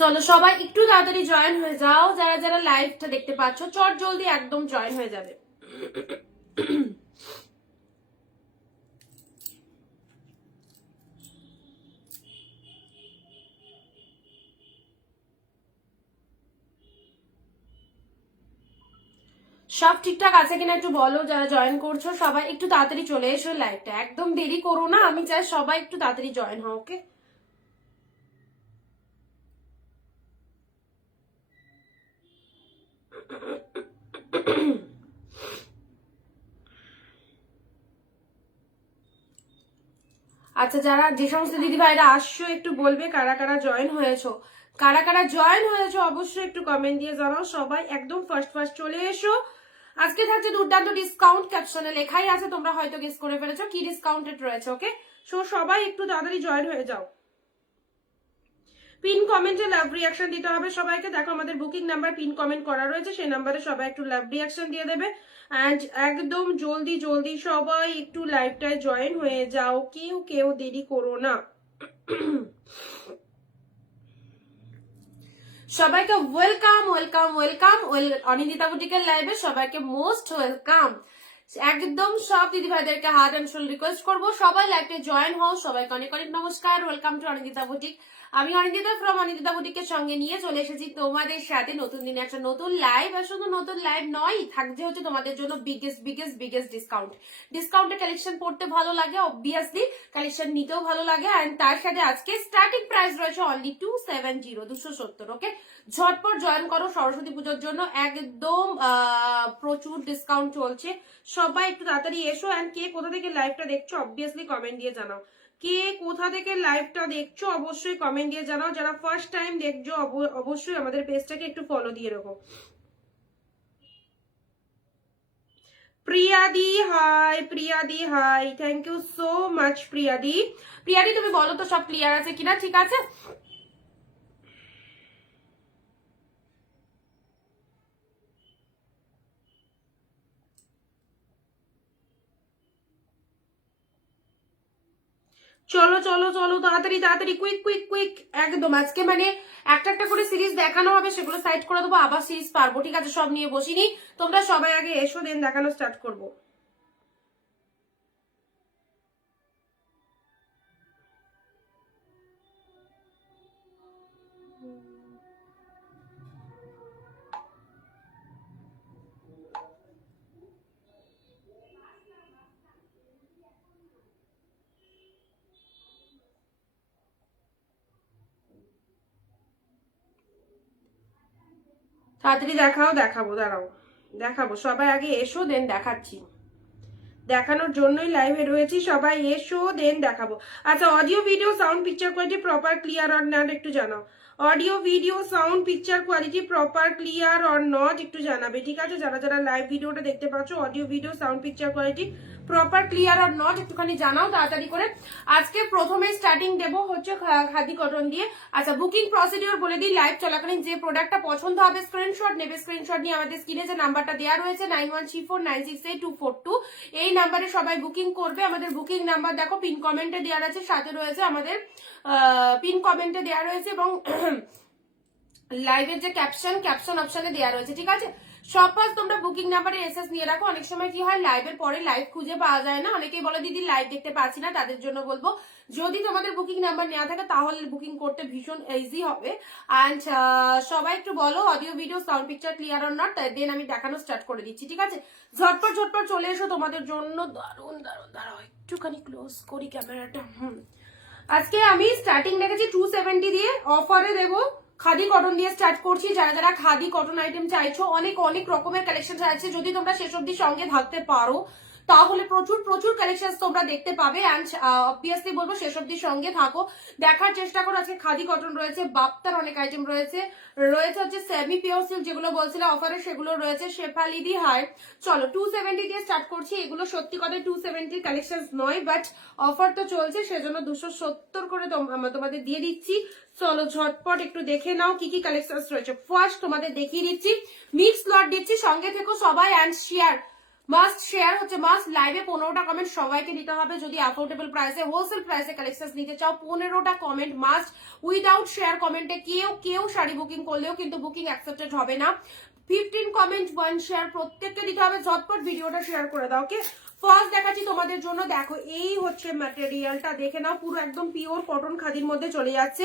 চলো সবাই একটু তাড়াতাড়ি জয়েন হয়ে যাও, যারা যারা লাইভটা দেখতে পাচ্ছ চট জলদি একদম জয়েন হয়ে যাবে। সব ঠিকঠাক আছে কিনা একটু বলো, যারা জয়েন করছো সবাই একটু তাড়াতাড়ি চলে এসো লাইভটা, একদম দেরি করো না, আমি চাই সবাই একটু তাড়াতাড়ি জয়েন হও। ওকে, আচ্ছা যারা যে সমস্ত দিদি ভাইরা আসছো একটু বলবে কারা কারা জয়েন হয়েছো, কারা কারা জয়েন হয়েছো অবশ্যই একটু কমেন্ট দিয়ে জানাও। সবাই একদম ফার্স্ট ফার্স্ট চলে এসো। আজকে থাকছে দুর্দান্ত ডিসকাউন্ট, ক্যাপশনে লেখাই আছে, তোমরা হয়তো গেস করে ফেলেছো কি ডিসকাউন্টেড রয়েছে। ওকে, সো সবাই একটু তাড়াতাড়ি জয়েন হয়ে যাও। পিন কমেন্টে লাভ রিয়াকশন দিতে হবে সবাইকে। দেখো আমাদের বুকিং নাম্বার পিন কমেন্ট করা রয়েছে, সেই নাম্বারে সবাই একটু লাভ রিয়াকশন দিয়ে দেবে। অ্যান্ড একদম জলদি জলদি সবাই একটু লাইভটায় জয়েন হয়ে যাও, কেউ কেউ দেরি করো না। সবাইকে ওয়েলকাম ওয়েলকাম ওয়েলকাম অনিন্দিতা বুটিকের লাইভে সবাইকে মোস্ট ওয়েলকাম। একদম সব দিদি ভাইদেরকে হার্ট অ্যান্ড সোল রিকোয়েস্ট করবো সবাই লাইভে জয়েন হও। সবাইকে অনেক অনেক নমস্কার, ওয়েলকাম টু অনিন্দিতা বুটিক। আমি অনিন্দিতা ফ্রম অনিন্দিতা বুটিকের সঙ্গে নিয়ে চলে এসেছি তোমাদের সাথে নতুন দিনে একটা নতুন লাইভ। আর শুধু নতুন লাইভ নয়, থাকছে হচ্ছে তোমাদের জন্য বিগেস্ট বিগেস্ট বিগেস্ট ডিসকাউন্ট। ডিসকাউন্টে কালেকশন পড়তে ভালো লাগে, অবভিয়াসলি কালেকশন নিতেও ভালো লাগে। অ্যান্ড তার সাথে আজকে স্টার্টিং প্রাইস রয়েছে অনলি 270 ওকে, ঝটপট জয়েন করো সরস্বতী পুজোর জন্য, একদম প্রচুর ডিসকাউন্ট চলছে। সবাই একটু তাড়াতাড়ি এসো। অ্যান্ড কে কোথা থেকে লাইভটা দেখছো অবভিয়াসলি কমেন্ট দিয়ে জানাও, কে কোথা থেকে লাইভটা দেখছো অবশ্যই কমেন্ট দিয়ে জানাও। যারা ফার্স্ট টাইম দেখছো অবশ্যই আমাদের পেজটাকে একটু ফলো দিয়ে রাখো। প্রিয়াদি হাই, প্রিয়াদি hi, thank you so much প্রিয়াদি। প্রিয়াদি তুমি বলো তো সব ক্লিয়ার আছে কিনা, ঠিক আছে? চলো চলো চলো তাড়াতাড়ি তাড়াতাড়ি, কুইক কুইক কুইক, একদম আজকে মানে একটা একটা করে সিরিজ দেখানো হবে, সেগুলো সাইড করে দেবো, আবার সিরিজ পারবো, ঠিক আছে? সব নিয়ে বসিনি, তোমরা সবাই আগে এসো, দেন দেখানো স্টার্ট করবো। তাড়াতাড়ি দেখাও, দেখাবো, দাঁড়াও দেখাবো, সবাই আগে এসো দেন দেখাচ্ছি, দেখানোর জন্যই লাইভে রয়েছি, সবাই এসো দেন দেখাবো। আচ্ছা, audio video sound picture quality proper clear or not একটু জানাও। Audio video sound picture quality proper clear or not একটু জানাবে, ঠিক আছে? যারা যারা লাইভ ভিডিওটা দেখতে পাচ্ছ audio video sound picture quality proper clear or not একটুখানি জানাও তাড়াতাড়ি করে। আজকে প্রথমে স্টার্টিং দেবো হচ্ছে খাদি কটন দিয়ে। আচ্ছা, বুকিং প্রসিডিওর বলে দিই, লাইভ চলাকালীন যে প্রোডাক্টটা পছন্দ হবে স্ক্রিনশট নেবে, স্ক্রিনশট নিয়ে আমাদের স্ক্রিনে যে নাম্বারটা দেওয়া রয়েছে 9134968242, এই নাম্বারে সবাই বুকিং করবে। আমাদের বুকিং নাম্বার দেখো পিন কমেন্টে দেওয়া আছে, সাথে রয়েছে আমাদের পিন কমেন্টে দেওয়া রয়েছে, এবং লাইভের যে ক্যাপশন অপশনে দেওয়া রয়েছে, ঠিক আছে? সব পাস তোমরা বুকিং নাম্বারে এসএস নিয়ে রাখো। অনেক সময় কি হয়, লাইভের পরে লাইভ খুঁজে পাওয়া যায় না, অনেকেই বলে দিদি লাইভ দেখতে পাচ্ছি না, তাদের জন্য বলবো যদি তোমাদের বুকিং নাম্বার নেওয়া থাকে তাহলে বুকিং করতে ভীষণ ইজি হবে। অ্যান্ড সবাই একটু বলো audio video sound picture clear or not, then আমি দেখানো স্টার্ট করে দিচ্ছি, ঠিক আছে? ঝটপট ঝটপট চলে এসো তোমাদের জন্য। দারুন দারুন, দাঁড়াও একটুখানি ক্লোজ করি ক্যামেরাটা। আজকে আমি স্টার্টিং রেখেছি 270 দিয়ে, অফারে দেবো খাদি কটন দিয়ে স্টার্ট করছি। যারা যারা খাদি কটন আইটেম চাইছো, অনেক অনেক রকমের কালেকশন চাইছে, যদি তোমরা শেষ অব্দি সঙ্গে থাকতে পারো তাহলে প্রচুর প্রচুর কালেকশন তোমরা দেখতে পাবে। অ্যান্ড অবভিয়াসলি বলবো শেষ অব্দি সঙ্গে থাকো, দেখার চেষ্টা করো। আজকে খাদি কটন রয়েছে, বাপ্তার অনেক আইটেম রয়েছে, রয়েছে হচ্ছে সেমি পিওর সিল্ক যেগুলো বলছিল অফারে, সেগুলো রয়েছে, শেফালি দি হাই। চলো 270 দিয়ে স্টার্ট করছি। এগুলো সত্যি কথা 270 কালেকশন নয়, বাট অফার তো চলছে, সেজন্য 270 করে তোমাদের দিয়ে দিচ্ছি। চলো ঝটপট একটু দেখে নাও কি কি কালেকশন রয়েছে। ফার্স্ট তোমাদের দেখিয়ে দিচ্ছি, মিক্স লট দিচ্ছি, সঙ্গে থেকো সবাই। অ্যান্ড শেয়ার মাস্ট শেয়ার হচ্ছে মাস্ট। লাইভে 15টা কমেন্ট সবাইকে দিতে হবে যদি অ্যাফোর্ডেবল প্রাইসে হোলসেল প্রাইসে কালেকশন নিতে চাও। 15টা কমেন্ট মাস্ট। উইদাউট শেয়ার কমেন্টে কেউ শাড়ি বুকিং করলেও কিন্তু বুকিং অ্যাকসেপ্টেড হবে না। 15 কমেন্ট 1 শেয়ার প্রত্যেককে দিতে হবে। ঝটপট ভিডিওটা শেয়ার করে দাও। ওকে, ফার্স্ট দেখাচ্ছি তোমাদের জন্য। দেখো এই হচ্ছে ম্যাটেরিয়ালটা, দেখে নাও পুরো একদম পিওর কটন খাদির মধ্যে চলে যাচ্ছে,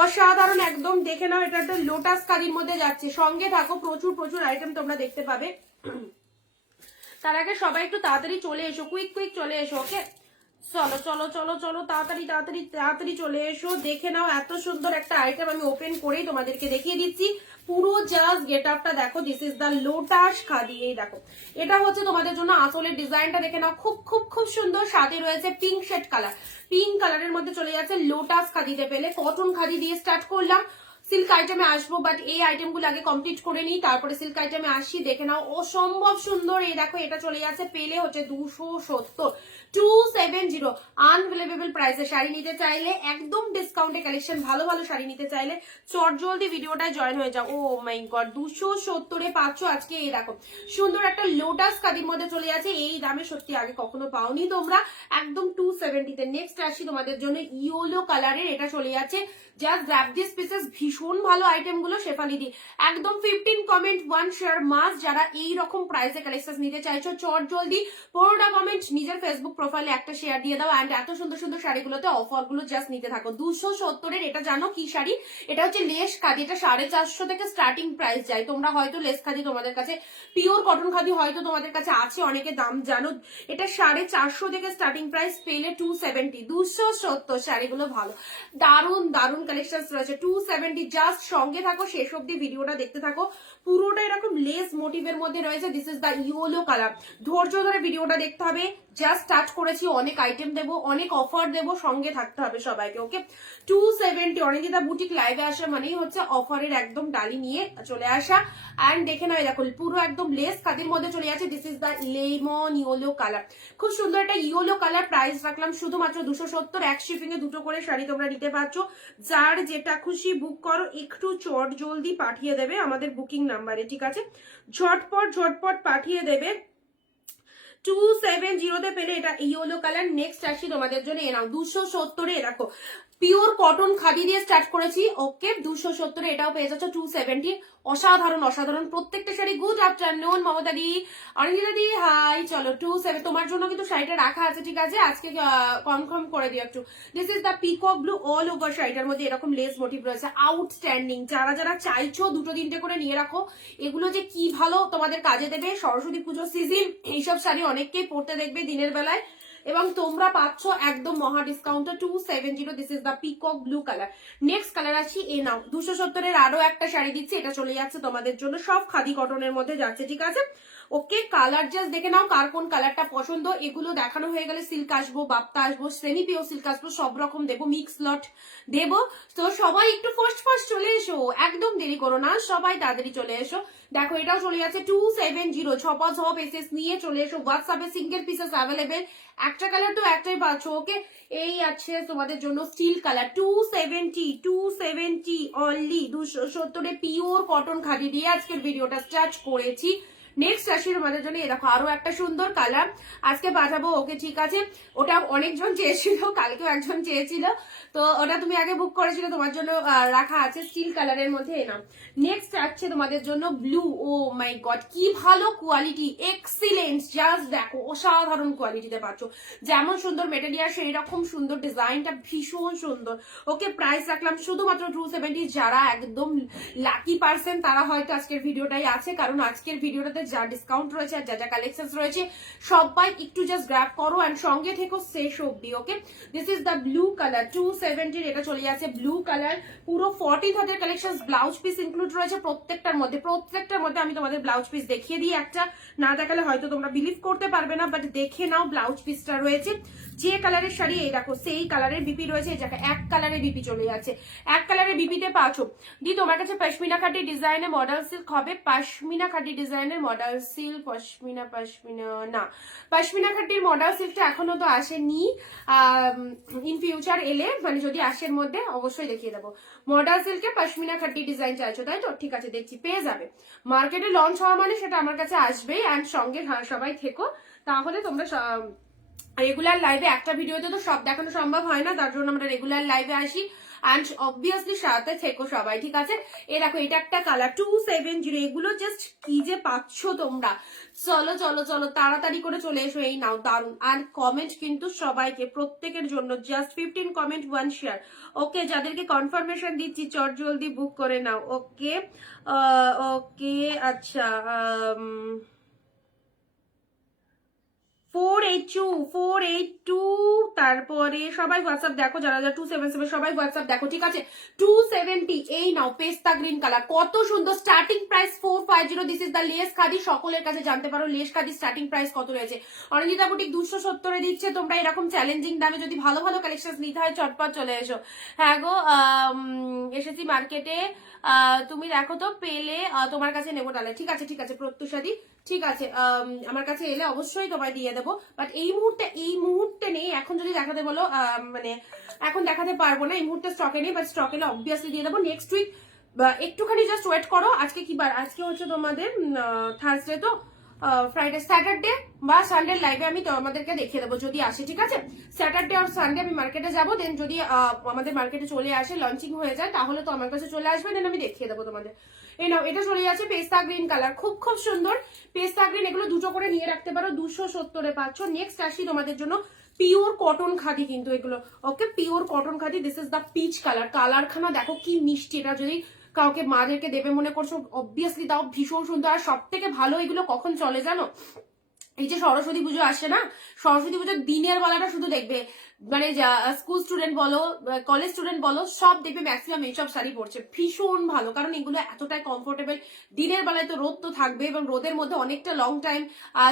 অসাধারণ একদম। দেখে নাও এটা একটা লোটাস খাদির মধ্যে যাচ্ছে। সঙ্গে থাকো, প্রচুর আইটেম তোমরা দেখতে পাবে। তার আগে সবাই একটু তাড়াতাড়ি চলে এসো, কুইক চলে এসো। ওকে, চলো তাড়াতাড়ি চলে এসো। দেখে নাও এত সুন্দর একটা আইটেম আমি ওপেন করেই তোমাদেরকে দেখিয়ে দিচ্ছি। পুরো জাস্ট গেট আপটা দেখো, this is the lotus khadi. এই দেখো এটা হচ্ছে তোমাদের জন্য আসলের ডিজাইনটা দেখে নাও, খুব সুন্দর। সাথে রয়েছে পিঙ্ক শেড কালার, পিঙ্ক কালারের মধ্যে চলে যাচ্ছে লোটাস খাদিতে পেলে। কটন খাদি দিয়ে স্টার্ট করলাম, সিল্ক আইটেমে আসবো, বাট এই আইটেমগুলো আগে কমপ্লিট করে নিই, তারপরে সিল্ক আইটেমে আসি। দেখে নাও অসম্ভব সুন্দর। এই দেখো এটা চলে যাচ্ছে পেলে হচ্ছে 270, 270 আনবিলিভেবল প্রাইসে শাড়ি নিতে চাইলে, একদম ডিসকাউন্টে কালেকশন। ভালো শাড়ি নিতে চাইলে চটজলদি ভিডিওটায় জয়েন হয়ে যাও। ও মাই গড, 270-এ পাচ্ছ আজকে। এই দেখো সুন্দর একটা লোটাস কাদির মধ্যে চলে যাচ্ছে। এই দামে সত্যি আগে কখনো পাওনি তোমরা, একদম 270-তে। নেক্সট আসি তোমাদের জন্য ইয়েলো কালারের, এটা চলে যাচ্ছে। জাস্ট গ্র্যাব দিস পিসেস, ভীষণ ভালো আইটেম গুলো শেফালি দি। একদম 15 কমেন্ট 1 শেয়ার মাস্ট। যারা এই রকম প্রাইসে কালেকশন নিতে চাইছো চটজলদি 15টা কমেন্ট নিজের ফেসবুক প্রোফাইলে একটা শেয়ার দিয়ে দাও। এন্ড এত সুন্দর শাড়িগুলোতে অফার গুলো জাস্ট নিতে থাকো। 270-এর এটা জানো কি শাড়ি? এটা হচ্ছে লেস খাদি। এটা 450 থেকে স্টার্টিং প্রাইস যায়। তোমরা হয়তো লেস খাদি তোমাদের কাছে, পিওর কটন খাদি হয়তো তোমাদের কাছে আছে, অনেকে দাম জানো। এটা 450 থেকে স্টার্টিং প্রাইস, পেলে 270। 270 শাড়িগুলো ভালো, দারুন কালেকশন রয়েছে। 270 জাস্ট। সঙ্গে থাকো, শেষ অব্দি ভিডিওটা দেখতে থাকো। পুরোটা এরকম লেস মোটিভের মধ্যে রয়েছে। This is the yellow colour. ধৈর্য ধরে ভিডিওটা দেখতে হবে। জাস্ট স্টার্ট করেছি, অনেক আইটেম দেবো, অনেক অফার দেবো, সঙ্গে থাকতে হবে সবাইকে। ওকে, 270। অনিন্দিতা বুটিক লাইভে আসা মানেই হচ্ছে অফারের একদম ডালি নিয়ে চলে আসা। অ্যান্ড দেখে নাও দেখো পুরো একদম লেস কাদির মধ্যে চলে যাচ্ছে। This is the lemon yellow colour. খুব সুন্দর একটা ইয়েলো কালার। প্রাইস রাখলাম শুধুমাত্র 270। এক শিপিং এ দুটো করে শাড়ি তোমরা নিতে পারছো। যার যেটা খুশি বুক করো, একটু চট জলদি পাঠিয়ে দেবে আমাদের বুকিং নাম্বারে, ঠিক আছে? ঝটপট পাঠিয়ে দেবে। 270-তে পেলে এটা ইয়েলো কালার। নেক্সট আসি তোমাদের জন্য, এ নাও 270-এ। রাখো পিওর কটন খাদি দিয়ে স্টার্ট করেছি। ওকে, 270-এ এটাও পেয়ে যাচ্ছ 270। অসাধারণ প্রত্যেকটা শাড়ি। গুড আফটারনুন মমতা দি, অনিন্দিতা দি, হাই। চলো 27 তোমার জন্য কিন্তু শাড়িটা রাখা আছে, ঠিক আছে? আজকে কনফার্ম করে দিও একটু। This is the peacock blue all over. শাড়িটার মধ্যে এরকম লেস মোটিভ রয়েছে, আউটস্ট্যান্ডিং। যারা চাইছো 2-3টে করে নিয়ে রাখো। এগুলো যে কি ভালো তোমাদের কাজে দেবে। সরস্বতী পুজো সিজন, এইসব শাড়ি অনেককেই পরতে দেখবে দিনের বেলায়, এবং তোমরা পাচ্ছ একদম মহা ডিসকাউন্টে 270। This is the peacock blue colour. Next colour আসি, এ নাও 270-এর আরো একটা শাড়ি দিচ্ছি। এটা চলে যাচ্ছে তোমাদের জন্য, সব খাদি কটনের মধ্যে যাচ্ছে, ঠিক আছে? ওকে, কালার জাস্ট দেখে নাও কার কোন কালারটা পছন্দ। এগুলো দেখানো হয়ে গেলে সিল্ক আসবো, বাপ্তা আসবো, সেমি পিওর সিল্ক আসবো, সব রকম দেবো, মিক্স লট দেবো। তো সবাই একটু ফার্স্ট চলে এসো, একদম দেরি করো না, সবাই তাড়াতাড়ি চলে এসো। দেখো এটাও চলে যাচ্ছে 270। ছপা এসএস নিয়ে চলে এসো। হোয়াটসঅ্যাপে সিঙ্গেল পিসেস অ্যাভেলেবেল। একটা কালার তো একটাই পাচ্ছ। ওকে, এই আছে তোমাদের জন্য স্টিল কালার। 270 অনলি। 270-এ পিওর কটন খাদি দিয়ে আজকের ভিডিওটা স্টার্ট করেছি। নেক্সট আসি তোমাদের জন্য, এ দেখো আরো একটা সুন্দর কালার আজকে পাঠাবো। ওকে, ঠিক আছে? ওটা অনেকজন চেয়েছিল, কালকেও একজন চেয়েছিল, তো ওটা তুমি আগে বুক করেছিল, তোমার জন্য রাখা আছে স্টিল কালারের মধ্যে। এনাম নেক্সট আসছে তোমাদের জন্য ব্লু। ও মাই গড, কি ভালো কোয়ালিটি, এক্সিলেন্ট। জাস্ট দেখো অসাধারণ কোয়ালিটিতে পাচ্ছ। যেমন সুন্দর মেটেরিয়াল সেই রকম সুন্দর ডিজাইনটা, ভীষণ সুন্দর। ওকে, প্রাইস রাখলাম শুধুমাত্র 270। যারা একদম লাকি পার্সন তারা হয়তো আজকের ভিডিওটাই আছে, কারণ আজকের ভিডিওটাতে যা ডিসকাউন্ট রয়েছে আর যা কালেকশন রয়েছে সবাই একটু জাস্ট গ্র্যাব করো এন্ড সঙ্গে থেকো শেষ অব্দি। Okay, this is the blue colour. 270 এটা চলে যাচ্ছে ব্লু কালার। পুরো 14 হাতের কালেকশন, ব্লাউজ পিস ইনক্লুড রয়েছে প্রত্যেকটার মধ্যে। আমি তোমাদের ব্লাউজ পিস দেখিয়ে দিই একটা, না দেখালে হয়তো তোমরা বিলিভ করতে পারবে না, বাট দেখে নাও ব্লাউজ পিসটা রয়েছে। যে কালারের শাড়ি এই দেখো সেই কালারের বিপি রয়েছে। এই জায়গায় এক কালারের বিপি চলে যাচ্ছে, এক কালারের বিপিতে পাচ্ছ। দি তোমার কাছে পশমিনা খাটি ডিজাইনের মডেল সিল্ক হবে, পশমিনা খাটি ডিজাইনের মডেল মডেল সিল্ক পশমিনা না, পশমিনা খাটির মডেল সিল্কটা এখনো তো আসেনি। ইন ফিউচার এলে মানে যদি আসে এর মধ্যে অবশ্যই দেখিয়ে দেবো। মডেল সিল্কে পশমিনা খাটি ডিজাইন চাইছো তাই তো? ঠিক আছে, দেখছি পেয়ে যাবে। মার্কেটে লঞ্চ হওয়া মানে সেটা আমার কাছে আসবেই। অ্যান্ড সঙ্গে সবাই থেকো, তাহলে তোমরা রেগুলার লাইভে একটা ভিডিওতে তো সব দেখানো সম্ভব হয় না, তার জন্য আমরা রেগুলার লাইভে আসি। অ্যান্ড অবভিয়াসলি সাথে থেকো সবাই, ঠিক আছে? এ দেখো এটা একটা কালার 270, এগুলো জাস্ট কি যে পাচ্ছ তোমরা। চলো চলো চলো তাড়াতাড়ি করে চলে এসো, এই নাও দারুন। আর কমেন্ট কিন্তু সবাইকে, প্রত্যেকের জন্য জাস্ট 15 কমেন্ট 1 শেয়ার। ওকে, যাদেরকে কনফার্মেশন দিচ্ছি চট জলদি বুক করে নাও। ওকে ওকে আচ্ছা 482 তারপরে সবাই হোয়াটসঅ্যাপ দেখো, যারা যারা 277 সবাই হোয়াটসঅ্যাপ দেখো, ঠিক আছে? 270 এই নাও পেস্তা গ্রিন কালার, কত সুন্দর। Starting price 450। This is the less khadi. সকলের কাছে জানতে পারো লেস খাদি স্টার্টিং প্রাইস কত রয়েছে। অনিন্দিতা বুটিক 270 দিচ্ছে। তোমরা এরকম চ্যালেঞ্জিং দামে যদি ভালো ভালো কালেকশন নিতে হয় চটপট চলে এসো। হ্যাঁ গো, এসেছি মার্কেটে, তুমি দেখো তো পেলে তোমার কাছে নেবো তাহলে। ঠিক আছে ঠিক আছে প্রত্যুষাদি, ঠিক আছে, আমার কাছে এলে অবশ্যই তোমায় দিয়ে দেবো। বাট এই মুহূর্তে নেই। এখন যদি দেখাতে বলো মানে এখন দেখাতে পারবো না, এই মুহূর্তে স্টকে নেই। বাট স্টক এলে অবভিয়াসলি দিয়ে দেবো নেক্সট উইক। একটুখানি জাস্ট ওয়েট করো। আজকে কি বার? আজকে হচ্ছে তোমাদের থার্সডে, তো ফ্রাইডে স্যাটারডে বা সানডে লাইভে আমি তোমাদেরকে দেখিয়ে দেবো যদি আসে, ঠিক আছে? স্যাটারডে আর সানডে আমি মার্কেটে যাবো। দেন যদি আমাদের মার্কেটে চলে আসে, লঞ্চিং হয়ে যায়, তাহলে তো আমার কাছে চলে আসবে। দেন আমি দেখিয়ে দেবো তোমাদের। এই নাও, এটা চলে যাচ্ছে পেস্তা গ্রিন কালার, খুব খুব সুন্দর পেস্তা গ্রিন। এগুলো দুটো করে নিয়ে রাখতে পারো, 270 পাচ্ছ। নেক্সট আসি তোমাদের জন্য পিওর কটন খাদি, কিন্তু এগুলো okay pure cotton khadi. This is the peach colour. কালারখানা দেখো কি মিষ্টি। এটা যদি কাউকে মাদেরকে দেবে মনে করছো অবভিয়াসলি দাও, ভীষণ সুন্দর। আর সব থেকে ভালো এগুলো কখন চলে জানো? এই যে সরস্বতী পুজো আসছে না, সরস্বতী পুজোর দিনের বেলাটা শুধু দেখবে, মানে স্কুল স্টুডেন্ট বলো কলেজ স্টুডেন্ট বলো সব দেখবে ম্যাক্সিমাম এইসব শাড়ি পরছে। ভীষণ ভালো, কারণ এগুলো এতটাই কমফোর্টেবল। দিনের বেলায় তো রোদ তো থাকবে, এবং রোদের মধ্যে অনেকটা লং টাইম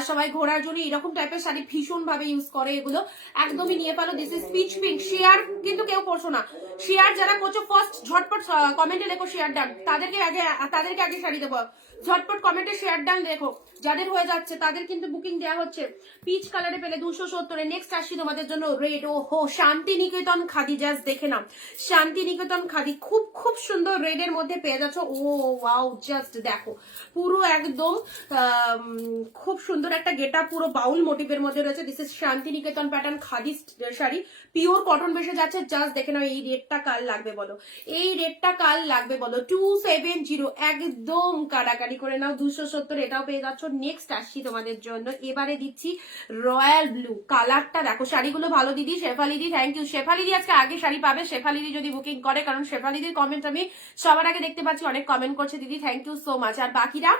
সবাই ঘোরার জন্য এরকম টাইপের শাড়ি ভীষণ ভাবে ইউজ করে এগুলো। একদমই নিয়ে পারো। This is pitch pink. Share কিন্তু কেউ করছো না। শেয়ার যারা করছো ফার্স্ট ঝটপট কমেন্টে লেখো শেয়ার ডান, তাদেরকে আগে শাড়ি দেবো। ঝটপট কমেন্টে শেয়ার ডান লেখো, যাদের হয়ে যাচ্ছে তাদের কিন্তু বুকিং দেওয়া হচ্ছে। পিচ কালারে পেলে 270। নেক্সট আসি তোমাদের জন্য রেড। ও হো, শান্তিনিকেতন খাদি, জাস্ট দেখে নাও। শান্তিনিকেতন খাদি খুব খুব সুন্দর রেডের মধ্যে পেয়ে যাচ্ছ। ও ওয়াও, জাস্ট দেখো পুরো একদম খুব সুন্দর একটা গেটা, পুরো বাউল মোটিভের মধ্যে রয়েছে। This is Shantiniketan pattern khadi sari, pure cotton বেসে যাচ্ছে। জাস্ট দেখে নাও। এই রেডটা কাল লাগবে বলো, এই রেডটা কাল লাগবে বলো। 270 একদম কাটাকাটি করে নাও। 270 এটাও পেয়ে যাচ্ছ। নেক্সট আসছি তোমাদের জন্য, এবারে দিচ্ছি রয়্যাল ব্লু কালারটা। দেখো শাড়িগুলো ভালো দিদি। শেফালিদি থ্যাংক ইউ। শেফালিদি আজকে আগে শাড়ি পাবে, শেফালিদি যদি বুকিং করে, কারণ শেফালিদির কমেন্ট আমি সবার আগে দেখতে পাচ্ছি। অনেক কমেন্ট করছে দিদি, থ্যাংক ইউ সো মাচ। আর বাকিরা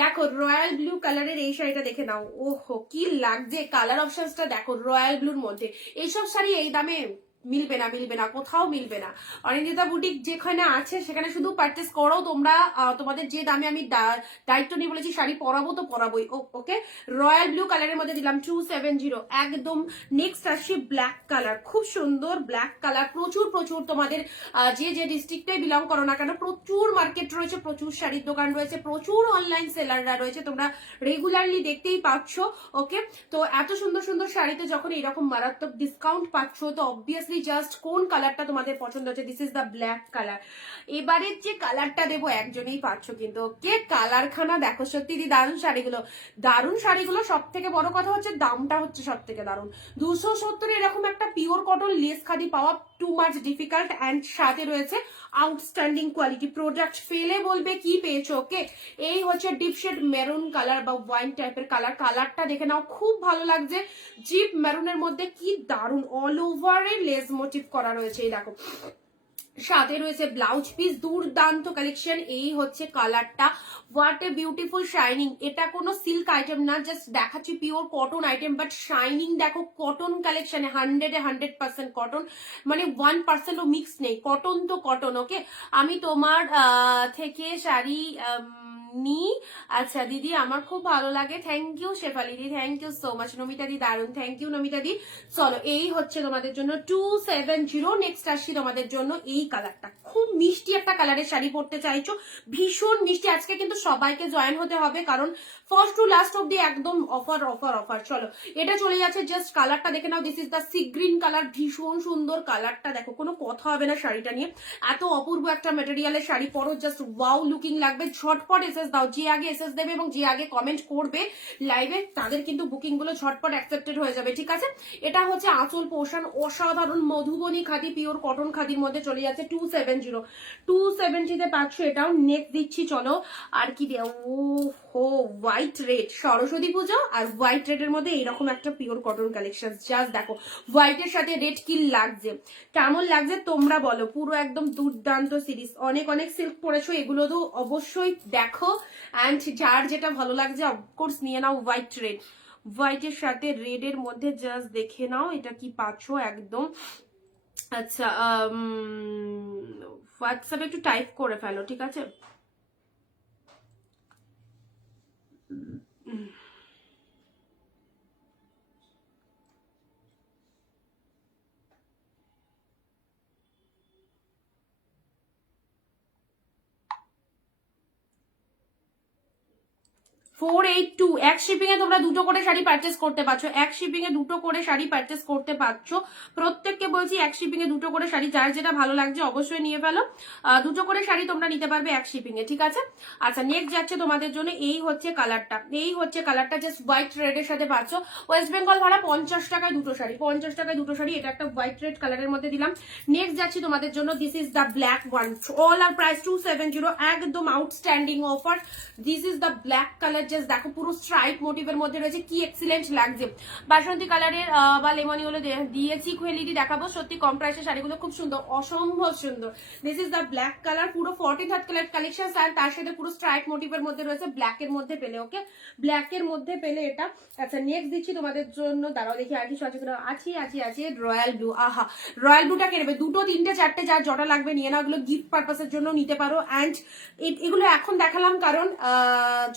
দেখো রয়্যাল ব্লু কালারের এই শাড়িটা দেখে নাও। ওহো কি লাগছে, কালার অপশনসটা দেখো রয়্যাল ব্লুর মধ্যে। এইসব শাড়ি এই দামে মিলবে না, মিলবে না, কোথাও মিলবে না। অনিন্দিতা বুটিক যেখানে আছে সেখানে শুধু পারচেস করো তোমরা। তোমাদের যে দামে আমি দায়িত্ব নিয়ে বলেছি শাড়ি পরাবো তো পরাবোই। ওকে, রয়্যাল ব্লু কালারের মধ্যে দিলাম 270 একদম। নেক্সট আসছে ব্ল্যাক কালার, খুব সুন্দর ব্ল্যাক কালার। প্রচুর প্রচুর তোমাদের যে যে ডিস্ট্রিক্টে বিলং করো না কেন, প্রচুর মার্কেট রয়েছে, প্রচুর শাড়ির দোকান রয়েছে, প্রচুর অনলাইন সেলাররা রয়েছে, তোমরা রেগুলারলি দেখতেই পাচ্ছ। ওকে, তো এত সুন্দর সুন্দর শাড়িতে যখন এরকম মারাত্মক ডিসকাউন্ট পাচ্ছ, তো অবভিয়াসলি জাস্ট কোন কালারটা তোমাদের পছন্দ হচ্ছে। This is the black colour. এবারের যে কালারটা দেবো একজনেই পাচ্ছ কিন্তু। ওকে, কালারখানা দেখো, সত্যি দারুণ শাড়িগুলো, দারুণ শাড়িগুলো। সব থেকে বড় কথা হচ্ছে দামটা হচ্ছে সব থেকে দারুণ। 270 এরকম একটা পিওর কটন লেস খাদি পাওয়া টু মাচ ডিফিকাল্ট। অ্যান্ড সাথে রয়েছে আউটস্ট্যান্ডিং কোয়ালিটি প্রোডাক্ট। ফেলে বলবে কি পেয়েছো। ওকে, এই হচ্ছে ডিপ শেড মেরুন কালার বা ওয়াইন টাইপের কালার। কালারটা দেখে নাও, খুব ভালো লাগছে। জিপ মেরুনের মধ্যে কি দারুণ অল ওভারে লেস মোটিভ করা রয়েছে। এই দেখো, সাথে রয়েছে ব্লাউজ পিস, দুর্দান্ত কালেকশন। এই হচ্ছে কালারটা, হোয়াট এ বিউটিফুল শাইনিং। এটা কোনো সিল্ক আইটেম না, জাস্ট দেখাচ্ছি pure cotton item, but shining দেখো। কটন কালেকশনে 100% কটন, মানে 1%ও মিক্স নেই, কটন তো কটন। ওকে, আমি তোমার থেকে শাড়ি পাইনি। আচ্ছা দিদি আমার খুব ভালো লাগে, thank you Shefali di, thank you so much. Namita di দারুন, থ্যাংক ইউ নমিতা দি। চলো এই হচ্ছে তোমাদের জন্য 270। নেক্সট আসছি তোমাদের জন্য এই কালারটা, খুব মিষ্টি একটা কালারের শাড়ি পরতে চাইছো, ভীষণ মিষ্টি। আজকে কিন্তু সবাইকে জয়েন হতে হবে, কারণ ফার্স্ট টু লাস্ট অব্দি একদম অফার অফার অফার। চলো এটা চলে যাচ্ছে, জাস্ট কালারটা দেখে নাও। This is the sea green colour, ভীষণ সুন্দর কালারটা, দেখো কোনো কথা হবে না শাড়িটা নিয়ে। এত অপূর্ব একটা মেটেরিয়ালের শাড়ি পরো, জাস্ট ওয়াও লুকিং লাগবে। ঝটপট এসএস দাও, যে আগে এসএস দেবে এবং যে আগে কমেন্ট করবে লাইভে তাদের কিন্তু বুকিং গুলো ঝটপট অ্যাকসেপ্টেড হয়ে যাবে, ঠিক আছে। এটা হচ্ছে আঁচল পোর্শন, অসাধারণ মধুবনী খাদি, পিওর কটন খাদির মধ্যে চলে যাচ্ছে 270। 270 পাচ্ছ এটাও। নেক্সট দিচ্ছি চলো, আর কি দেয়া, ও হো হোয়াইট রেড, সরস্বতী পুজো আর হোয়াইট রেড এর মধ্যে এইরকম একটা পিওর কটন কালেকশন। জাস্ট দেখো হোয়াইটের সাথে রেড কি লাগছে, কেমন লাগছে তোমরা বলো। পুরো একদম দুর্দান্ত সিরিজ, অনেক অনেক সিল্ক পরেছো, এগুলো তো অবশ্যই দেখো। অ্যান্ড যার যেটা ভালো লাগছে অফকোর্স নিয়ে নাও। হোয়াইট রেড, হোয়াইটের সাথে রেড এর মধ্যে জাস্ট দেখে নাও এটা কি পাচ্ছ একদম। আচ্ছা হোয়াটসঅ্যাপে একটু টাইপ করে ফেলো, ঠিক আছে। 482 এক শিপিং এ তোমরা দুটো করে শাড়ি পারচেস করতে পারছো, এক শিপিং এ দুটো করে শাড়ি পারচেস করতে পারছো। প্রত্যেককে বলছি এক শিপিং এ দুটো করে শাড়ি, যার যেটা ভালো লাগছে অবশ্যই নিয়ে ফেলো। দুটো করে শাড়ি তোমরা নিতে পারবে এক শিপিং এ, ঠিক আছে। আচ্ছা নেক্সট যাচ্ছে তোমাদের জন্য, এই হচ্ছে কালারটা, এই হচ্ছে কালারটা, জাস্ট হোয়াইট রেড এর সাথে পাচ্ছ। ওয়েস্ট বেঙ্গল ভাড়া 50 টাকায় দুটো শাড়ি, 50 টাকায় দুটো শাড়ি। এটা একটা হোয়াইট রেড কালারের মধ্যে দিলাম। নেক্সট যাচ্ছি তোমাদের জন্য, this is the black one, all আর প্রাইস 270, একদম outstanding offer. This is the black colour, just দেখো পুরো স্ট্রাইপ মোটিভের মধ্যে রয়েছে, কি এক্সিলেন্ট লাগছে। বাসন্তী কালারের বা লেমনি হলো দিয়েছি, খুয়েলিটি দেখাবো। সত্যি কম প্রাইসের শাড়িগুলো খুব সুন্দর, অসম্ভব সুন্দর। This is the black colour, পুরো 43rd কালার কালেকশন, আর তার সাথে পুরো স্ট্রাইপ মোটিভের মধ্যে রয়েছে, ব্ল্যাক এর মধ্যে পেলে, ওকে ব্ল্যাক এর মধ্যে পেলে এটা। আচ্ছা নেক্সট দিচ্ছি তোমাদের জন্য, দাঁড়াও দেখি আর কিছু আছে কিনা। আছে রয়্যাল ব্লু। আহা রয়্যাল ব্লুটা কেনবে, দুটো তিনটে চারটে যার জটা লাগবে নিয়ে নাও, এগুলো গিফট পারপাসের জন্য নিতে পারো। অ্যান্ড এগুলো এখন দেখালাম কারণ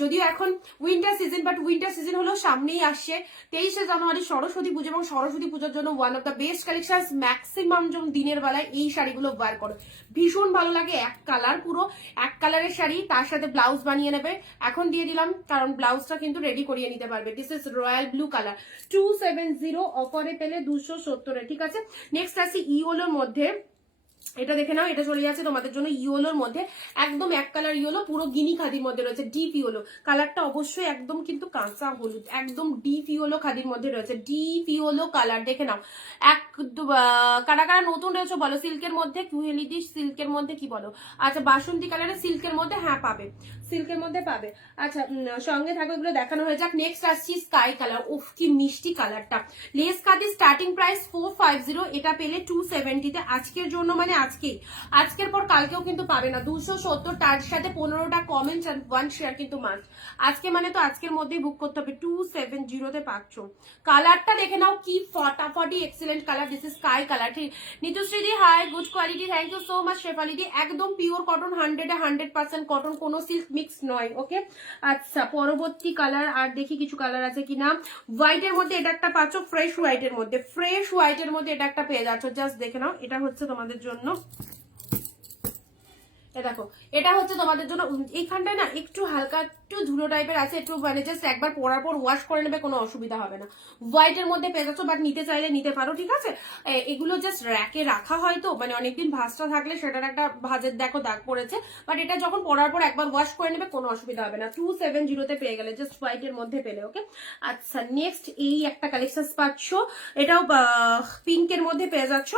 যদিও এখন winter season, but winter season হলো সামনেই আসছে 23শে জানুয়ারি সরস্বতী পুজো, এবং সরস্বতী পুজোর জন্য one of the best collection. Maximum যখন দিনের বেলায় এই শাড়িগুলো বার করো, ভীষণ ভালো লাগে। এক কালার, পুরো এক কালারের শাড়ি, তার সাথে ব্লাউজ বানিয়ে নেবে। এখন দিয়ে দিলাম কারণ ব্লাউজটা কিন্তু রেডি করিয়ে নিতে পারবে। This is royal blue colour, 270 অফারে পেলে 270-এ, ঠিক আছে। নেক্সট আসি ইয়োলোর মধ্যে, এটা দেখে নাও। এটা চলে যাচ্ছে তোমাদের জন্য ইয়েলোর মধ্যে, একদম এক কালার ইয়েলো, পুরো গিনি খাদির মধ্যে রয়েছে, ডিপ ইয়েলো কালারটা, অবশ্যই একদম কিন্তু কাঁচা হলুদ, একদম ডিপ ইয়েলো খাদির মধ্যে রয়েছে, ডিপ ইয়েলো কালার দেখে নাও। কারা কারা নতুন রয়েছে বলো, সিল্কের মধ্যে কুহেলিদি, সিল্কের মধ্যে কি বলো। আচ্ছা বাসন্তী কালারের সিল্কের মধ্যে, হ্যাঁ পাবে, সিল্কের মধ্যে পাবে। আচ্ছা সঙ্গে থাকো, এগুলো দেখানো হয়ে যাক। নেক্সট আসছি স্কাই কালার, উফ কি মিষ্টি কালারটা। লেস খাদি স্টার্টিং প্রাইস 450, এটা পেলে 270-তে আজকের জন্য, মানে আজকের পর কালকেও কিন্তু পাবে না। 270, তার সাথে 15টা কমেন্ট আর 1 শেয়ার কিন্তু মাস্ট। আজকে মানে তো আজকের মধ্যেই বুক করতে হবে। 270-তে পাচ্ছ। কালারটা দেখে নাও, কি ফটাফটি excellent colour. This is sky colour, ঠিক। নিতুশ্রীদি hi, good quality, thank you so much. শেফালিদি একদম পিওর কটন, 100% কটন, কোনো সিল্ক মিক্স নয়, ওকে। আচ্ছা পরবর্তী কালার আর দেখি কিছু কালার আছে কিনা। হোয়াইটের মধ্যে এটা একটা পাচ্ছ, ফ্রেশ হোয়াইটের মধ্যে, ফ্রেশ হোয়াইটের মধ্যে এটা একটা পেয়ে যাচ্ছ। জাস্ট দেখে নাও, এটা হচ্ছে তোমাদের জন্য, দেখো এটা হচ্ছে তোমাদের জন্য। এইখানটায় না একটু হালকা একটু ধুলো টাইপের আছে, একটু মানে জাস্ট একবার পরার পর ওয়াশ করে নেবে, কোনো অসুবিধা হবে না। হোয়াইটের মধ্যে পেয়ে যাচ্ছ, বাট নিতে চাইলে নিতে পারো, ঠিক আছে। এগুলো জাস্ট র্যাকে রাখা হয় তো, মানে অনেকদিন ভাঁজটা থাকলে সেটার একটা ভাঁজের দেখো দাগ পড়েছে, বাট এটা যখন পরার পর একবার ওয়াশ করে নেবে কোনো অসুবিধা হবে না। 270-তে পেয়ে গেলে, জাস্ট হোয়াইটের মধ্যে পেলে, ওকে। আচ্ছা নেক্সট এই একটা কালেকশন পাচ্ছ, এটাও পিঙ্কের মধ্যে পেয়ে যাচ্ছ।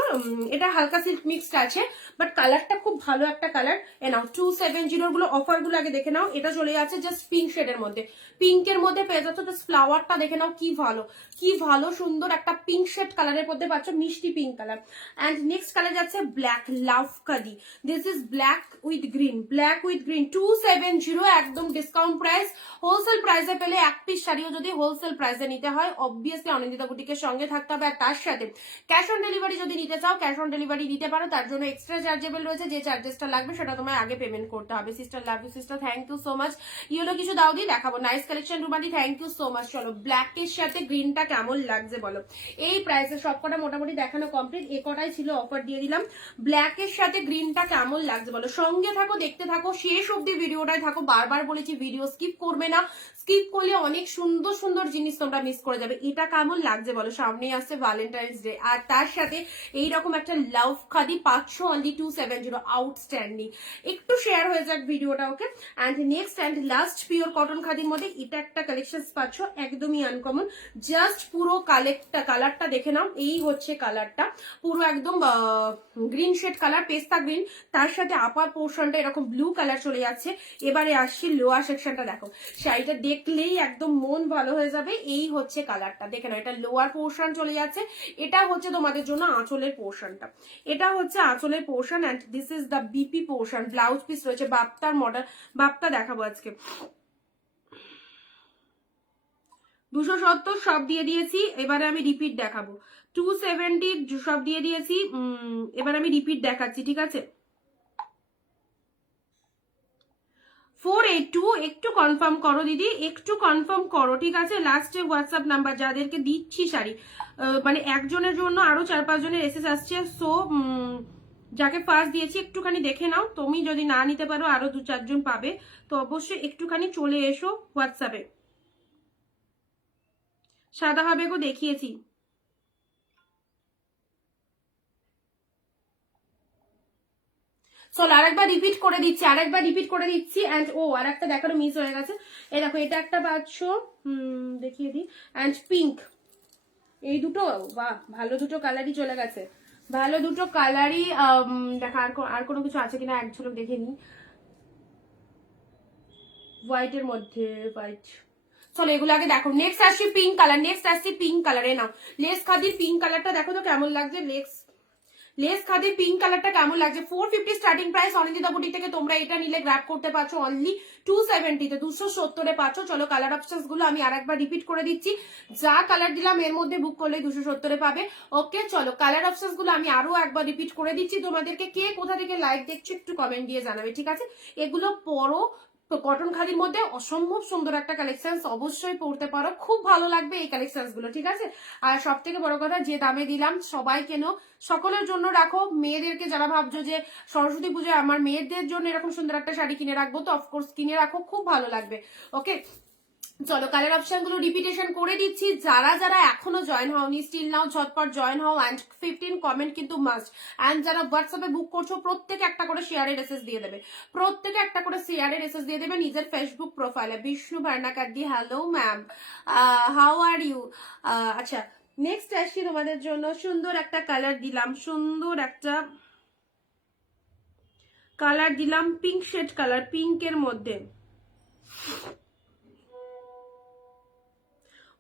এটা হালকা সিল্ক মিক্সড আছে, বাট কালারটা খুব ভালো একটা কালার। এ নাও 270 গুলো অফার গুলো আগে দেখে নাও। এটা চলে যাচ্ছে জাস্ট জাস্ট পিঙ্ক শেডের মধ্যে, পিঙ্কের মধ্যে পেয়ে যাচ্ছ। জাস্ট ফ্লাওয়ারটা দেখে নাও, কি ভালো, কি ভালো সুন্দর একটা পিঙ্ক শেড কালারের মধ্যে পাচ্ছ, মিষ্টি pink colour. And next colour যাচ্ছে ব্ল্যাক লাভ কাদি। This is black with green, black with green 270, একদম ডিসকাউন্ট প্রাইস। হোলসেল প্রাইসে পেলে এক পিস শাড়িও যদি হোলসেল প্রাইসে নিতে হয় অবভিয়াসলি অনিন্দিতা বুটিকের সঙ্গে থাকতে হবে। আর তার সাথে ক্যাশ অন ডেলিভারি যদি নিতে চাও, ক্যাশ অন ডেলিভারি দিতে পারো, তার জন্য এক্সট্রা চার্জেবল রয়েছে। যে চার্জেসটা লাগবে সেটা তোমায় আগে পেমেন্ট করতে হবে। Sister love you sister, thank you so much. Yellow কিছু দাও দিয়ে দেখাবো, নাইস কালেকশন রুমালি, থ্যাংক ইউ সো মাচ। চলো ব্ল্যাকের সাথে গ্রিনটা কেমন লাগছে বলো। এই প্রাইসে সবকটা মোটামুটি দেখানো কমপ্লিট, এ কটাই ছিল, অফার দিয়ে দিলাম। ব্ল্যাকের সাথে গ্রিনটা কেমন লাগছে বলো। সঙ্গে থাকো, দেখতে থাকো, শেষ অব্দি ভিডিওটাই থাকো। বারবার বলেছি ভিডিও স্কিপ করবে না, স্কিপ করলে অনেক সুন্দর সুন্দর জিনিস তোমরা মিস করে যাবে। এটা কেমন লাগছে বলো। সামনেই আসছে ভ্যালেন্টাইন্স ডে, আর তার সাথে এইরকম একটা লাভ খাদি পাচ্ছ অনলি 270, আউটস্ট্যান্ডিং। একটু শেয়ার হয়ে যাক ভিডিওটা, okay. And next and last pure cotton খাদির মধ্যে এটা একটা কালেকশন পাচ্ছ, একদমই আনকমন। জাস্ট পুরো কালারটা দেখে নাও, এই হচ্ছে কালারটা, পুরো একদম গ্রিন শেড কালার, পেস্তা গ্রিন, তার সাথে আপার পোর্শনটা এরকম ব্লু কালার চলে যাচ্ছে। এবারে আসছি লোয়ার সেকশনটা, দেখো শাড়িটা দেখলেই একদম মন ভালো হয়ে যাবে। এই হচ্ছে কালারটা দেখে নাও, এটা লোয়ার পোর্শন চলে যাচ্ছে, এটা হচ্ছে তোমাদের জন্য আঁচলের পোর্শনটা, এটা হচ্ছে আঁচলের portion. And this is the BP portion. Blouse piece রয়েছে বাপ্তার মডেল, বাপ্তা দেখাবো আজকে। 270 সব দিয়ে দিয়েছি, এবারে আমি রিপিট দেখাবো। 270 সব দিয়ে দিয়েছি, এবার আমি রিপিট দেখাচ্ছি, ঠিক আছে। 482 একটু কনফার্ম করো দিদি, একটু কনফার্ম করো, ঠিক আছে। লাস্টে হোয়াটসঅ্যাপ নাম্বার যাদেরকে দিচ্ছি শাড়ি, মানে একজনের জন্য আরো 4-5 জনের এসএস আসছে। সো যাকে ফার্স্ট দিয়েছি একটুখানি দেখে নাও, তুমি যদি না নিতে পারো আরো 2-4 জন পাবে, তো অবশ্যই একটুখানি চলে এসো হোয়াটসঅ্যাপে। সাদা হবে গো, দেখিয়েছি। চলো আরেকবার রিপিট করে দিচ্ছি, অ্যান্ড ও আর একটা দেখানো মিস হয়ে গেছে। এই দেখো এটা একটা পাচ্ছ, দেখিয়ে দিই। অ্যান্ড পিঙ্ক, এই দুটো, বাহ ভালো দুটো কালারই চলে গেছে, ভালো দুটো কালারই। দেখা আর কোনো কিছু আছে কিনা এক ঝলক দেখে নিই। হোয়াইটের মধ্যে হোয়াইট, চলো এগুলো আগে দেখো। নেক্সট আসছি পিঙ্ক কালার, পিঙ্ক কালারে নাও। লেস খাদির পিঙ্ক কালারটা দেখো তো কেমন লাগছে। লেস খাদির পিঙ্ক কালারটা কেমন লাগছে। 450 স্টার্টিং প্রাইস, অনিন্দিতা বুটিক থেকে তোমরা এটা নিলে গ্র্যাব করতে পারছো অনলি 270 তে, 270 পাচ্ছ। চলো কালার অপশনস গুলো আমি আরেকবার রিপিট করে দিচ্ছি, যা কালার দিলাম এর মধ্যে বুক করলে 270 পাবে, ওকে। চলো কালার অপশনস গুলো আমি আরো একবার রিপিট করে দিচ্ছি তোমাদেরকে। কে কোথা থেকে লাইভ দেখছো একটু কমেন্ট দিয়ে জানাবে, ঠিক আছে। এগুলো পরো, তো কটন খাদির মধ্যে অসম্ভব সুন্দর একটা কালেকশন, অবশ্যই পড়তে পারো, খুব ভালো লাগবে এই কালেকশন গুলো, ঠিক আছে। আর সব থেকে বড় কথা, যে দামে দিলাম সবাই কেন, সকলের জন্য রাখো। মেয়েদেরকে যারা ভাবছো যে সরস্বতী পুজোয় আমার মেয়েদের জন্য এরকম সুন্দর একটা শাড়ি কিনে রাখবো, তো অফকোর্স কিনে রাখো, খুব ভালো লাগবে, ওকে। চলো কালার অপশন গুলো রিপিটেশন করে দিচ্ছি। যারা যারা এখনো জয়েন হওনি, স্টিল নাও, ঝটপট জয়েন হও। অ্যান্ড 15 কমেন্ট কিন্তু মাস্ট। অ্যান্ড যারা হোয়াটসঅ্যাপে বুক করছো প্রত্যেকে একটা করে শেয়ারের এসএস দিয়ে দেবে, প্রত্যেকে একটা করে শেয়ারের এসএস দিয়ে দেবে নিজের ফেসবুক প্রোফাইলে। বিষ্ণু ভার্নাকার দি, hello ma'am, how are you. আচ্ছা নেক্সট আসছি তোমাদের জন্য, সুন্দর একটা কালার দিলাম, সুন্দর একটা কালার দিলাম, পিঙ্ক শেড কালার, পিঙ্কের মধ্যে।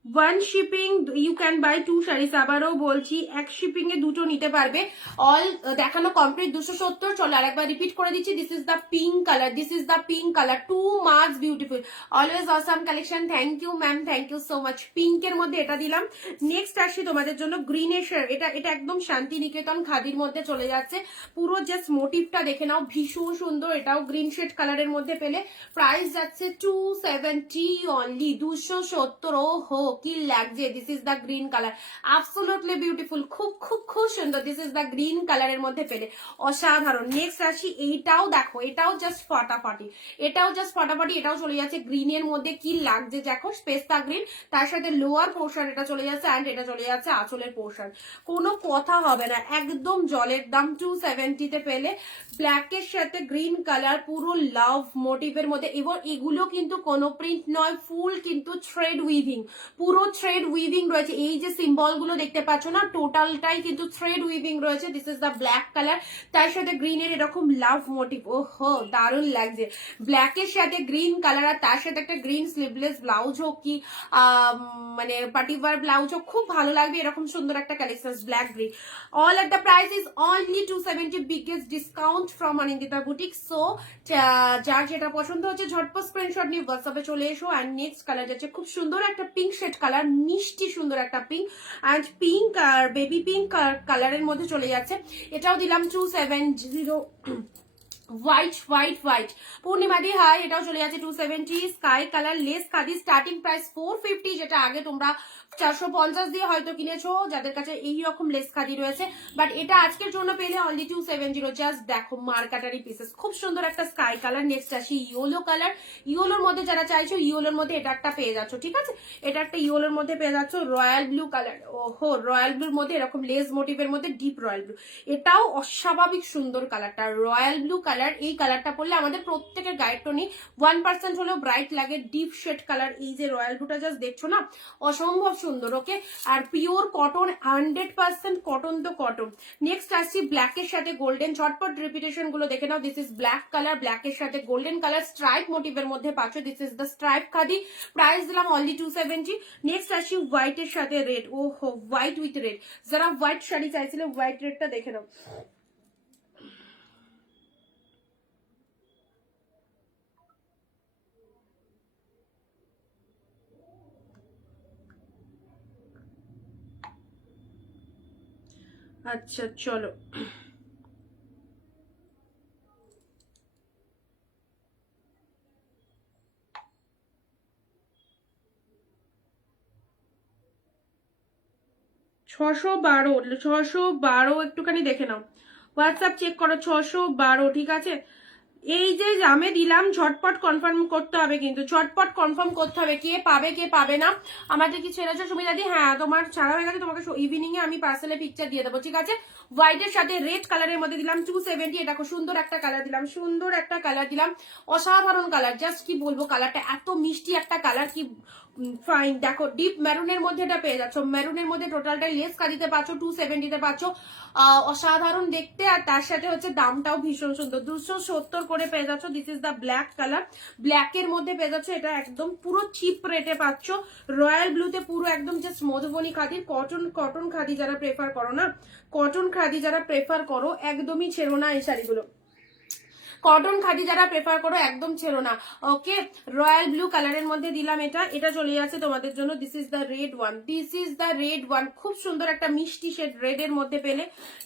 One shipping you can buy 2 saris, আবারও বলছি এক শিপিং এ দুটো নিতে পারবে। অল দেখানো কমপ্লিট 270। চলো আরেকবার রিপিট করে দিচ্ছি, this is the pink colour, this is the pink colour, too much beautiful, always awesome collection. Thank you ma'am, thank you so much. পিঙ্কের মধ্যে এটা দিলাম। নেক্সট আসছি তোমাদের জন্য গ্রিনের, এটা একদম শান্তিনিকেতন খাদির মধ্যে চলে যাচ্ছে। পুরো জাস্ট মোটিভটা দেখে নাও, ভীষণ সুন্দর। এটাও গ্রিন শেড কালারের মধ্যে পেলে প্রাইস যাচ্ছে 270 অনলি, 270। ও হো কি লাগছে। This is the green colour, absolutely beautiful, খুব খুব খুব সুন্দর। দিস ইজ দ্য গ্রিন কালারের মধ্যে পেলে অসাধারণ। নেক্সট আসি, এইটাও দেখো, এটাও জাস্ট ফাটাফাটি, এটাও জাস্ট ফাটাফাটি। এটাও চলে যাচ্ছে গ্রিনের মধ্যে, কি লাগছে দেখো, পেস্তা গ্রিন, তার সাথে লোয়ার পোর্শন এটা চলে যাচ্ছে, অ্যান্ড এটা চলে যাচ্ছে আঁচলের পোর্শন। কোনো কথা হবে না, একদম জলের দাম। 270 তে পেলে ব্ল্যাকের সাথে গ্রিন কালার, পুরো লাভ মোটিভের মধ্যে। এবার এগুলো কিন্তু কোনো প্রিন্ট নয়, ফুল কিন্তু থ্রেড উইভিং, পুরো থ্রেড উইভিং রয়েছে, এই যে সিম্বল গুলো দেখতে পাচ্ছ না টোটালটাই কিন্তু থ্রেড উইভিং রয়েছে। This is the black colour, তার সাথে গ্রিনের এরকম লাভ মোটিভ, ওহো দারুণ লাগছে। ব্ল্যাকের সাথে গ্রিন কালার আর তার সাথে একটা গ্রিন স্লিভলেস ব্লাউজ হোক কি মানে পার্টিওয়ার ব্লাউজ হোক, খুব ভালো লাগবে এরকম সুন্দর একটা collection black green. All at the price is only 270, biggest discount from Anindita boutique. So যার যেটা পছন্দ হচ্ছে ঝটপট স্ক্রিনশট নিয়ে হোয়াটসঅ্যাপে চলে এসো। অ্যান্ড নেক্সট কালার যাচ্ছে খুব সুন্দর একটা পিঙ্ক শেড কালার, মিষ্টি সুন্দর একটা পিঙ্ক, অ্যান্ড পিঙ্ক আর বেবি পিঙ্ক কালারের মধ্যে চলে যাচ্ছে। এটাও দিলাম 270। হোয়াইট হোয়াইট হোয়াইট পূর্ণিমা দি হাই, এটাও চলে যাচ্ছে 270। Sky colour lace khadi, starting price 450, যেটা আগে তোমরা 450 দিয়ে হয়তো কিনেছো যাদের কাছে এই রকম লেস খাদি রয়েছে, বাট এটা আজকের জন্য পেলে অনলি 270। জাস্ট দেখো মার্কাটারি পিসেস, খুব সুন্দর একটা স্কাই কালার। নেক্সট আসি ইয়েলো কালার, ইয়েলোর মধ্যে যারা চাইছো ইয়েলোর মধ্যে এটা একটা পেয়ে যাচ্ছ, ঠিক আছে, এটা একটা ইয়েলোর মধ্যে পেয়ে যাচ্ছ। রয়্যাল ব্লু কালার, ওহো রয়্যাল ব্লুর মধ্যে এরকম লেস মোটিভের মধ্যে ডিপ রয়্যাল ব্লু, এটাও অস্বাভাবিক সুন্দর কালারটা। রয়্যাল ব্লু কালার, এই কালারটা পরলে আমাদের প্রত্যেকের গায়ের টোনে 1% হলেও ব্রাইট লাগে। ডিপ শেড কালার, এই যে রয়্যাল ব্লুটা জাস্ট দেখছো না অসম্ভব সুন্দর, ওকে। আর পিওর কটন, 100% কটন তো কটন। নেক্সট আসছি ব্ল্যাকের সাথে গোল্ডেন, ঝটপট রিপিটেশন গুলো দেখে নাও। দিস ইজ ব্ল্যাক কালার, ব্ল্যাকের সাথে গোল্ডেন কালার স্ট্রাইপ মোটিভের মধ্যে পাচ্ছ। This is the stripe khadi, price দিলাম অনলি 270। নেক্সট আসছি হোয়াইটের সাথে রেড, ওহো হোয়াইট উইথ রেড, যারা হোয়াইট শাড়ি চাইছিলে হোয়াইট রেডটা দেখে নাও। আচ্ছা চলো, 612 একটুখানি দেখে নাও, হোয়াটসঅ্যাপ চেক করো, 612, ঠিক আছে। এই যে আমি দিলাম ঝটপট কনফার্ম করতে হবে, কিন্তু ঝটপট কনফার্ম করতে হবে কে পাবে কে পাবে না। আমাদের কি ছেড়েছো সুমিতা দি? হ্যাঁ তোমার ছাড়া হয়ে গেছে, তোমাকে ইভিনিং এ আমি পার্সেলে পিকচার দিয়ে দেবো, ঠিক আছে। হোয়াইটের সাথে রেড কালারের মধ্যে দিলাম 270। এটা খুব সুন্দর একটা কালার দিলাম, সুন্দর একটা কালার দিলাম, অসাধারণ কালার, জাস্ট কি বলবো, কালারটা এত মিষ্টি একটা কালার, কি ফাইন। দেখো ডিপ মেরুনের মধ্যে এটা পেয়ে যাচ্ছ, মেরুনের মধ্যে টোটালটাই লেস কাটিতে পাচ্ছ, 270 পাচ্ছ, অসাধারণ দেখতে। আর তার সাথে হচ্ছে দামটাও ভীষণ সুন্দর, 270 করে পেয়ে যাচ্ছ। This is the black colour, ব্ল্যাকের মধ্যে পেয়ে যাচ্ছ, এটা একদম পুরো চিপ রেটে পাচ্ছ। রয়্যাল ব্লুতে পুরো একদম জাস্ট মধুবনী খাদির কটন, কটন খাদি যারা প্রেফার করো না, কটন খাদি যারা প্রেফার করো একদমই ছেড়ো না এই শাড়িগুলো, কটন খাদি যারা প্রেফার করো একদম ছেড়ো না, ওকে। রয়্যাল ব্লু কালারের মধ্যে দিলাম এটা, এটা চলে যাচ্ছে তোমাদের জন্য। This is the red one, this is the red one, খুব সুন্দর একটা মিষ্টি শেড রেড এর মধ্যে পেলে।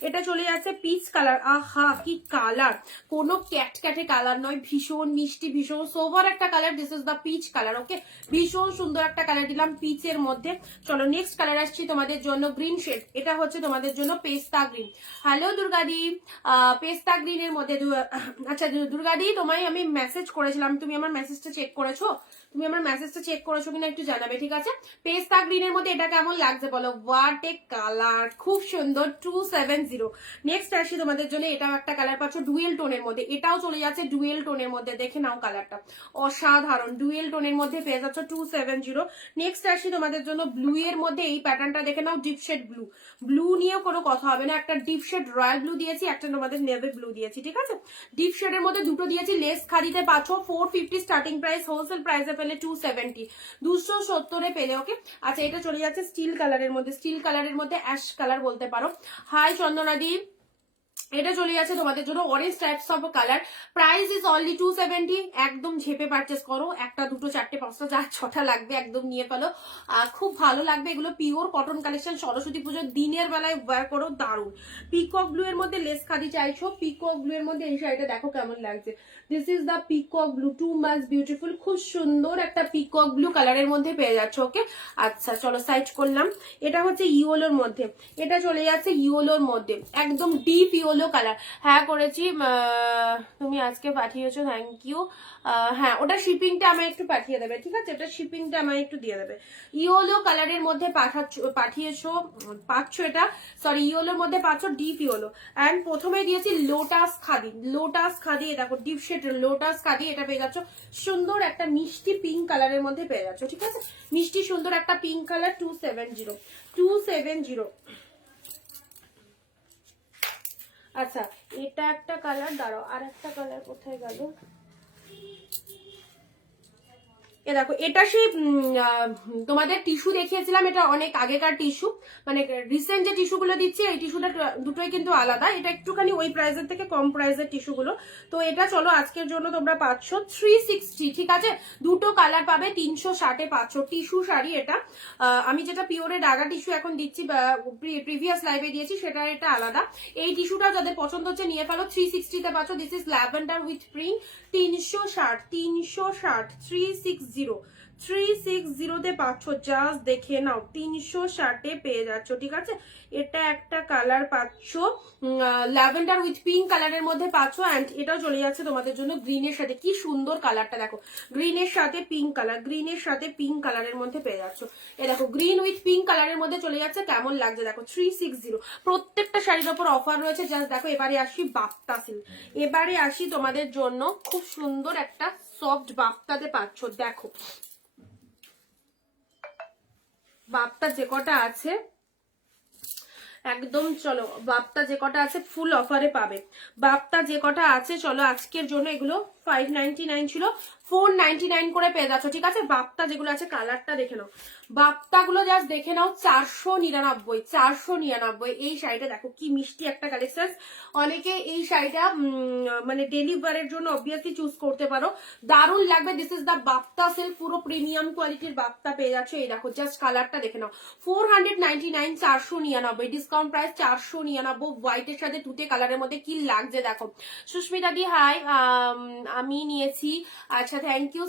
এটা চলে যাচ্ছে পিচ কালার, আহা কি কালার, কোনো ক্যাটক্যাটে কালার নয়, ভীষণ মিষ্টি ভীষণ সোভার একটা কালার। This is the peach colour, okay, ভীষণ সুন্দর একটা কালার দিলাম পিচের মধ্যে। চলো নেক্সট কালার আসছি তোমাদের জন্য গ্রিন শেড, এটা হচ্ছে তোমাদের জন্য পেস্তা গ্রিন। হ্যালো দুর্গাদি, পেস্তা গ্রিনের মধ্যে আচ্ছা দুর্গাদি তোমায় আমি মেসেজ করেছিলাম, তুমি আমার মেসেজটা চেক করেছো? তুমি আমার মেসেজটা চেক করেছো কিনা একটু জানাবে, ঠিক আছে। পেস্তা গ্রিনের মধ্যে এটা কেমন লাগছে বলো, হোয়াট এ কালার, খুব সুন্দর, 270। নেক্সট আসি তোমাদের জন্য, এটাও একটা কালার পাচ্ছ ডুয়েল টোনের মধ্যে, এটাও চলে যাচ্ছে ডুয়েল টোনের মধ্যে, দেখে নাও কালারটা অসাধারণ, ডুয়েল টোনের মধ্যে পেয়ে যাচ্ছ 270। নেক্সট আসি তোমাদের জন্য ব্লু এর মধ্যে, এই প্যাটার্নটা দেখে নাও, ডিপ শেড ব্লু, ব্লু নিয়েও কোনো কথা হবে না, একটা ডিপ শেড রয়্যাল ব্লু দিয়েছি, একটা তোমাদের নেভি ব্লু দিয়েছি, ঠিক আছে। ডিপ শেডের মধ্যে দুটো দিয়েছি, লেস খাদিতে পাচ্ছ 450 স্টার্টিং প্রাইস, হোলসেল প্রাইসে পেলে 270, 270 পেলে, ওকে। আচ্ছা এটা চলে যাচ্ছে স্টিল কালারের মধ্যে, স্টিল কালারের মধ্যে অ্যাশ কালার বলতে পারো। হাই চন্দনাদি, এটা চলে যাচ্ছে তোমাদের জন্য orange types of colour, price is only 270। একদম ঝেপে পারচেস করো, একটা দুটো চারটে পাঁচটা যা ছটা লাগবে একদম নিয়ে ফেলো, খুব ভালো লাগবে। এগুলো পিওর কটন কালেকশন, সরস্বতী পুজোর দিনের বেলায় ওয়্যার করো, দারুণ। পিকক ব্লু এর মধ্যে লেস খাদি চাইছো, পিকক ব্লু এর মধ্যে এই শাড়িটা দেখো কেমন লাগছে। This is the peacock blue, two much beautiful, খুব সুন্দর একটা পিকক ব্লু কালারের মধ্যে পেয়ে যাচ্ছে, ওকে। আচ্ছা চলো সাইড করলাম। এটা হচ্ছে ইয়েলোর মধ্যে, এটা চলে যাচ্ছে ইয়েলোর মধ্যে, একদম ডিপ ইয়েলো ইয়েলো কালার। হ্যাঁ করেছি, তুমি আজকে পাঠিয়েছো, থ্যাংক ইউ। হ্যাঁ ওটা শিপিংটা আমায় একটু পাঠিয়ে দেবে, ঠিক আছে, ওটা শিপিংটা আমায় একটু দিয়ে দেবে। ইয়েলো কালারের মধ্যে পাচ্ছ এটা, সরি ইয়েলোর মধ্যে পাচ্ছ ডিপ ইয়েলো। অ্যান্ড প্রথমে দিয়েছি লোটাস খাদি, লোটাস খাদি, দেখো ডিপ শেড লোটাস খাদি, এটা পেয়ে যাচ্ছ সুন্দর একটা মিষ্টি পিঙ্ক কালারের মধ্যে পেয়ে যাচ্ছ, ঠিক আছে, মিষ্টি সুন্দর একটা পিঙ্ক কালার 270। আচ্ছা এটা একটা কালার, দাঁড়াও আর একটা কালার কোথায় গেল, এ দেখো এটা সেই তোমাদের টিস্যু দেখিয়েছিলাম, এটা অনেক আগেকার টিস্যু, মানে রিসেন্ট যে টিস্যু গুলো দিচ্ছি এই টিস্যুটা দুটোই কিন্তু আলাদা, এটা একটুখানি ওই প্রাইসের থেকে কম প্রাইসের টিস্যু গুলো। তো এটা চলো আজকের জন্য তোমরা পাচ্ছ 360, ঠিক আছে, দুটো কালার পাবে 360-এ পাচ্ছ টিস্যু শাড়ি এটা। আমি যেটা পিওরে ডাগা টিস্যু এখন দিচ্ছি, প্রিভিয়াস লাইভে দিয়েছি, সেটা এটা আলাদা। এই টিস্যুটা যাদের পছন্দ হচ্ছে নিয়ে ফেলো, 360-তে পাচ্ছ। This is lavender with print, 360-360-তে পাচ্ছ, জাস্ট দেখে নাও, 360-এ পেয়ে যাচ্ছ, ঠিক আছে। এটা একটা কালার পাচ্ছ ল্যাভেন্ডার উইথ পিঙ্ক কালারের মধ্যে পাচ্ছ, অ্যান্ড এটাও চলে যাচ্ছে তোমাদের জন্য গ্রিনের সাথে। কি সুন্দর কালারটা দেখো, গ্রিনের সাথে পিঙ্ক কালার, গ্রিনের সাথে পিঙ্ক কালারের মধ্যে পেয়ে যাচ্ছ। এ দেখো গ্রিন উইথ পিঙ্ক কালারের মধ্যে চলে যাচ্ছে, কেমন লাগছে দেখো, 360। প্রত্যেকটা শাড়ির ওপর অফার রয়েছে, জাস্ট দেখো। এবারে আসি বাপ্তা সিল্ক, এবারে আসি তোমাদের জন্য খুব সুন্দর একটা সফট বাপ্তাতে পাচ্ছ, দেখো বাপ্তা যে কটা আছে একদম, চলো বাপ্তা যে কটা আছে ফুল অফারে পাবে। বাপ্তা যে কটা আছে চলো আজকের জন্য, এগুলো 599 ছিল, 499 করে পেয়ে যাচ্ছ, ঠিক আছে। বাপ্তা যেগুলো আছে কালারটা দেখে নাও, বাপ্তা গুলো জাস্ট দেখে নাও, 499। এই শাড়িটা দেখো কি মিষ্টি একটা কালেকশন। অনেকে এই শাড়িটা মানে ডেলি ওয়ারের জন্য অবভিয়াসলি চুজ করতে পারো, দারুণ লাগবে। This is the Bapta silk, পুরো প্রিমিয়াম কোয়ালিটির বাপ্তা পেয়ে যাচ্ছ। এই দেখো জাস্ট কালারটা দেখে নাও, 499, 499 ডিসকাউন্ট প্রাইস, 499 হোয়াইটের সাথে তুতে কালারের মধ্যে কি লাগছে দেখো। সুস্মিতা দি হাই, আমি নিয়েছি, আচ্ছা থ্যাংক ইউ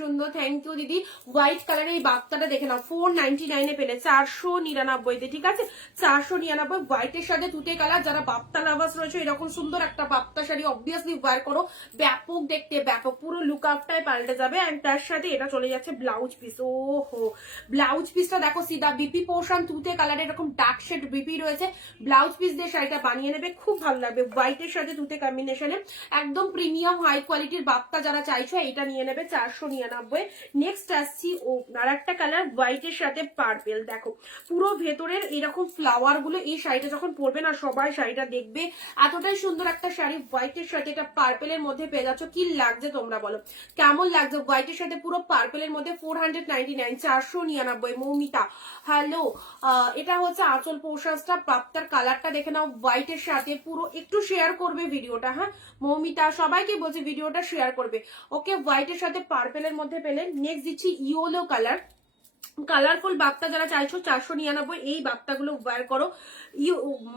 সুন্দর, থ্যাংক ইউ দিদি। হোয়াইট কালারের এই বাপ্তাটা দেখে নাও, 499-এ পেলে, 499-তে, ঠিক আছে, 499 হোয়াইটের সাথে তুতে কালার। যারা বাপ্তা লাভার্স রয়েছে এরকম সুন্দর একটা বাপ্তা শাড়ি অবভিয়াসলি ওয়্যার করো, ব্যাপক দেখতে, ব্যাপক, পুরো লুক আপটাই পাল্টে যাবে। অ্যান্ড তার সাথে এটা চলে যাচ্ছে ব্লাউজ পিস, ও হো ব্লাউজ পিসটা দেখো, সিধা বিপি পোর্শন তুতে কালার, এরকম ডার্ক শেড বিপি রয়েছে, ব্লাউজ পিস দিয়ে শাড়িটা বানিয়ে নেবে, খুব ভালো লাগবে হোয়াইটের সাথে তুতে কম্বিনেশনে, একদম প্রিমিয়াম হাই কোয়ালিটির বাপ্তা যারা চাইছো এটা নিয়ে নেবে 499। নেক্সট আসছি ও আর একটা কালার হোয়াইটের সাথে পার্পেল, দেখো পুরো ভেতরের এরকম ফ্লাওয়ার গুলো, এই শাড়িটা যখন পরবে না সবাই শাড়িটা দেখবে, এতটাই সুন্দর একটা শাড়ি হোয়াইটের সাথে এটা পার্পেলের মধ্যে পেয়ে যাচ্ছ। কি লাগছে তোমরা বলো, কেমন লাগছে হোয়াইটের সাথে পুরো পার্পেলের মধ্যে, 499, 499। মৌমিতা হ্যালো, এটা হচ্ছে আঁচল পোশাকটা, বাপ্তার কালারটা দেখে নাও হোয়াইটের সাথে পুরো, একটু শেয়ার করবে ভিডিওটা, হ্যাঁ মৌমিতা, সবাইকে বলছি ভিডিওটা শেয়ার করবে, ওকে। হোয়াইটের সাথে পার্পেলের মধ্যে পেলে। নেক্সট দিচ্ছি ইয়েলো কালার, কালারফুল বাপ্তা যারা চাইছো 499, এই বাপ্তাগুলো ওয়্যার করো,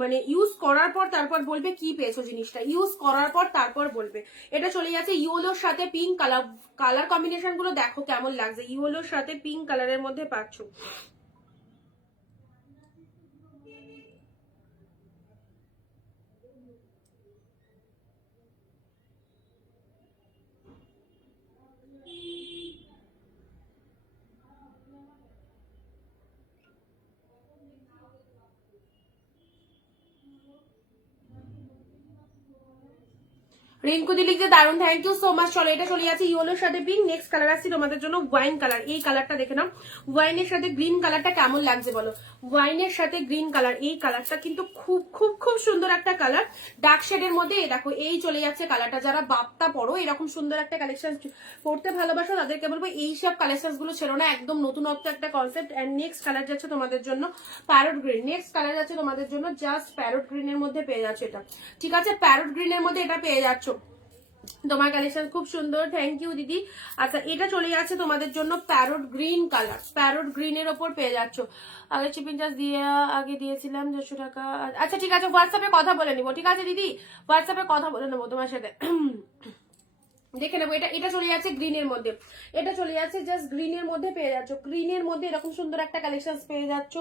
মানে ইউজ করার পর তারপর বলবে কি পেয়েছো জিনিসটা, ইউজ করার পর তারপর বলবে। এটা চলে যাচ্ছে ইয়েলোর সাথে পিঙ্ক কালার, কালার কম্বিনেশন গুলো দেখো কেমন লাগছে, ইয়েলোর সাথে পিঙ্ক কালারের মধ্যে পাচ্ছ। রিঙ্কু দি লিখছে দারুন, থ্যাংক ইউ সো মাচ। চলো এটা চলে যাচ্ছে ইয়েলোর সাথে পিঙ্ক। নেক্সট কালার আসছে তোমাদের জন্য ওয়াইন কালার, এই কালারটা দেখে নাও, ওয়াইনের সাথে গ্রিন কালারটা কেমন লাগছে বলো, ওয়াইনের সাথে গ্রিন কালার, এই কালারটা কিন্তু খুব খুব খুব সুন্দর একটা কালার, ডার্ক শেডের মধ্যে। দেখো এই চলে যাচ্ছে কালারটা, যারা বাপ্তা পরো এরকম সুন্দর একটা কালেকশন পড়তে ভালোবাসো তাদেরকে বলবো এইসব কালেকশন গুলো ছেড়ো না, একদম নতুনত্ব একটা কনসেপ্ট। এন্ড নেক্সট কালার যাচ্ছে তোমাদের জন্য প্যারট গ্রিন, নেক্সট কালার যাচ্ছে তোমাদের জন্য জাস্ট প্যারট গ্রিনের মধ্যে পেয়ে যাচ্ছে এটা, ঠিক আছে, প্যারট গ্রিনের মধ্যে এটা পেয়ে যাচ্ছ। তোমার কালেকশন খুব সুন্দর, থ্যাংক ইউ দিদি। আচ্ছা এটা চলে যাচ্ছে তোমাদের জন্য প্যারট গ্রিন কালার, প্যারট গ্রিনের ওপর পেয়ে যাচ্ছ। আগে শিপিং চার্জ দিয়ে আগে দিয়েছিলাম 200 টাকা। আচ্ছা ঠিক আছে, হোয়াটসঅ্যাপে কথা বলে নিবো, ঠিক আছে দিদি, হোয়াটসঅ্যাপে কথা বলে নেবো তোমার সাথে। দেখে নেবো। এটা এটা চলে যাচ্ছে গ্রিনের মধ্যে, এটা চলে যাচ্ছে জাস্ট গ্রিনের মধ্যে পেয়ে যাচ্ছ, গ্রিনের মধ্যে এরকম সুন্দর একটা কালেকশন পেয়ে যাচ্ছ।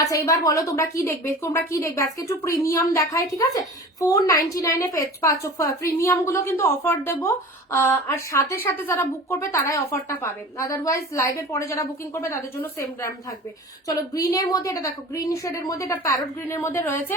আচ্ছা এবার বলো তোমরা কি দেখবে, তোমরা কি দেখবে, আজকে একটু প্রিমিয়াম দেখায়, ঠিক আছে। 499 পাচ্ছ, প্রিমিয়াম গুলো কিন্তু অফার দেবো, আর সাথে সাথে যারা বুক করবে তারাই অফারটা পাবে, আদারওয়াইজ লাইভের পরে যারা বুকিং করবে তাদের জন্য সেম দাম থাকবে। চলো গ্রিনের মধ্যে এটা দেখো, গ্রিন শেডের মধ্যে, এটা প্যারট গ্রিনের মধ্যে রয়েছে,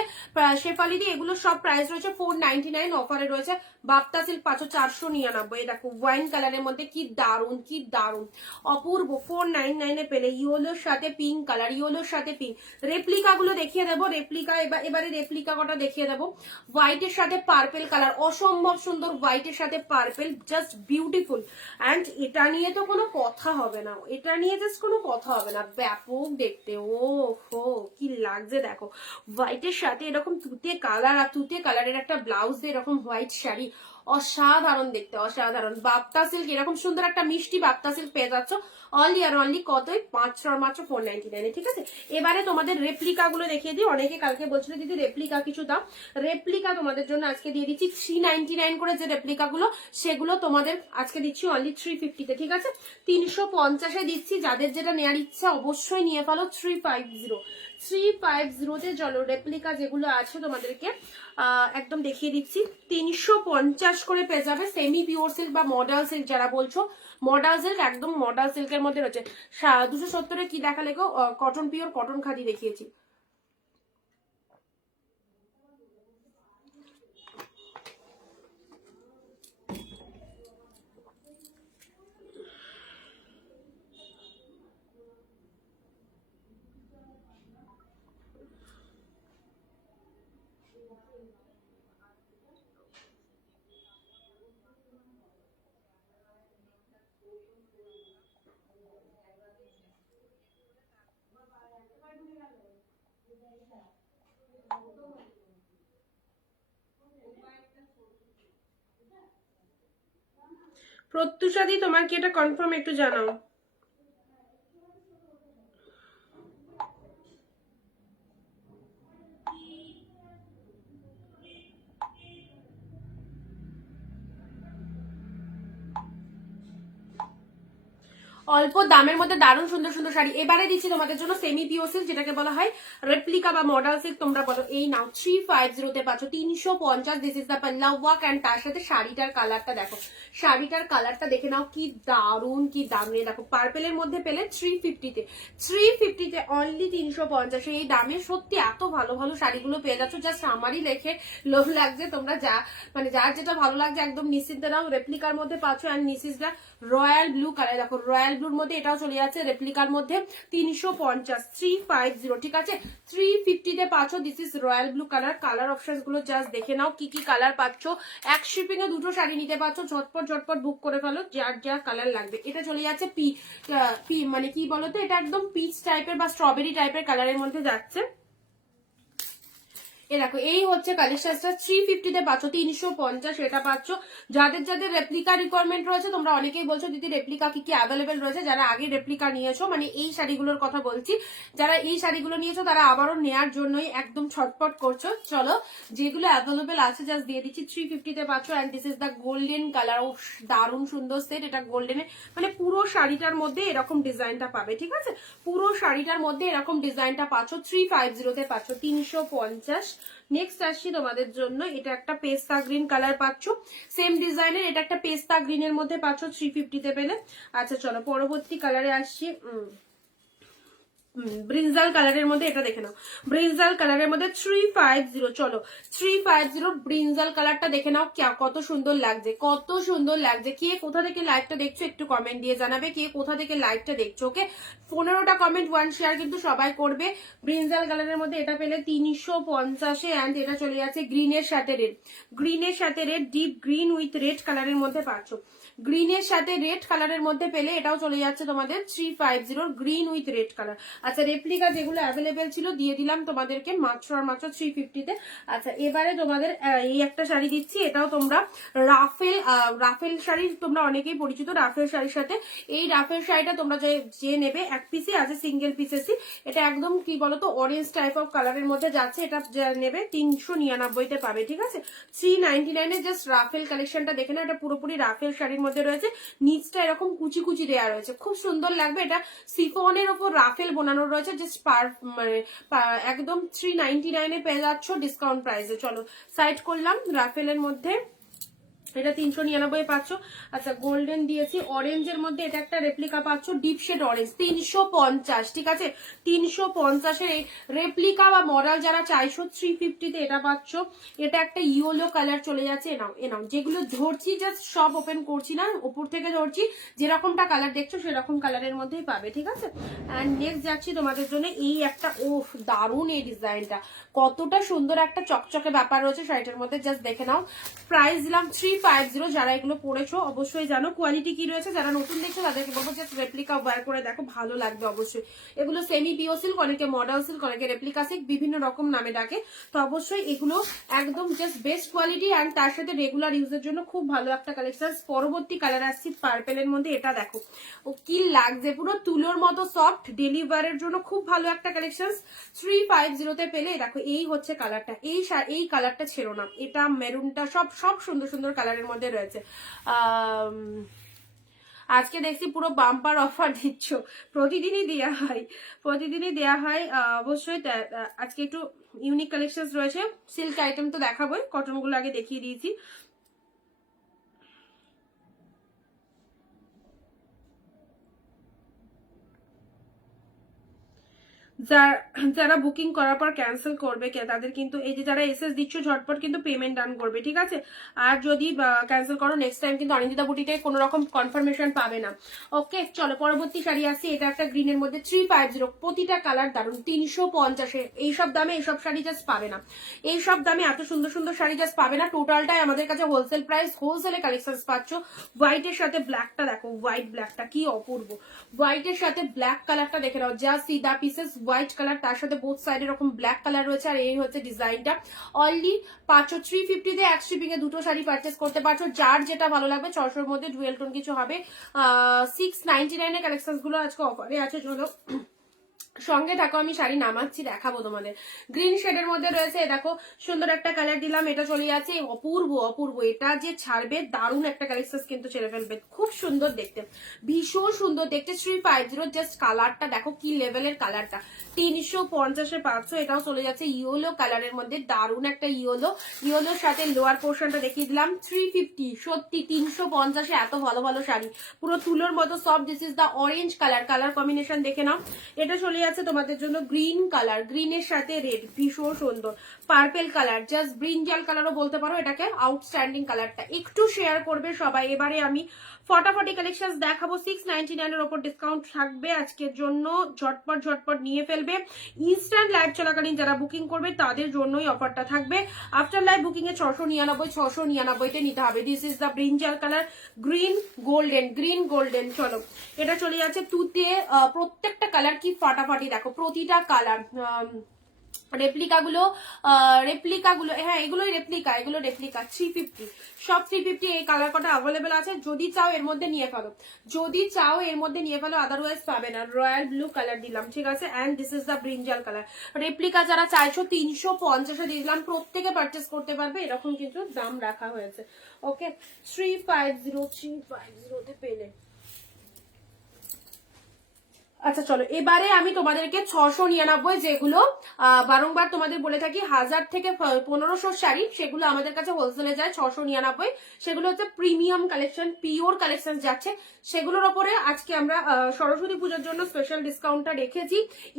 শেফালি দিয়ে, এগুলো সব প্রাইস রয়েছে 499, অফারে রয়েছে। বাপ্তা সিল্ক পাচ্ছ 499, দেখো ওয়াইন কালারের মধ্যে, কি দারুন কি দারুন, অপূর্ব। 499 পেলে, ইয়েলোর সাথে পিঙ্ক কালার, ইয়েলোর সাথে পিঙ্ক। রেপ্লিকা গুলো দেখিয়ে দেবো, রেপ্লিকা এবারে রেপ্লিকা কটা দেখিয়ে দেবো। হোয়াইটের সাথে পার্পেল কালার, অসম্ভব সুন্দর, হোয়াইটের সাথে পার্পেল, জাস্ট বিউটিফুল। অ্যান্ড এটা নিয়ে তো কোনো কথা হবে না, এটা নিয়ে জাস্ট কোনো কথা হবে না, ব্যাপক দেখতে। ও হো কি লাগছে দেখো, হোয়াইটের সাথে এরকম তুতে কালার, আর তুতে কালারের একটা ব্লাউজ দিয়ে এরকম হোয়াইট শাড়ি, অসাধারণ দেখতে, অসাধারণ। বাপ্তা সিল্ক, এরকম সুন্দর একটা মিষ্টি বাপ্তা সিল্ক পেয়ে যাচ্ছ অনলি আর অনলি কতই, মাত্র 499, ঠিক আছে। এবারে তোমাদের রেপ্লিকা গুলো দেখিয়ে দিই, অনেকে কালকে বলছিল দিদি রেপ্লিকা কিছু দাও, রেপ্লিকা তোমাদের জন্য আজকে দিয়ে দিচ্ছি 399 করে, যে রেপ্লিকা গুলো সেগুলো তোমাদের আজকে দিচ্ছি অনলি 350-তে, ঠিক আছে। 350-এ দিচ্ছি, যাদের যেটা নেওয়ার ইচ্ছা অবশ্যই নিয়ে ফেলো। 350-তে চলো রেপ্লিকা যেগুলো আছে তোমাদেরকে একদম দেখিয়ে দিচ্ছি, 350 করে পেয়ে যাবে। সেমি পিওর সিল্ক বা মডেল সিল্ক যারা বলছো, মডেল সিল্ক, একদম মডেল সিল্কের মধ্যে রয়েছে। 270-এ কি দেখালে গো, কটন পিওর, কটন খাদি দেখিয়েছি। প্রত্যুষাদি তোমার কি এটা কনফার্ম একটু জানাও। অল্প দামের মধ্যে দারুণ সুন্দর সুন্দর শাড়ি। এবারে দিচ্ছি তোমাদের জন্য সেমি পিওর সিল্ক, যেটাকে বলা হয় রেপ্লিকা বা মডেল সিল্ক তোমরা বলো, এই নাও 350-তে পাচ্ছ 350। দিস ইজ দ্য পাল্লা ওয়ার্ক, অ্যান্ড তার সাথে শাড়িটার কালারটা দেখো, শাড়িটার কালারটা দেখে নাও, কি দারুণ কি দারুণ। দেখো পার্পেলের মধ্যে পেলে 350-তে অনলি 350। এই দামে সত্যি এত ভালো ভালো শাড়িগুলো পেয়ে যাচ্ছ, জাস্ট আমারই লেখে লোভ লাগছে। তোমরা যা মানে যার যেটা ভালো লাগছে একদম নিশ্চিন্তে নাও। রেপ্লিকার মধ্যে পাচ্ছ, অ্যান্ড নিসিসটা রয়্যাল ব্লু কালার, দেখো রয়্যাল ব্লুর মধ্যে এটাও চলে যাচ্ছে রেপ্লিকার মধ্যে 350, 350, ঠিক আছে। 350-তে পাচ্ছ, this is royal blue colour. Colour option গুলো জাস্ট দেখে নাও, কি কি কালার পাচ্ছ। এক শিপিং এ দুটো শাড়ি নিতে পারছো, ঝটপট ঝটপট বুক করে ফেলো যার যা কালার লাগবে। এটা চলে যাচ্ছে পি মানে কি বলতো, এটা একদম পিচ টাইপের বা স্ট্রবেরি টাইপের কালারের মধ্যে যাচ্ছে। এ দেখো এই হচ্ছে কালেকশনটা, 350-তে পাচ্ছ, 350 এটা পাচ্ছ। যাদের যাদের রেপ্লিকা রিকোয়ারমেন্ট রয়েছে, তোমরা অনেকেই বলছো দিদি রেপ্লিকা কি কি অ্যাভেলেবেল রয়েছে, যারা আগে রেপ্লিকা নিয়েছো, মানে এই শাড়িগুলোর কথা বলছি, যারা এই শাড়িগুলো নিয়েছো তারা আবারও নেয়ার জন্যই একদম ছটপট করছো। চলো যেগুলো অ্যাভেলেবেল আছে জাস্ট দিয়ে দিচ্ছি। 350-তে পাচ্ছ, and this is the golden colour. ও দারুণ সুন্দর সেট, এটা গোল্ডেনে, মানে পুরো শাড়িটার মধ্যে এরকম ডিজাইনটা পাবে, ঠিক আছে। পুরো শাড়িটার মধ্যে এরকম ডিজাইনটা পাচ্ছ, 350-তে পাচ্ছ, 350। নেক্সট আসছি তোমাদের জন্য, এটা একটা পেস্তা গ্রিন কালার পাচ্ছ, সেম ডিজাইনের, এটা একটা পেস্তা গ্রিনের মধ্যে পাচ্ছ 350-তে পেলে। আচ্ছা চলো পরবর্তী কালারে আসছি, ব্রিঞ্জাল কালারের মধ্যে, এটা দেখে নাও, ব্রিঞ্জাল কালারের মধ্যে 350। চলো 350 ব্রিঞ্জাল কালারটা দেখে নাও, কত সুন্দর লাগছে, কত সুন্দর লাগছে। কে কোথা থেকে লাইভটা দেখছো একটু কমেন্ট দিয়ে জানাবে, কে কোথা থেকে লাইভটা দেখছো। ওকে 15টা কমেন্ট 1 শেয়ার কিন্তু সবাই করবে। ব্রিঞ্জাল কালারের মধ্যে এটা পেলে 350-এ, অ্যান্ড এটা চলে যাচ্ছে গ্রিনের সাথে রেড, গ্রিনের সাথে red, deep green with red কালারের মধ্যে পাচ্ছ। গ্রিনের সাথে রেড কালারের মধ্যে পেলে এটাও চলে যাচ্ছে তোমাদের 350 গ্রিন উইথ রেড কালার। আচ্ছা রেপ্লিকা যেগুলো অ্যাভেলেবেল ছিল দিয়ে দিলাম তোমাদেরকে মাত্র আর মাত্র 350-তে। আচ্ছা এবারে তোমাদের এই একটা শাড়ি দিচ্ছি, এটাও তোমরা রাফেল শাড়ি তোমরা অনেকেই পরিচিত রাফেল শাড়ির সাথে। এই রাফেল শাড়িটা তোমরা যে নেবে এক পিসই আছে, সিঙ্গেল পিসেসই। এটা একদম কি বলতো অরেঞ্জ টাইপ অফ কালারের মধ্যে যাচ্ছে, এটা নেবে 399-তে পাবে, ঠিক আছে। 399-এ জাস্ট রাফেল কালেকশনটা দেখে না, এটা পুরোপুরি রাফেল শাড়ির মধ্যে রয়েছে, নিচটা এরকম কুচি কুচি দেওয়া রয়েছে, খুব সুন্দর লাগবে। এটা সিফনের ওপর রাফেল বোনানো রয়েছে, জাস্ট মানে একদম 399-এ পেয়ে যাচ্ছ ডিসকাউন্ট প্রাইসে। চলো সাইড করলাম রাফেলের মধ্যে, এটা 399 পাচ্ছ। আচ্ছা গোল্ডেন দিয়েছি, অরেঞ্জের মধ্যে এটা একটা রেপ্লিকা পাচ্ছ, ডিপ শেড অরেঞ্জ 350, ঠিক আছে। 350-এর এই রেপ্লিকা বা মডেল যারা চাইছো 350-তে এটা পাচ্ছ। এটা একটা ইয়েলো কালার চলে যাচ্ছে, এনাও যেগুলো ধরছি জাস্ট সব ওপেন করছি না, উপর থেকে ধরছি, যেরকমটা কালার দেখছো সেরকম কালারের মধ্যেই পাবে, ঠিক আছে। অ্যান্ড নেক্সট যাচ্ছি তোমাদের জন্য এই একটা, ওফ দারুণ এই ডিজাইনটা, কতটা সুন্দর একটা চকচকে ব্যাপার রয়েছে শাড়িটার মধ্যে, জাস্ট দেখে নাও। প্রাইস দিলাম 350, যারা এগুলো পরেছো অবশ্যই জানো কোয়ালিটি কি রয়েছে, যারা নতুন দেখছো তাদেরকে বলবো জাস্ট রেপ্লিকা ওয়্যার করে দেখো, ভালো লাগবে অবশ্যই। এগুলো সেমি পিও সিল্ক, অনেকে মডেল সিল্ক, অনেকে রেপ্লিকা সিল্ক, বিভিন্ন রকম নামে ডাকে, তো অবশ্যই এগুলো একদম জাস্ট বেস্ট কোয়ালিটি অ্যান্ড তার সাথে রেগুলার ইউজের জন্য খুব ভালো একটা কালেকশন। পরবর্তী কালার আসছি পার্পেলের মধ্যে, এটা দেখো ও কি লাগছে, পুরো তুলোর মতো সফট, ডেলি ওয়্যারের জন্য খুব ভালো একটা কালেকশন। 350-তে পেলে দেখো এই হচ্ছে কালারটা, এই কালারটা ছেড়ো না, এটা মেরুনটা, সব সুন্দর সুন্দর কালারের মধ্যে রয়েছে। আজকে দেখছি পুরো বাম্পার অফার দিচ্ছ, প্রতিদিনই দেয়া হয় অবশ্যই। আজকে একটু ইউনিক কালেকশন রয়েছে, সিল্ক আইটেম তো দেখাবোই, কটন গুলো আগে দেখিয়ে দিয়েছি। যারা বুকিং করার পর ক্যান্সেল করবে তাদের কিন্তু এই যে যারা এসএস দিচ্ছ ঝটপট কিন্তু পেমেন্ট ডান করবে, ঠিক আছে। আর যদি ক্যান্সেল করো নেক্সট টাইম কিন্তু অনিন্দিতা বুটিতে কোনো রকম কনফার্মেশন পাবে না। ওকে চলো পরবর্তী শাড়ি আসি, এটা একটা গ্রিনের মধ্যে 350, প্রতিটা কালার দারুন, 350-এ এইসব দামে এইসব শাড়ি জাস্ট পাবে না, এইসব দামে এত সুন্দর সুন্দর শাড়ি জাস্ট পাবে না। টোটালটাই আমাদের কাছে হোলসেল প্রাইস, হোলসেলে কালেকশন পাচ্ছ। হোয়াইটের সাথে ব্ল্যাকটা দেখো, হোয়াইট ব্ল্যাকটা কি অপূর্ব, হোয়াইটের সাথে ব্ল্যাক কালারটা দেখে নাও, যা সিদা পিসেস হোয়াইট কালার, তার সাথে বোথ সাইডে এরকম ব্ল্যাক কালার রয়েছে, আর এই হচ্ছে ডিজাইনটা। অনলি পাচ্ছ 350-তে, এক শিপিংয়ে দুটো শাড়ি পারচেস করতে পারছো, যার যেটা ভালো লাগবে। 600-র মধ্যে ডুয়েল টোন কিছু হবে। 699-এ কালেকশন গুলো আজকে অফারে আছে, চলো সঙ্গে থাকো, আমি শাড়ি নামাচ্ছি দেখাবো তোমাদের। গ্রিন শেডের মধ্যে রয়েছে, দেখো সুন্দর একটা কালার দিলাম, এটা চলে যাচ্ছে অপূর্ব, এটা যে ছাড়বে দারুণ একটা কালেকশন কিন্তু ছেড়ে ফেলবে, খুব সুন্দর দেখতে, ভীষণ সুন্দর দেখতে। 350, জাস্ট কালারটা দেখো কি লেভেলের কালারটা, 350-এ পাচ্ছ। এটাও চলে যাচ্ছে ইয়েলো কালারের মধ্যে, দারুণ একটা ইয়েলোর সাথে লোয়ার পোর্শনটা দেখিয়ে দিলাম। 350, সত্যি 350-এ এত ভালো ভালো শাড়ি, পুরো তুলোর মতো soft. This is the orange colour combination দেখে নাও। এটা চলে আছে তোমাদের জন্য গ্রিন কালার, গ্রিনের সাথে রেড, ভীষণ সুন্দর। পার্পেল কালার, জাস্ট ব্রিঞ্জাল কালারও বলতে পারো এটাকে, আউটস্ট্যান্ডিং কালারটা একটু শেয়ার করবে সবাই। এবারে আমি ফটাফটি কালেকশন দেখাবো, 699-এর ওপর ডিসকাউন্ট থাকবে আজকের জন্য, ঝটপট নিয়ে ফেলবে। ইনস্ট্যান্ট লাইভ চলাকালীন যারা বুকিং করবে তাদের জন্যই অফারটা থাকবে। আফটার লাইভ বুকিং এ 699-তে নিতে হবে। This is the brinjal colour, green golden. চলো এটা চলে যাচ্ছে তুতে, প্রত্যেকটা কালার কি ফাটাফাটি দেখো, প্রতিটা কালার। রেপ্লিকাগুলো হ্যাঁ এগুলো রেপ্লিকা 350, সব 350। এই কালার কটা অ্যাভেলেবেল আছে, যদি চাও এর মধ্যে নিয়ে ফেলো, আদারওয়াইজ পাবে না। রয়্যাল ব্লু কালার দিলাম, ঠিক আছে। And this is the brinjal colour. Replica যারা চাইছো 350-এ দিলাম, প্রত্যেকে পারচেস করতে পারবে, এরকম কিন্তু দাম রাখা হয়েছে। ওকে 350-তে পেলে। আচ্ছা চলো এবারে আমি তোমাদেরকে 699, যেগুলো বারংবার তোমাদের বলে থাকি 1000 থেকে 1500 শাড়ি, সেগুলো আমাদের কাছে হোলসেলে যায় 699, সেগুলো হচ্ছে প্রিমিয়াম কালেকশন, পিওর কালেকশন যাচ্ছে, সেগুলোর ওপরে আজকে আমরা সরস্বতী পুজোর জন্য স্পেশাল ডিসকাউন্টটা রেখেছি।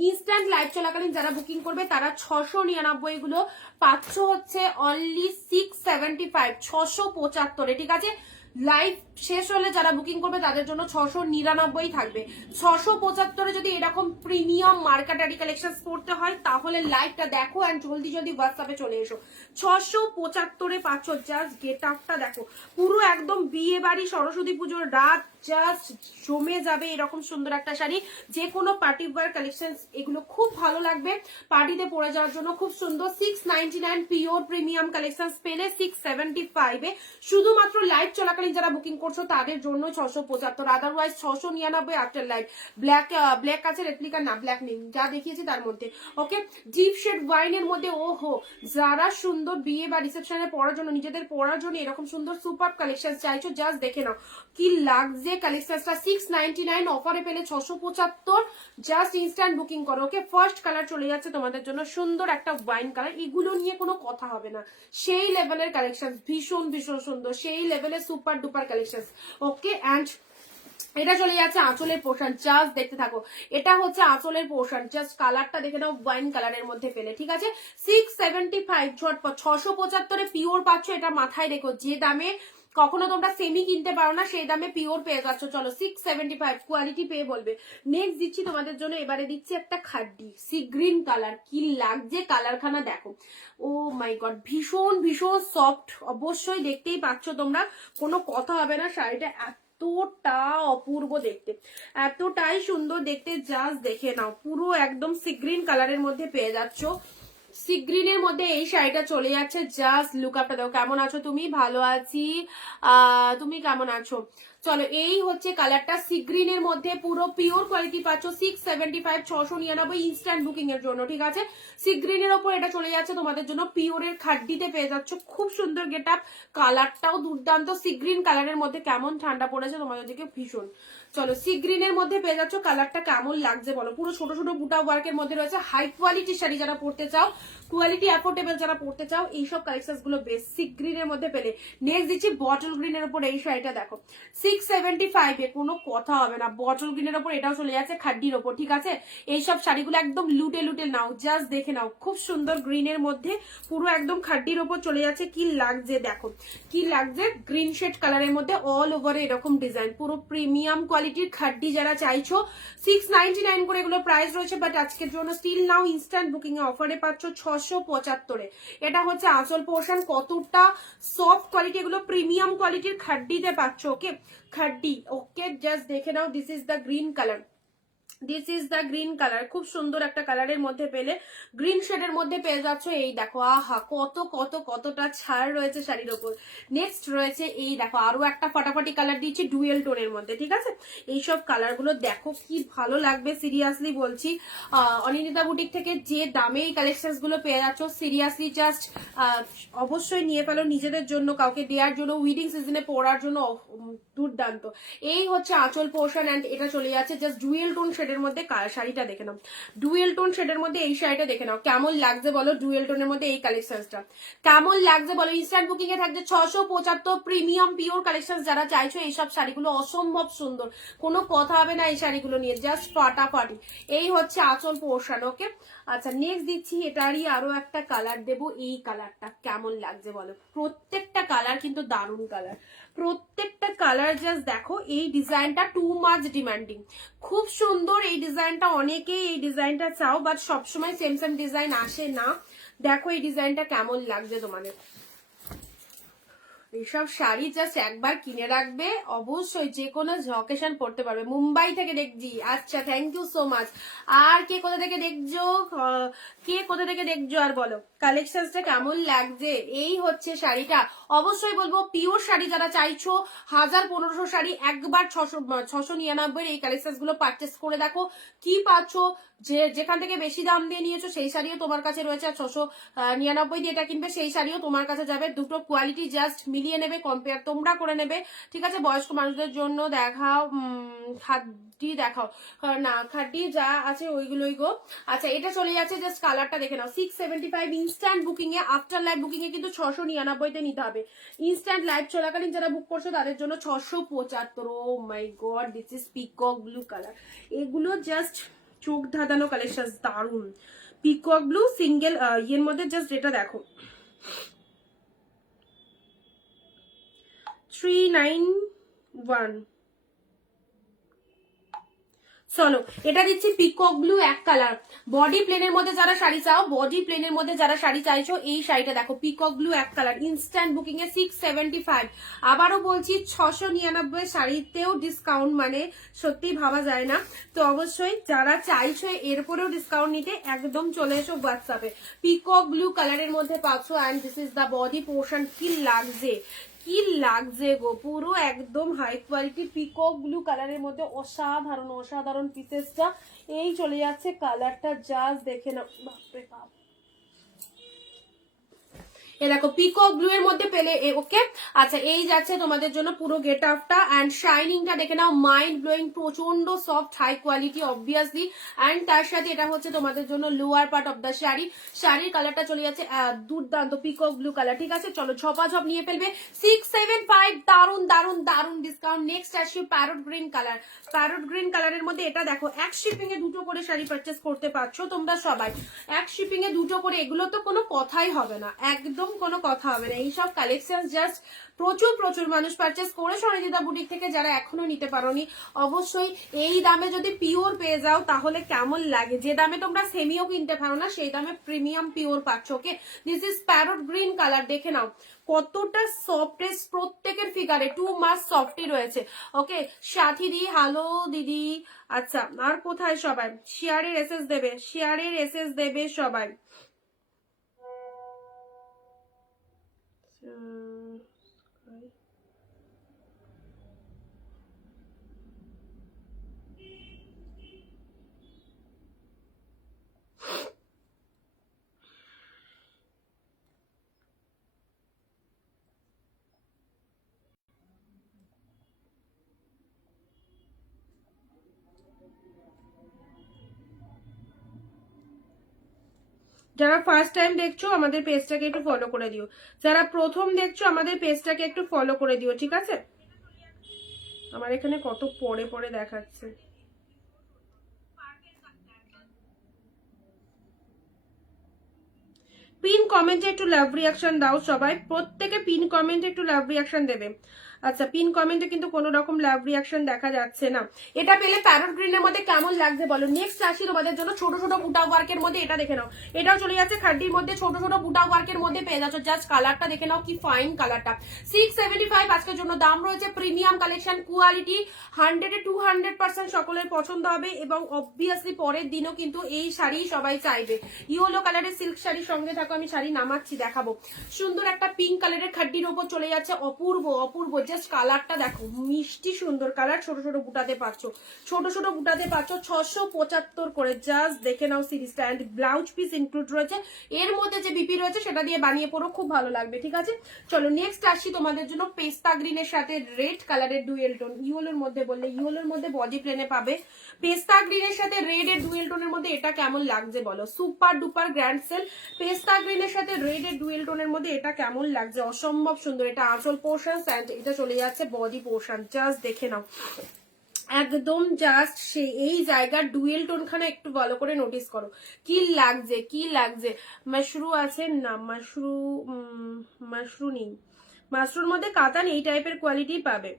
ইনস্ট্যান্ট লাইভ চলাকালীন যারা বুকিং করবে তারা 699 গুলো পাচ্ছ হচ্ছে অনলি 675, 675, ঠিক আছে। লাইভ শেষ হলে যারা বুকিং করবে তাদের জন্য 699 থাকবে। 675 যদি এরকম প্রিমিয়াম মার্কেটারি কালেকশন পড়তে হয় তাহলে লাইভটা দেখো এন্ড জলদি জলদি হোয়াটসঅ্যাপে চলে এসো। 675 পাচ্ছ। জাস্ট গেট আপটা দেখো, পুরো একদম বিয়ে বাড়ি সরস্বতী পুজোর রাত জাস্ট জমে যাবে এরকম সুন্দর একটা শাড়ি। যে কোনো পার্টি ওয়্যার কালেকশন এগুলো খুব ভালো লাগবে, পার্টিতে পরে যাওয়ার জন্য খুব সুন্দর। 699 পিওর প্রিমিয়াম কালেকশন পেলে 675 এ শুধুমাত্র লাইভ চলাকালীন যারা বুকিং করছো তাদের জন্য 675, আদারওয়াইজ 699 আফটার লাইভ। ব্ল্যাক আছে রেপ্লিকা, না ব্ল্যাক নেই, যা দেখিয়েছি তার মধ্যে। ওকে, ডিপ শেড ওয়াইনের মধ্যে ওহো, যারা সুন্দর বিয়ে বা রিসেপশনে পরার জন্য, নিজেদের পরার জন্য এরকম সুন্দর সুপার কালেকশন চাইছো জাস্ট দেখে নাও কি লাগছে কালেকশনটা। 699 অফারে পেলে 675, জাস্ট ইনস্ট্যান্ট বুকিং করো। ওকে, ফার্স্ট কালার চলে যাচ্ছে তোমাদের জন্য সুন্দর একটা ওয়াইন কালার, এগুলো নিয়ে কোনো কথা হবে না, সেই লেভেলের কালেকশন, ভীষণ ভীষণ সুন্দর, সেই লেভেলের super duper collection. Okay, and এটা চলে যাচ্ছে আঁচলের পোর্শন, জাস্ট দেখতে থাকো। এটা হচ্ছে আঁচলের পোর্শন, জাস্ট কালারটা দেখে নাও, ওয়াইন কালারের মধ্যে পেলে, ঠিক আছে। 675 ঝটপট 675 পিওর পাচ্ছ, এটা মাথায় রেখো। যে দামে কখনো তোমরা সেমি কিনতে পারো না সেই দামে পিওর পেয়ে যাচ্ছ। চলো 675 কোয়ালিটি পেয়ে বলবে। নেক্সট দিচ্ছি তোমাদের জন্য, এবারে দিচ্ছি একটা খাড্ডি সি গ্রিন কালার, কি লাগছে কালারখানা দেখো, ও মাই গড, ভীষণ ভীষণ সফট, অবশ্যই দেখতেই পাচ্ছ তোমরা, কোনো কথা হবে না। শাড়িটা এতটা অপূর্ব দেখতে, এতটাই সুন্দর দেখতে, জাস্ট দেখে নাও, পুরো একদম সি গ্রিন কালারের মধ্যে পেয়ে যাচ্ছ। সি গ্রিনের মধ্যে এই শাড়িটা চলে যাচ্ছে, জাস্ট লুক আপটা দেখো। কেমন আছো তুমি? ভালো আছি, তুমি কেমন আছো? চলো, এই হচ্ছে কালারটা, সি গ্রিনের মধ্যে পুরো পিওর কোয়ালিটি পাচ্ছ। 675 699 ইনস্ট্যান্ট বুকিং এর জন্য, ঠিক আছে। সি গ্রিনের ওপর এটা চলে যাচ্ছে তোমাদের জন্য পিওরের খাড্ডিতে পেয়ে যাচ্ছ, খুব সুন্দর গেট আপ, কালারটাও দুর্দান্ত। সি গ্রিন কালারের মধ্যে কেমন ঠান্ডা পড়েছে তোমাদের দিকে, ভীষণ। চলো, সি গ্রিনের মধ্যে পেয়ে যাচ্ছ, কালারটা কেমন লাগছে বলো। পুরো ছোট ছোট বুটা ওয়ার্কের মধ্যে রয়েছে। হাই কোয়ালিটির শাড়ি যারা পড়তে চাও, কোয়ালিটি অ্যাফোর্ডেবল যারা পড়তে চাও, এইসব কালেকশন গুলো বেস্ট সি গ্রিনের মধ্যে পেলে। নেক্সট দিচ্ছি বটল গ্রিনের উপর এই শাড়িটা দেখো, 675 এ কোনো কথা হবে না। বটল গ্রিনের ওপর এটাও চলে যাচ্ছে খাড্ডির ওপর, ঠিক আছে। এইসব শাড়িগুলো একদম লুটে লুটে নাও, জাস্ট দেখে নাও, খুব সুন্দর গ্রিনের মধ্যে পুরো একদম খাড্ডির ওপর চলে যাচ্ছে, কি লাগছে দেখো, কি লাগছে। গ্রিন শেড কালারের মধ্যে অল ওভার এরকম ডিজাইন, পুরো প্রিমিয়াম কোয়ালিটির খাড্ডি যারা চাইছো। 699 করে এগুলো প্রাইস রয়েছে, বাট আজকের জন্য স্টিল নাও ইনস্ট্যান্ট বুকিং এ অফারে পাচ্ছ 675 এ। এটা হচ্ছে আঁচল পোর্শন, কতটা সফট কোয়ালিটি, এগুলো প্রিমিয়াম কোয়ালিটির খাড্ডিতে পাচ্ছ। ওকে, খাড্ডি। ওকে, জাস্ট দেখে নাও, this is the green colour, this is the green colour, খুব সুন্দর একটা কালারের মধ্যে পেলে, গ্রিন শেডের মধ্যে পেয়ে যাচ্ছ। এই দেখো, আহা, কত কত কতটা ছাড় রয়েছে শাড়ির ওপর। নেক্সট রয়েছে এই দেখো, আরো একটা ফাটাফাটি কালার দিচ্ছি ডুয়েল টোনের মধ্যে, ঠিক আছে। এইসব কালার গুলো দেখো কি ভালো লাগবে, সিরিয়াসলি বলছি। অনিন্দিতা বুটিক থেকে যে দামে এই কালেকশন গুলো পেয়ে যাচ্ছ, সিরিয়াসলি জাস্ট অবশ্যই নিয়ে পেলো নিজেদের জন্য, কাউকে দেওয়ার জন্য, উইডিং সিজনে পরার জন্য, দুর্দান্ত। এই হচ্ছে আঁচল পোর্শন, এন্ড এটা চলে যাচ্ছে জাস্ট ডুয়েল টোন শেডের মধ্যে। শাড়িটা দেখে নাও, ডুয়েল টোন শেডের মধ্যে এই শাড়িটা দেখে নাও, কেমন লাগছে বলো। ডুয়েল টোনের মধ্যে এই কালেকশনটা কেমন লাগছে বলো। ইনস্ট্যান্ট বুকিং এ থাকছে 675 প্রিমিয়াম পিওর কালেকশন যারা চাইছো। এইসব শাড়িগুলো অসম্ভব সুন্দর, কোনো কথা হবে না এই শাড়িগুলো নিয়ে, জাস্ট ফাটাফাটি। এই হচ্ছে আঁচল পোর্শন। ওকে, আচ্ছা, নেক্সট দিচ্ছি এটারই আরো একটা কালার দেবো। এই কালারটা কেমন লাগছে বলো। প্রত্যেকটা কালার কিন্তু দারুণ কালার, প্রত্যেকটা কালার জাস্ট দেখো। এই ডিজাইনটা টু মাচ ডিমান্ডিং, খুব সুন্দর এই ডিজাইনটা, অনেকেই এই ডিজাইনটা চাও, বাট সবসময় সেম সেম ডিজাইন আসে না। দেখো এই ডিজাইনটা কেমন লাগছে তোমাদের। এইসব শাড়ি জাস্ট একবার কিনে রাখবে, অবশ্যই যে কোনো অকেশন পড়তে পারবে। মুম্বাই থেকে দেখছি, আচ্ছা, থ্যাংক ইউ সো মাচ। আর কে কোথা থেকে দেখছো, কে কোথা থেকে দেখছো আর বলো কালেকশনটা কেমন লাগছে। এই হচ্ছে শাড়িটা, অবশ্যই বলবো পিওর শাড়ি যারা চাইছো, 1000-1500 শাড়ি একবার 699 এই কালেকশন গুলো পারচেস করে দেখো, কি পাচ্ছ। যেখান থেকে বেশি দাম দিয়ে নিয়েছো সেই শাড়িও তোমার কাছে রয়েছে, আর 699 দিয়ে এটা কিনবে সেই শাড়িও তোমার কাছে যাবে। দুটো কোয়ালিটি জাস্ট মিলিয়ে নেবে, কম্পেয়ার তোমরা করে নেবে, ঠিক আছে। বয়স্ক মানুষদের জন্য দেখাও, খাড্ডি দেখাও, না খাড্ডি যা আছে ওইগুলোই গো। আচ্ছা, এটা চলে যাচ্ছে, জাস্ট কালারটা দেখে নাও। 675 ইনস্ট্যান্ট বুকিং এ, আফটার লাইভ বুকিং এ কিন্তু 699 তে নিতে হবে। ইনস্ট্যান্ট লাইভ চলাকালীন যারা বুক করছো তাদের জন্য 675। Oh my God, this is peacock blue colour, এগুলো জাস্ট চোখ ধাঁধানো কালেকশন, দারুন। পিকক ব্লু সিঙ্গেল ইয়ের মধ্যে জাস্ট এটা দেখো, 391। চলো এটা দিচ্ছি পিকক ব্লু এক কালার। বডি প্লেনের মধ্যে যারা শাড়ি চাও, বডি প্লেনের মধ্যে যারা শাড়ি চাইছো, এই শাড়িটা দেখো পিকক ব্লু এক কালার, ইনস্ট্যান্ট বুকিং এ 675। আবারও বলছি 699 শাড়িতেও ডিসকাউন্ট মানে সত্যি ভাবা যায় না। তো অবশ্যই যারা চাইছো এরপরেও ডিসকাউন্ট নিতে একদম চলে এসো হোয়াটসঅ্যাপে। পিকক ব্লু কালারের মধ্যে পাচ্ছ and this is the body portion. কি লাগছে, কি লাগছে গো, পুরো একদম হাই কোয়ালিটি পিকক ব্লু কালারের মধ্যে অসাধারণ অসাধারণ পিসেসটা। এই চলে যাচ্ছে কালারটা, জাস্ট দেখে না, বাপরে বাপ। এ দেখো পিকক ব্লু এর মধ্যে পেলে ওকে। আচ্ছা এই যাচ্ছে তোমাদের জন্য পুরো গেট আপটা অ্যান্ড শাইনিংটা দেখে নাও, মাইন্ড ব্লোয়িং, প্রচন্ড soft high quality obviously. And তার সাথে এটা হচ্ছে তোমাদের জন্য lower part of the sari. শাড়ির কালারটা চলে যাচ্ছে দুর্দান্ত পিকক ব্লু কালার। ঠিক আছে চলো ঝপাঝপ নিয়ে ফেলবে। 675, দারুন দারুন দারুন ডিসকাউন্ট। নেক্সট আসি parrot green colour. Parrot green কালারের মধ্যে এটা দেখো এক শিপিং এ দুটো করে শাড়ি পারচেস করতে পারছো তোমরা সবাই, এক শিপিং এ দুটো করে, এগুলো তো কোনো কথাই হবে না, একদম কোনো কথা হবে না। এইসব কালেকশন জাস্ট প্রচুর প্রচুর মানুষ পারচেস করে সনিদিতা বুটিক থেকে, যারা এখনো নিতে পারোনি অবশ্যই এই দামে যদি পিওর পেয়ে যাও তাহলে কেমন লাগে। যে দামে তোমরা সেমিও কিনতে পারো না সেই দামে প্রিমিয়াম পিওর পাচ্ছ। ওকে this is parrot green colour, দেখে নাও কতটা সফটেস্ট, প্রত্যেকের ফিগারে 2 মাস সফটই রয়েছে। ওকে সাথী দি, হ্যালো দিদি। আচ্ছা আর কোথায় সবাই শেয়ারের এসএস দেবে, শেয়ারের এসএস দেবে সবাই। যারা ফার্স্ট টাইম দেখছো আমাদের পেজটাকে একটু ফলো করে দিও, যারা প্রথম দেখছো আমাদের পেজটাকে একটু ফলো করে দিও, ঠিক আছে। আমার এখানে কত পরে পরে দেখাচ্ছে। পিন কমেন্টে একটু লাভ রিয়াকশন দাও সবাই, প্রত্যেকে পিন কমেন্টে একটু লাভ রিয়াকশন দেবে। আচ্ছা পিন কমেন্টে কিন্তু কোনো রকম লাভ রিয়াকশন দেখা যাচ্ছে না। এটা পেলে প্যারট গ্রিনের মধ্যে কেমন লাগছে বলো। নেক্সট আসি তোমাদের জন্য ছোট ছোট বুটা ওয়ার্কের মধ্যে, এটা দেখে নাও, এটাও চলে যাচ্ছে খাড্ডির মধ্যে, ছোট ছোট বুটা ওয়ার্কের মধ্যে পেয়ে যাচ্ছ। জাস্ট কালারটা দেখে নাও কি ফাইন কালারটা। 675 আজকের জন্য দাম রয়েছে। প্রিমিয়াম কালেকশন, কোয়ালিটি 100 এ 200% সকলের পছন্দ হবে এবং অবভিয়াসলি পরের দিনও কিন্তু এই শাড়ি সবাই চাইবে। ইয়েলো কালারের সিল্ক শাড়ির সঙ্গে থাকো, আমি শাড়ি নামাচ্ছি দেখাবো। সুন্দর একটা পিঙ্ক কালারের খাড্ডির ওপর চলে যাচ্ছে, অপূর্ব অপূর্ব। জাস্ট কালারটা দেখো, মিষ্টি সুন্দর কালার। ছোট ছোট বুটাতে পাচ্ছ, ছোট ছোট বুটাতে পাচ্ছ 675 করে। জাস্ট দেখে নাও সিরিজটা। এন্ড ব্লাউজ পিস ইনক্লুড রয়েছে, এর মধ্যে যে বিপি রয়েছে সেটা দিয়ে বানিয়ে পড়ো, খুব ভালো লাগবে। ঠিক আছে চলো নেক্সট আসি তোমাদের জন্য পেস্তা গ্রিনের সাথে রেড কালারের ডুয়েল টোন। ইয়েলোর মধ্যে বললে ইয়েলোর মধ্যে বডি প্লেনে পাবে, পেস্তা গ্রিনের সাথে রেড এর ডুয়েল টোনের মধ্যে এটা কেমন লাগছে বলো। Super duper grand sale. পেস্তা গ্রিনের সাথে রেড এর ডুয়েল টোনের মধ্যে এটা কেমন লাগছে, অসম্ভব সুন্দর। এটা আঁচল পোর্শন অ্যান্ড এটা চলে যাচ্ছে বডি পোর্শন। জাস্ট দেখে নাও একদম জাস্ট সেই এই জায়গার ডুয়েল টোন খানা একটু ভালো করে নোটিস করো, কি লাগছে কি লাগছে। মাশরু আছে না, মাশরু নেই, মাশরুর মধ্যে কাতান এই টাইপের কোয়ালিটি পাবে।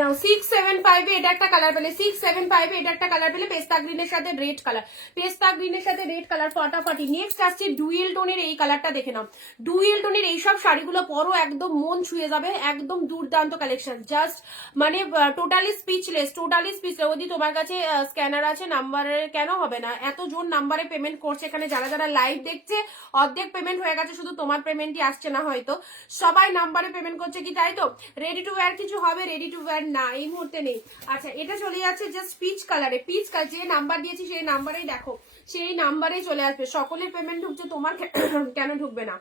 নাও 675 এ এটা একটা কালার পেলে, 675 এ এটা একটা কালার পেলে, পেস্তা গ্রিনের সাথে রেড কালার, পেস্তা গ্রিনের সাথে রেড কালার ফাটাফাটি। নেক্সট আসছে ডুয়েল টোনের এই কালারটা দেখে নাও। ডুয়েল টোনের এইসব শাড়িগুলো পরো একদম মন ছুঁয়ে যাবে, একদম দুর্দান্ত কালেকশন। জাস্ট মানে টোটালি স্পিচলেস, টোটালি স্পিচলেস। যদি তোমার কাছে স্ক্যানার আছে, নাম্বারের কেন হবে না, এতজন নাম্বারে পেমেন্ট করছে এখানে, যারা যারা লাইভ দেখছে অর্ধেক পেমেন্ট হয়ে গেছে, শুধু তোমার পেমেন্টই আসছে না হয়তো, সবাই নাম্বারে পেমেন্ট করছে কি তাই তো। রেডি টু ওয়্যার কিছু হবে, রেডি টু ওয়্যার না এই মুহূর্তে নেই। আচ্ছা এটা চলে যাচ্ছে জাস্ট পিচ কালারে, পিচ কালার, যে নাম্বার দিয়েছি সেই নাম্বারেই দেখো, সেই নাম্বারেই চলে আসবে। সকলের পেমেন্ট ঢুকছে, তোমার কেন ঢুকবে না।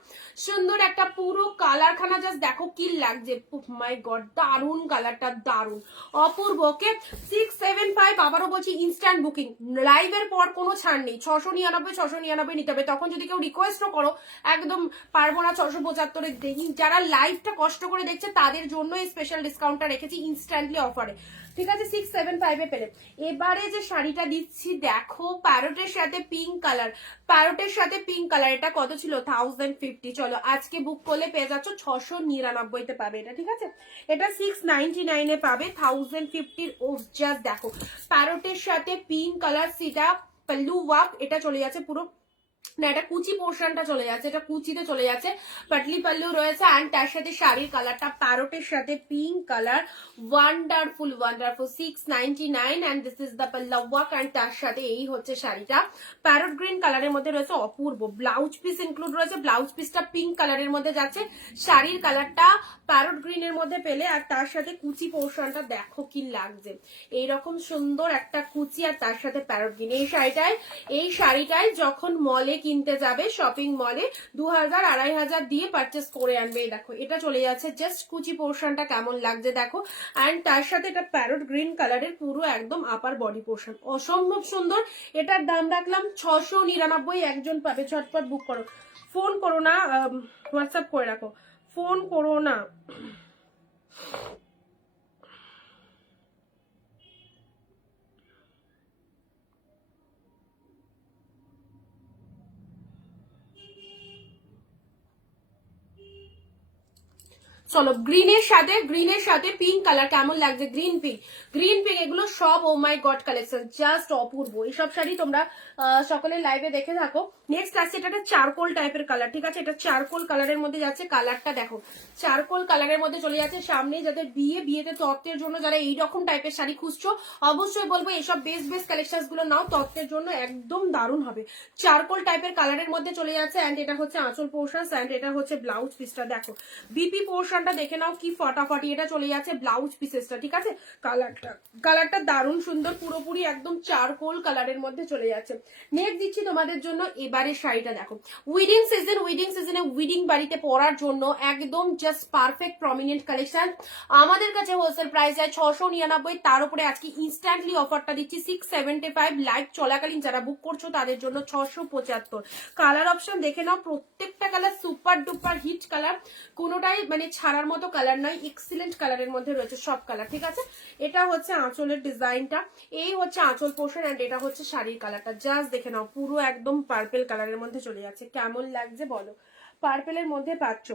সুন্দর একটা পুরো কালার খানা, জাস্ট দেখো কি লাগছে, মাই গড দারুন কালারটা, দারুন অপূর্ব। ওকে 675 আবারও বলছি ইনস্ট্যান্ট বুকিং, লাইভের পর কোনো ছাড় নেই। 699 নিতে হবে। তখন যদি কেউ রিকোয়েস্টও করো একদম পারবো না 675 দেখি, যারা লাইভটা কষ্ট করে দেখছে তাদের জন্যই স্পেশাল ডিসকাউন্টটা রেখেছি। ইনস্ট্যান্টলি অফারে, ঠিক আছে 675 এ পেলে। এবারে যে শাড়িটা দিচ্ছি দেখো, প্যারোটের সাথে পিঙ্ক কালার, প্যারোটের সাথে পিঙ্ক কালার, এটা কত ছিল 1050। চলো আজকে বুক করলে পেয়ে যাচ্ছ 699 পাবে এটা, ঠিক আছে। এটা 699 এ পাবে 1050। ও জাস্ট দেখো, প্যারোটের সাথে পিঙ্ক কালার, সিটা পাল্লু ওয়ার্ক, এটা চলে যাচ্ছে পুরো, না এটা কুচি পোর্শনটা চলে যাচ্ছে, এটা কুচিতে চলে যাচ্ছে, পাটলি পাল্লু রয়েছে অ্যান্ড তার সাথে শাড়ির কালারটা প্যারোটের সাথে pink colour, wonderful wonderful 699 and this is the পাল্লা ওয়ার্ক অ্যান্ড তার সাথে এই হচ্ছে শাড়িটা প্যারোট গ্রিন কালারের মধ্যে রয়েছে, অপূর্ব। ব্লাউজ পিস ইনক্লুড রয়েছে, ব্লাউজ পিসটা পিঙ্ক কালারের মধ্যে যাচ্ছে, শাড়ির কালারটা প্যারোট গ্রিনের মধ্যে পেলে আর তার সাথে কুচি পোর্শনটা দেখো কি লাগছে, এইরকম সুন্দর একটা কুচি আর তার সাথে প্যারোট গ্রিন। এই শাড়িটাই যখন মলে কিনতে যাবে, শপিং মলে 2000-2500 দিয়ে পারচেস করে আনবে। দেখো এটা চলে যাচ্ছে, জাস্ট কুচি পোর্শনটা কেমন লাগছে দেখো, অ্যান্ড তার সাথে এটা প্যারোট গ্রিন কালারের পুরো একদম আপার বডি পোর্শন, অসম্ভব সুন্দর। এটার দাম রাখলাম 699, একজন পাবে, ঝটপট বুক করো, ফোন করো না, হোয়াটসঅ্যাপ করে রাখো, ফোন করো না। চলো গ্রিনের সাথে পিঙ্ক কালার কেমন লাগছে, গ্রিন পিঙ্ক, এগুলো সব ও মাই গড কালেকশন, জাস্ট অপূর্ব। এইসব শাড়ি তোমরা সকলের লাইভে দেখে থাকো। নেক্সট আসছে এটা একটা চারকোল টাইপের কালার, ঠিক আছে, এটা চারকোল কালারের মধ্যে যাচ্ছে, কালারটা দেখো চারকোল কালারের মধ্যে চলে যাচ্ছে। সামনে যাদের বিয়েতে তত্ত্বের জন্য যারা এইরকম টাইপের শাড়ি খুঁজছো, অবশ্যই বলবো এইসব বেস্ট কালেকশন গুলো নাও, তত্ত্বের জন্য একদম দারুণ হবে। চারকোল টাইপের কালারের মধ্যে চলে যাচ্ছে অ্যান্ড এটা হচ্ছে আঁচল পোর্শন অ্যান্ড এটা হচ্ছে ব্লাউজ পিসটা, দেখো বিপি পোর্শনটা দেখে নাও কি ফটাফটি, এটা চলে যাচ্ছে ব্লাউজ পিসেসটা, ঠিক আছে। কালারটা দারুণ সুন্দর, পুরোপুরি একদম চারকোল কালারের মধ্যে চলে যাচ্ছে। নেক্সট দিচ্ছি তোমাদের জন্য এবারে শাড়িটা দেখো, উইডিং সিজনে উইডিং বাড়িতে পরার জন্য একদম জাস্ট পারফেক্ট প্রমিনেন্ট কালেকশন। আমাদের কাছে হোলসেল প্রাইস যায় 699, তার উপরে আজকে ইনস্ট্যান্টলি অফারটা দিচ্ছি 675। লাইভ চলাকালীন যারা বুক করছো তাদের জন্য 675। কালার অপশন দেখে নাও, প্রত্যেকটা colour super duper hit colour, কোনোটাই মানে ছাড়ার মতো কালার নয়, এক্সিলেন্ট কালারের মধ্যে রয়েছে সব কালার, ঠিক আছে। এটা হচ্ছে আঁচলের ডিজাইনটা, এই হচ্ছে আঁচল পোর্শন এন্ড এটা হচ্ছে শাড়ির কালারটা, জাস্ট দেখে নাও পুরো একদম পার্পেল কালারের মধ্যে চলে যাচ্ছে, কেমন লাগছে বলো, পার্পেলের মধ্যে পাচ্ছ।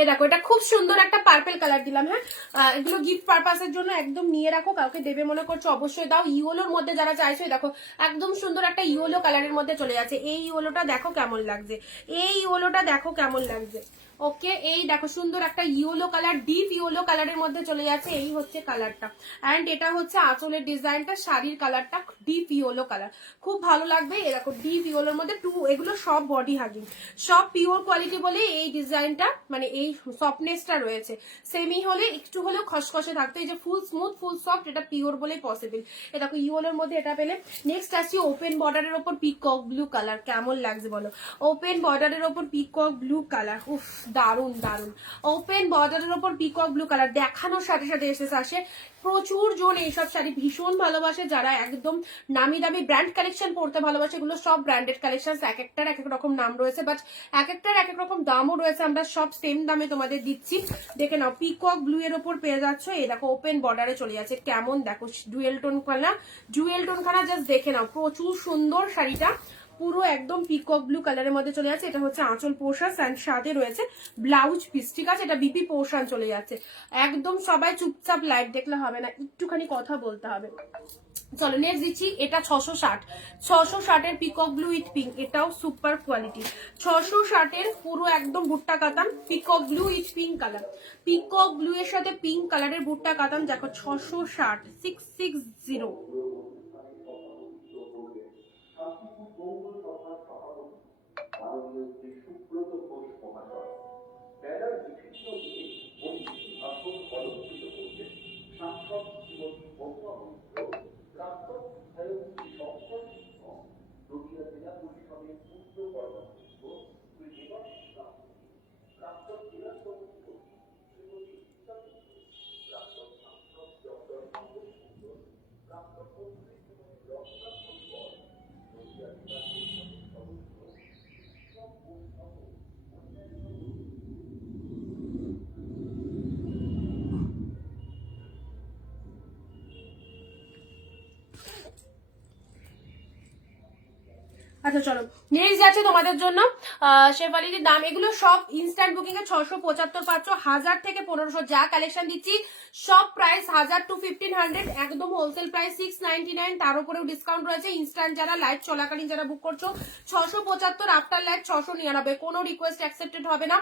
এ দেখো এটা খুব সুন্দর একটা পার্পেল কালার দিলাম, হ্যাঁ এগুলো গিফট পারপাসের জন্য একদম নিয়ে রাখো, কাউকে দেবে মনে করছো অবশ্যই দাও। ইয়েলোর মধ্যে যারা চাইছো দেখো একদম সুন্দর একটা ইয়েলো কালারের মধ্যে চলে যাচ্ছে, এই ইয়েলোটা দেখো কেমন লাগছে, এই ইয়েলোটা দেখো কেমন লাগছে। ওকে এই দেখো সুন্দর একটা ইয়েলো কালার, ডিপ ইয়েলো কালারের মধ্যে চলে যাচ্ছে, এই হচ্ছে কালারটা অ্যান্ড এটা হচ্ছে আঁচলের ডিজাইনটা, শাড়ির কালারটা ডিপ ইয়েলো কালার, খুব ভালো লাগবে। এরকম ডিপ ইয়েলোর মধ্যে এগুলো সব বডি হাগিং, সব পিওর কোয়ালিটি বলে এই ডিজাইনটা মানে এই সফটনেসটা রয়েছে, সেমি হলে একটু হলেও খসখসে থাকতো, এই যে ফুল স্মুথ ফুল সফট, এটা পিওর বলে পসিবল। এ দেখো ইয়েলোর মধ্যে এটা পেলে। নেক্সট আসছি ওপেন বর্ডারের ওপর পিকক ব্লু কালার, কেমন লাগছে বলো, ওপেন বর্ডারের ওপর পিকক ব্লু কালার, উফ দারুন দারুন। ওপেন বর্ডারের ওপর পিকক ব্লু কালার দেখানোর সাথে সাথে এসে আসে, প্রচুর জন এইসব শাড়ি ভীষণ ভালোবাসে, যারা একদম নামি দামি ব্র্যান্ড কালেকশন পড়তে ভালোবাসে, এগুলো সব ব্র্যান্ডেড কালেকশন, এক একটার এক এক রকম নাম রয়েছে, বাট এক একটার এক এক রকম দামও রয়েছে, আমরা সব সেম দামে তোমাদের দিচ্ছি। দেখে নাও পিকক ব্লু এর ওপর পেয়ে যাচ্ছ, এই দেখো ওপেন বর্ডারে চলে যাচ্ছে, কেমন দেখো ডুয়েল টোন খানা জাস্ট দেখে নাও, প্রচুর সুন্দর শাড়িটা, পুরো একদম পিকক ব্লু কালারের মধ্যে চলে যাচ্ছে। এটা হচ্ছে আঁচল পোর্শন অ্যান্ড সাথে রয়েছে ব্লাউজ পিস, ঠিক আছে, এটা বিপি পোর্শন চলে যাচ্ছে। একদম সবাই চুপচাপ লাইভ দেখলে হবে না, একটুখানি কথা বলতে হবে। চলো নেক্সট দিচ্ছি, এটা 660 এর পিকক ব্লু উইথ পিঙ্ক, এটাও সুপার কোয়ালিটি। 660 এর পুরো একদম ভুট্টা কাতান peacock blue with pink colour, peacock blue এর সাথে পিঙ্ক কালারের ভুট্টা কাতান দেখো 660 660। আচ্ছা চলো নেক্সট যাচ্ছে তোমাদের জন্য শেফালির দাম, এগুলো সব ইনস্ট্যান্ট বুকিং এ 675 পাচ্ছ, 1000 থেকে 1500 যা কালেকশন দিচ্ছি সব প্রাইস 1000 to 1500, একদম হোলসেল প্রাইস 699, তার উপরেও ডিসকাউন্ট রয়েছে। ইনস্ট্যান্ট যারা লাইভ চলাকালীন যারা বুক করছো 675, আফটার লাইভ 699, কোনো রিকোয়েস্ট অ্যাকসেপ্টেড হবে না।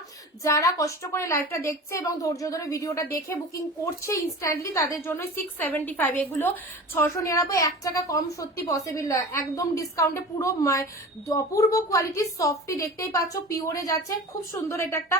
যারা কষ্ট করে লাইভটা দেখছে এবং ধৈর্য ধরে ভিডিওটা দেখে বুকিং করছে ইনস্ট্যান্টলি তাদের জন্য 675, এগুলো 699, 1 টাকা কম সত্যি পসিবল নয়, একদম ডিসকাউন্টে পুরো অপূর্ব কোয়ালিটির সফটি দেখতেই পাচ্ছ, পিওরে যাচ্ছে, খুব সুন্দর। এটা একটা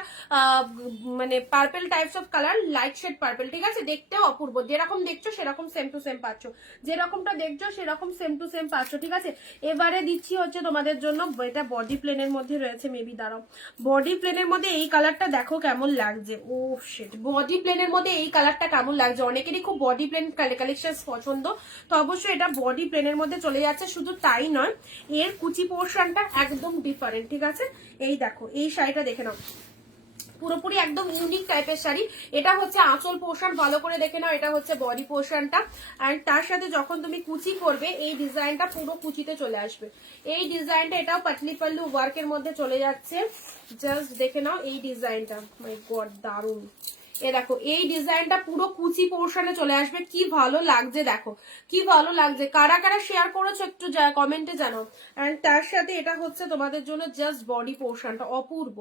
মানে purple types of colour, light shade purple, ঠিক আছে, দেখতেও অপূর্ব, যেরকম দেখছো সেরকম সেম টু সেম পাচ্ছ, যেরকমটা দেখছো সেরকম সেম টু সেম পাচ্ছ, ঠিক আছে। এবারে দিচ্ছি হচ্ছে তোমাদের জন্য, এটা বডি প্লেনের মধ্যে রয়েছে, মেবি দাঁড়াও, বডি প্লেনের মধ্যে এই কালারটা দেখো কেমন লাগছে, ও শিট, বডি প্লেনের মধ্যে এই কালারটা কেমন লাগছে, অনেকেরই খুব বডি প্লেন কালেকশন পছন্দ, তো অবশ্যই এটা বডি প্লেনের মধ্যে চলে যাচ্ছে। শুধু তাই নয়, এর কুচি পোর্শনটা একদম ডিফারেন্ট, ঠিক আছে। এই দেখো এই শাড়িটা দেখে নাও, পুরোপুরি একদম ইউনিক টাইপের শাড়ি। এটা হচ্ছে আঁচল পোর্শন, ভালো করে দেখে নাও, এটা হচ্ছে বডি পোর্শনটা, এন্ড তার সাথে যখন তুমি কুচি করবে এই ডিজাইনটা পুরো কুচিতে চলে আসবে। এই ডিজাইনটা এটাও পাটলি পাল্লু ওয়ার্কের মধ্যে চলে যাচ্ছে, জাস্ট দেখে নাও এই ডিজাইনটা, মাই গড দারুণ। এ দেখো এই ডিজাইনটা পুরো কুচি পোর্শনে চলে আসবে, কি ভালো লাগছে দেখো, কি ভালো লাগছে। কারা কারা শেয়ার করেছো একটু কমেন্টে জানাও। এন্ড তার সাথে এটা হচ্ছে তোমাদের জন্য জাস্ট বডি পোর্শনটা, অপূর্ব।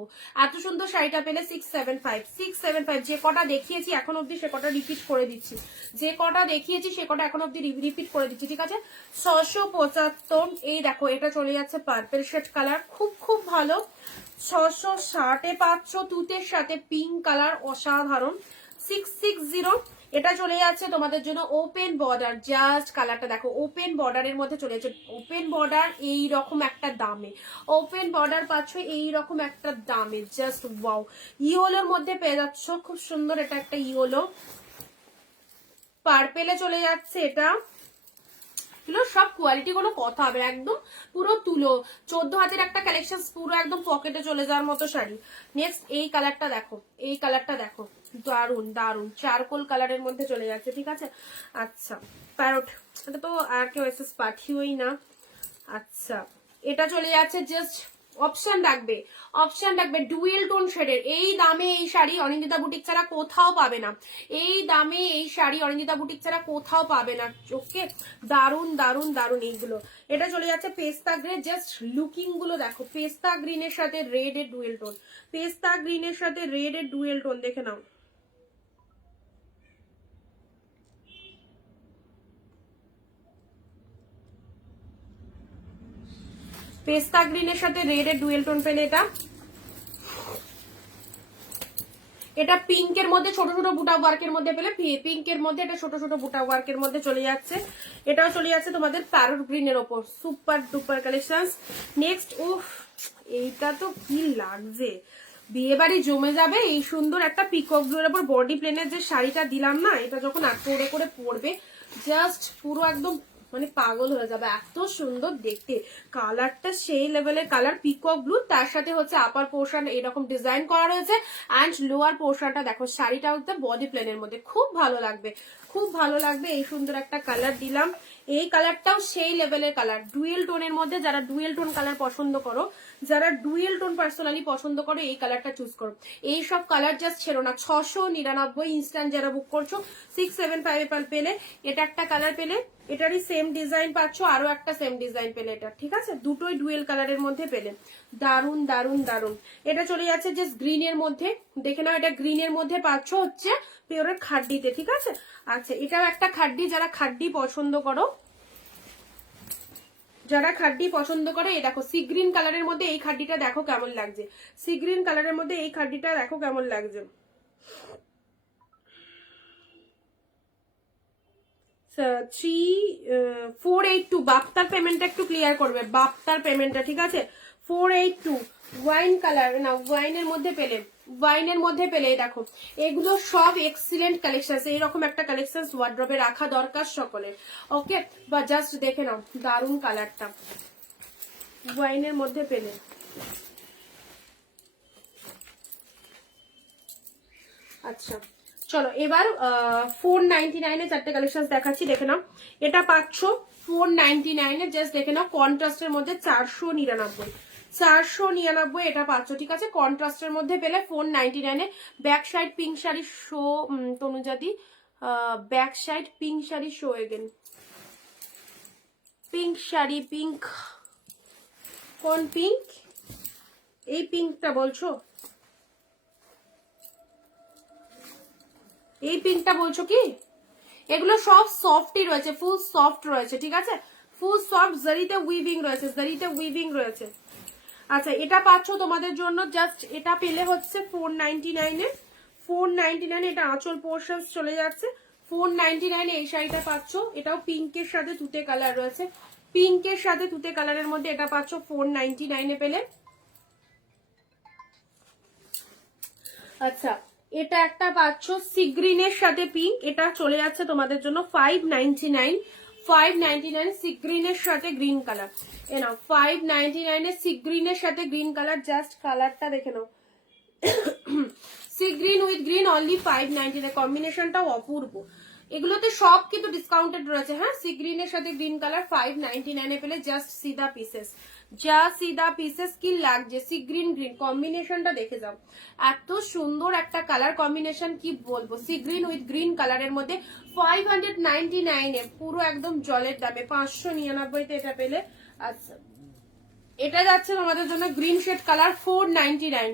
এত সুন্দর শাড়িটা পেলে 675, যে কটা দেখিয়েছি এখন অব্দি সে কটা রিপিট করে দিচ্ছি, যে কটা দেখিয়েছি সে কটা এখন অব্দি রিপিট করে দিচ্ছি, ঠিক আছে। 675, এই দেখো এটা চলে যাচ্ছে পার্পল শেড কালার, খুব খুব ভালো। 660 পাচ্ছ তুতের সাথে পিঙ্ক কালার, অসাধারণ। 660, এটা চলে যাচ্ছে তোমাদের জন্য ওপেন বর্ডার, জাস্ট কালারটা দেখো, ওপেন বর্ডারের মধ্যে চলে যাচ্ছে, ওপেন বর্ডার এইরকম একটা দামে, ওপেন বর্ডার পাচ্ছ এইরকম একটা দামে, জাস্ট ওয়াও। ইয়েলোর মধ্যে পেয়ে যাচ্ছ, খুব সুন্দর, এটা একটা ইয়েলো, পার্পেলে চলে যাচ্ছে এটা, সব কোয়ালিটি কোনো কথা হবে, একদম পুরো তুলো 14 হাতের একটা কালেকশন, পুরো একদম পকেটে চলে যাওয়ার মতো শাড়ি। নেক্সট এই কালারটা দেখো, এই কালারটা দেখো, দারুন দারুন, চারকোল কালারের মধ্যে চলে যাচ্ছে, ঠিক আছে। আচ্ছা প্যারট, এটা তো আর কেউ এসএস পাঠিওই না। আচ্ছা এটা চলে যাচ্ছে জাস্ট অপশন রাখবে ডুয়েল টোন শেডের, এই দামে এই শাড়ি অনিন্দিতা বুটিক ছাড়া কোথাও পাবে না, এই দামে এই শাড়ি অনিন্দিতা বুটিক ছাড়া কোথাও পাবে না। ওকে, দারুন দারুন দারুন এইগুলো। এটা চলে যাচ্ছে পেস্তা গ্রে, জাস্ট লুকিং গুলো দেখো, পেস্তা গ্রিনের সাথে রেড এর ডুয়েল টোন, পেস্তা গ্রিনের সাথে রেড এর ডুয়েল টোন, দেখে নাও। পেস্তা গ্রিনের সাথে রেড এর ডুয়েল টোন পেলে এটা পিঙ্কের মধ্যে ছোট ছোট বুটা ওয়ার্কের মধ্যে পেলে, পিঙ্কের মধ্যে এটা ছোট ছোট বুটা ওয়ার্কের মধ্যে চলে যাচ্ছে। এটাও চলে যাচ্ছে তোমাদের প্যারট গ্রিনের ওপর, সুপার ডুপার কালেকশন। নেক্সট, উফ এইটা তো কি লাগছে, বিয়ে বাড়ি জমে যাবে। এই সুন্দর একটা পিকক ব্লুর ওপর বডি প্লেনের যে শাড়িটা দিলাম না, এটা যখন আটকে করে পরবে জাস্ট পুরো একদম মানে পাগল হয়ে যাবে, এত সুন্দর দেখতে, কালারটা সেই লেভেলের কালার, পিকক ব্লু, তার সাথে হচ্ছে আপার পোর্শন এরকম ডিজাইন করা রয়েছে, অ্যান্ড লোয়ার পোর্শনটা দেখো, শাড়িটা হচ্ছে বডি প্লেনের মধ্যে, খুব ভালো লাগবে, খুব ভালো লাগবে। এই সুন্দর একটা কালার দিলাম, এই কালারটাও সেই লেভেলের কালার, ডুয়েল টোনের মধ্যে, যারা ডুয়েল টোন কালার পছন্দ করো, যারা ডুয়েল টোন পার্সোনালি পছন্দ করো, এই কালারটা চুজ করো। এই সব কালার জাস্ট ছেড়ো না, 699 ইনস্ট্যান্ট যারা বুক করছো 675 পেলে, এটা একটা কালার পেলে, এটারই সেম ডিজাইন পাচ্ছ, আরো একটা সেম ডিজাইন পেলে, এটা ঠিক আছে, দুটোই ডুয়েল কালারের মধ্যে পেলে, দারুন দারুন দারুন। এটা চলে যাচ্ছে জাস্ট গ্রিনের মধ্যে, দেখে নাও, এটা গ্রিনের মধ্যে পাচ্ছ হচ্ছে পিওরের খাড্ডিতে, ঠিক আছে। আচ্ছা এটাও একটা খাড্ডি, যারা খাড্ডি পছন্দ করো, যারা খাড্ডি পছন্দ করে, এই দেখো সি গ্রিন কালারের মধ্যে এই খাড্ডিটা দেখো কেমন লাগছে, সি গ্রিন কালারের মধ্যে এই খাড্ডিটা দেখো কেমন লাগছে। 482, বাপ্তার পেমেন্টটা একটু ক্লিয়ার করবে, বাপ্তার পেমেন্টটা, ঠিক আছে। 482 ওয়াইন কালার, না ওয়াইনের মধ্যে পেলে, ওয়াইনের মধ্যে পেলে, দেখো এগুলো সব এক্সিলেন্ট কালেকশন, এইরকম একটা কালেকশন ওয়ার্ড্রবে রাখা দরকার সকলের। ওকে, বা জাস্ট দেখে নাও দারুন কালারটা, ওয়াইনের মধ্যে পেলে। আচ্ছা চলো এবার 499 চারটে কালেকশন দেখাচ্ছি, দেখে নাও। এটা পাচ্ছ 499 জাস্ট দেখে নাও, কন্ট্রাস্টের মধ্যে 499, 499 এটা পাচ্ছ, ঠিক আছে। কন্ট্রাস্টের মধ্যে পেলে 499 back side pink sari show তনুজাদি, back side pink sari show again, pink sari, pink, কোন পিঙ্ক? এই পিঙ্কটা বলছো? এই পিঙ্কটা বলছো কি? এগুলো সব সফটই রয়েছে, ফুল সফট রয়েছে, ঠিক আছে, ফুল সফট, জারিতে উইভিং রয়েছে, জারিতে উইভিং রয়েছে। আচ্ছা, এটা পাচ্ছ তোমাদের জন্য জাস্ট, এটা পেলে হচ্ছে 499 এ, 499 এটা আঁচল পোর্শন চলে যাচ্ছে, 499 এই শাড়িটা পাচ্ছ। এটাও পিঙ্কের সাথে তুতে কালার রয়েছে, পিঙ্কের সাথে তুতে কালারের মধ্যে এটা পাচ্ছ 499 এ পেলে। আচ্ছা, এটা একটা পাচ্ছ সি গ্রিনের সাথে পিঙ্ক, এটা চলে যাচ্ছে তোমাদের জন্য 599, 599 সি গ্রিনের সাথে গ্রিন কালার। এ নাও 599 এ সি গ্রিনের সাথে গ্রিন কালার, জাস্ট কালারটা দেখে নাও, sea green with green only 599, কম্বিনেশনটাও অপূর্ব। এগুলোতে সব কিন্তু ডিসকাউন্টেড রয়েছে, হ্যাঁ। সি গ্রিনের সাথে গ্রিন কালার 599 এ পেলে, জাস্ট সিদা পিসেস, যা সিদা পিসেস কি লাগছে, সি গ্রিন গ্রিন কম্বিনেশনটা দেখে যাও, এত সুন্দর একটা কালার কম্বিনেশন, কি বলবো। সি গ্রিন উইথ গ্রিন কালারের মধ্যে 599 এ, পুরো একদম জলের দামে, 599 তে এটা পেলে। আচ্ছা, এটা যাচ্ছে তোমাদের জন্য গ্রিন শেড কালার 499,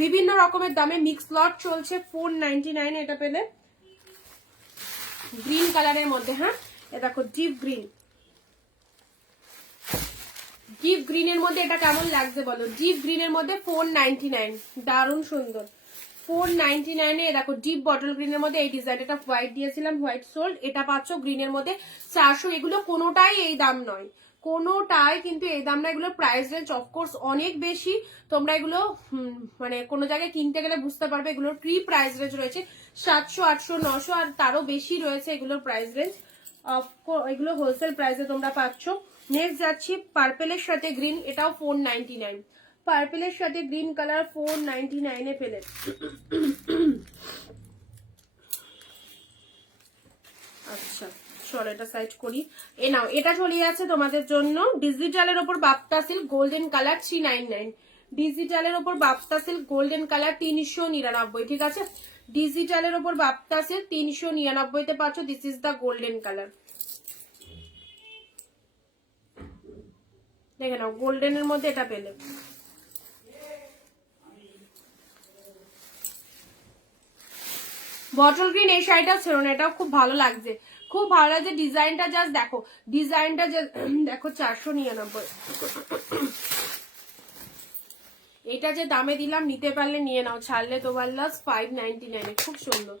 বিভিন্ন রকমের দামে মিক্স লট চলছে, 499 এটা পেলে গ্রিন কালারের মধ্যে, হ্যাঁ। এ দেখো ডিপ গ্রিন, ডিপ গ্রিনের মধ্যে এটা কেমন লাগছে বলো, ডিপ গ্রিনের মধ্যে 499, দারুণ সুন্দর, 499 এ দেখো ডিপ বটল গ্রিনের মধ্যে এই ডিজাইন, এটা হোয়াইট দিয়েছিলাম, হোয়াইট সোল্ড, এটা পাচ্ছ গ্রিনের মধ্যে 400। এগুলো কোনোটাই এই দাম নয়, কোনোটাই কিন্তু এই দাম না, এগুলো প্রাইস রেঞ্জ অফকোর্স অনেক বেশি, তোমরা এগুলো মানে কোনো জায়গায় কিনতে গেলে বুঝতে পারবে, এগুলোর প্রি প্রাইস রেঞ্জ রয়েছে 700, 800, 900 আর তারও বেশি রয়েছে এগুলোর প্রাইস রেঞ্জ, এগুলো হোলসেল প্রাইসে তোমরা পাচ্ছ। নেক্সট যাচ্ছি পার্পেলের সাথে গ্রিন, এটাও 499, পার্পেলের সাথে গ্রিন কালার 499 এ পেলে। আচ্ছা চলো এটা সাইড করি। এ নাও, এটা চলে যাচ্ছে তোমাদের জন্য ডিজিটালের ওপর বাপ্তা সিল্ক গোল্ডেন কালার 399, ডিজিটালের ওপর বাপ্তা সিল্ক গোল্ডেন কালার 399, ঠিক আছে। ডিজিটালের ওপর বাপ্তা সিল্ক 399 তে পাচ্ছ, this is the golden colour, দেখে নাও, গোল্ডেনের মধ্যে এটা পেলে। বটল গ্রিন এই শাড়িটা ছিল না, এটাও খুব ভালো লাগছে, খুব ভালো লাগছে ডিজাইনটা, জাস্ট দেখো ডিজাইনটা, দেখো 499, এটা যে দামে দিলাম, নিতে পারলে নিয়ে নাও, ছাড়লে তোমার লস, 599, খুব সুন্দর।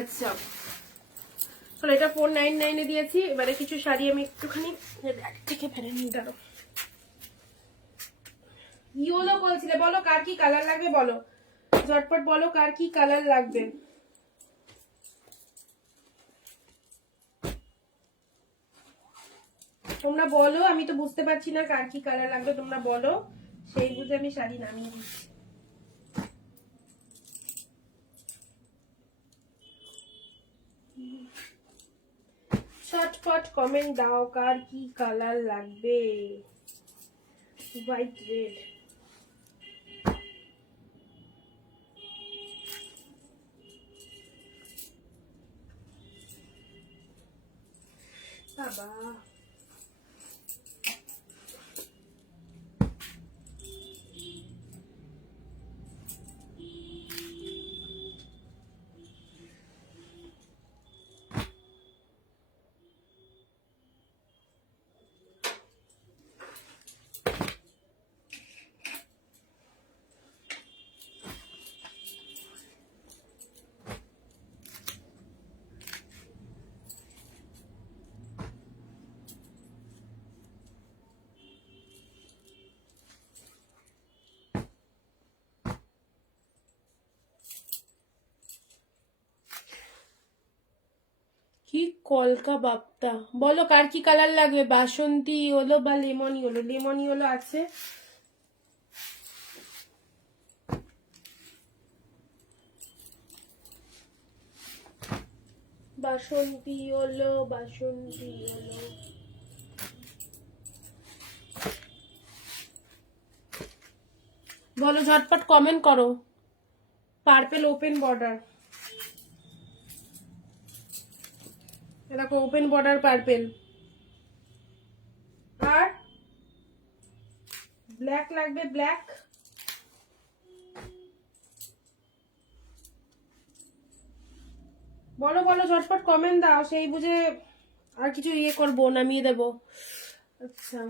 আচ্ছা চলো, এটা 499 এ দিয়েছি। এবারে কিছু শাড়ি আমি একটুখানি থেকে ফেলে নিয়ে দাঁড়ো। ইয়েলো বলছিলে, বলো কার কি কালার লাগবে, বলো ঝটপট বলো কার কি কালার লাগবে। তোমরা বলো, আমি তো বুঝতে পারছি না কার কি কালার লাগবে, তোমরা বলো, সেই বুঝে আমি শাড়ি নামিয়ে দিচ্ছি। ঝটপট কমেন্ট দাও কার কি কালার লাগবে, হোয়াইট রেড, বাবা কি কলকা বাপ্তা, বলো কার কি কালার লাগবে, বাসন্তী হলো বা লেমনি হলো, লেমনি হলো আছে, বাসন্তী হলো, বাসন্তী হলো। বলো ঝটপট কমেন্ট করো। পার্পেল ওপেন বর্ডার, দেখো ওপেন বর্ডার পার্পেল। আর ব্ল্যাক লাগবে, ব্ল্যাক। বলো বলো ঝটপট কমেন্ট দাও, সেই বুঝে আর কিছু ইয়ে করবো, নামিয়ে দেবো। আচ্ছা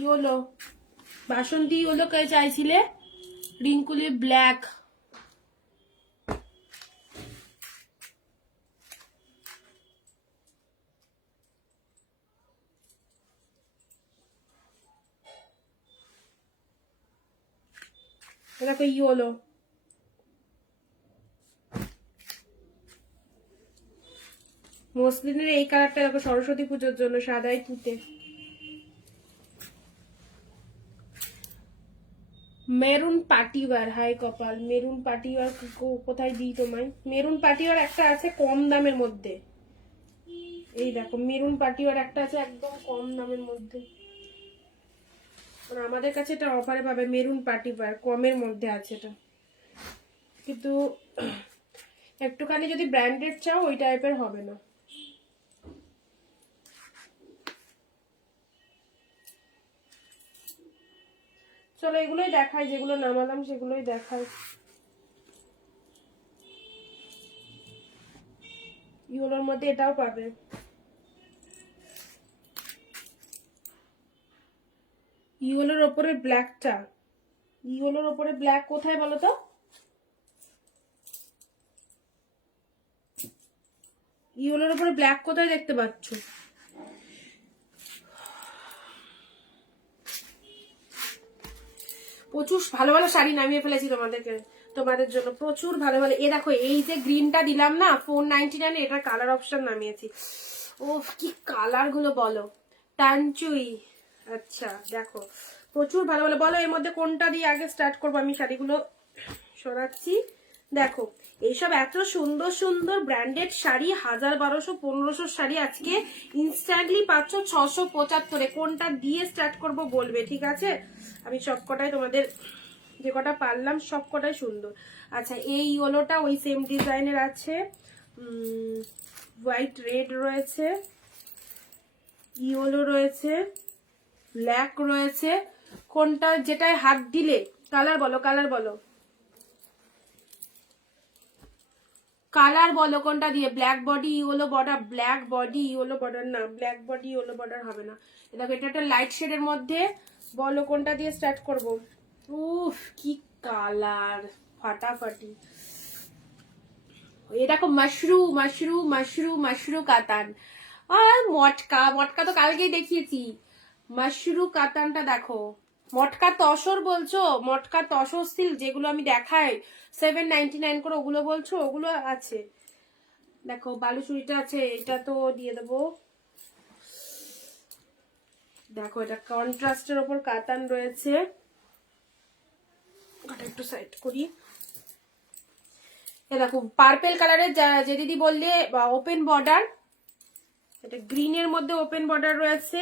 ইয়েলো, বাসন্তী ইয়েলো কে চাইছিলে? রিঙ্কুলি ব্ল্যাক। দেখো ইয়েলো, মসলিনের এই কালারটা দেখো সরস্বতী পুজোর জন্য, সাদাই তুতে। মেরুন পাটিওয়ার, হাই কপাল। মেরুন পাটিওয়ার কোথায় দিই তোমায়? মেরুন পাটিওয়ার একটা আছে কম দামের মধ্যে, এই দেখো মেরুন পাটিওয়ার একটা আছে একদম কম দামের মধ্যে। আমাদের কাছে এটা অফারে পাবে, মেরুন পাটিওয়ার কমের মধ্যে আছে এটা, কিন্তু একটুখানি যদি ব্র্যান্ডেড চাও ওই টাইপের হবে না। চলো এগুলোই দেখাই, যেগুলো নামালাম সেগুলোই দেখাই। ইয়েলোর মধ্যে এটাও পাবে, ইয়েলোর ওপরে ব্ল্যাকটা। ইয়েলোর ওপরে ব্ল্যাক কোথায় বলো তো? ইয়েলোর ওপরে ব্ল্যাক কোথায় দেখতে পাচ্ছ? প্রচুর ভালো ভালো শাড়ি নামিয়ে ফেলেছি তোমাদের জন্য, প্রচুর ভালো ভালো। এ দেখো এই যে গ্রিনটা দিলাম না 499, এটার কালার অপশন নামিয়েছি। ও কি কালার গুলো বলো, টানচুই। আচ্ছা দেখো প্রচুর ভালো ভালো। বলো এর মধ্যে কোনটা দিয়ে আগে স্টার্ট করবো? আমি শাড়িগুলো সরাচ্ছি। দেখো এইসব এত সুন্দর সুন্দর ব্র্যান্ডেড শাড়ি, 1000, 1200, 1500 শাড়ি আজকে ইনস্ট্যান্টলি পাচ্ছ 675-এ। কোনটা দিয়ে স্টার্ট করব বলবে, ঠিক আছে? আমি সবকটাই তোমাদের যে কটা পারলাম সবকটাই সুন্দর। আচ্ছা এই ইয়েলোটা ওই সেম ডিজাইনের আছে, হোয়াইট রেড রয়েছে, ইয়েলো রয়েছে, ব্ল্যাক রয়েছে। কোনটা যেটায় হাত দিলে কালার বলো, কালার বলো, কালার বলো কোনটা দিয়ে? Black body yellow border, black body yellow border না, ব্ল্যাক বডি ইয়েলো বর্ডার হবে না। দেখো এটা একটা লাইট শেডের মধ্যে, বলো কোনটা দিয়ে স্টার্ট করব? উফ কি কালার, ফাটাফাটি। এটা দেখো মাশরু মাশরু মাশরু মাশরু কাতান। আর মটকা, মটকা তো কালকেই দেখিয়েছি। মাশরু কাতানটা দেখো, মটকা তসর বলছো? মটকা তসর সিল্ক যেগুলো আমি দেখাই 799 করে, ওগুলো বলছো? ওগুলো আছে দেখো। বালুচুরিটা আছে, এটা তো দিয়ে দেবো। দেখো এটা কন্ট্রাস্টের ওপর কাতান রয়েছে, একটু সাইড করি। দেখো পার্পেল কালারের যে দিদি বললে ওপেন বর্ডার, এটা গ্রিনের মধ্যে ওপেন বর্ডার রয়েছে।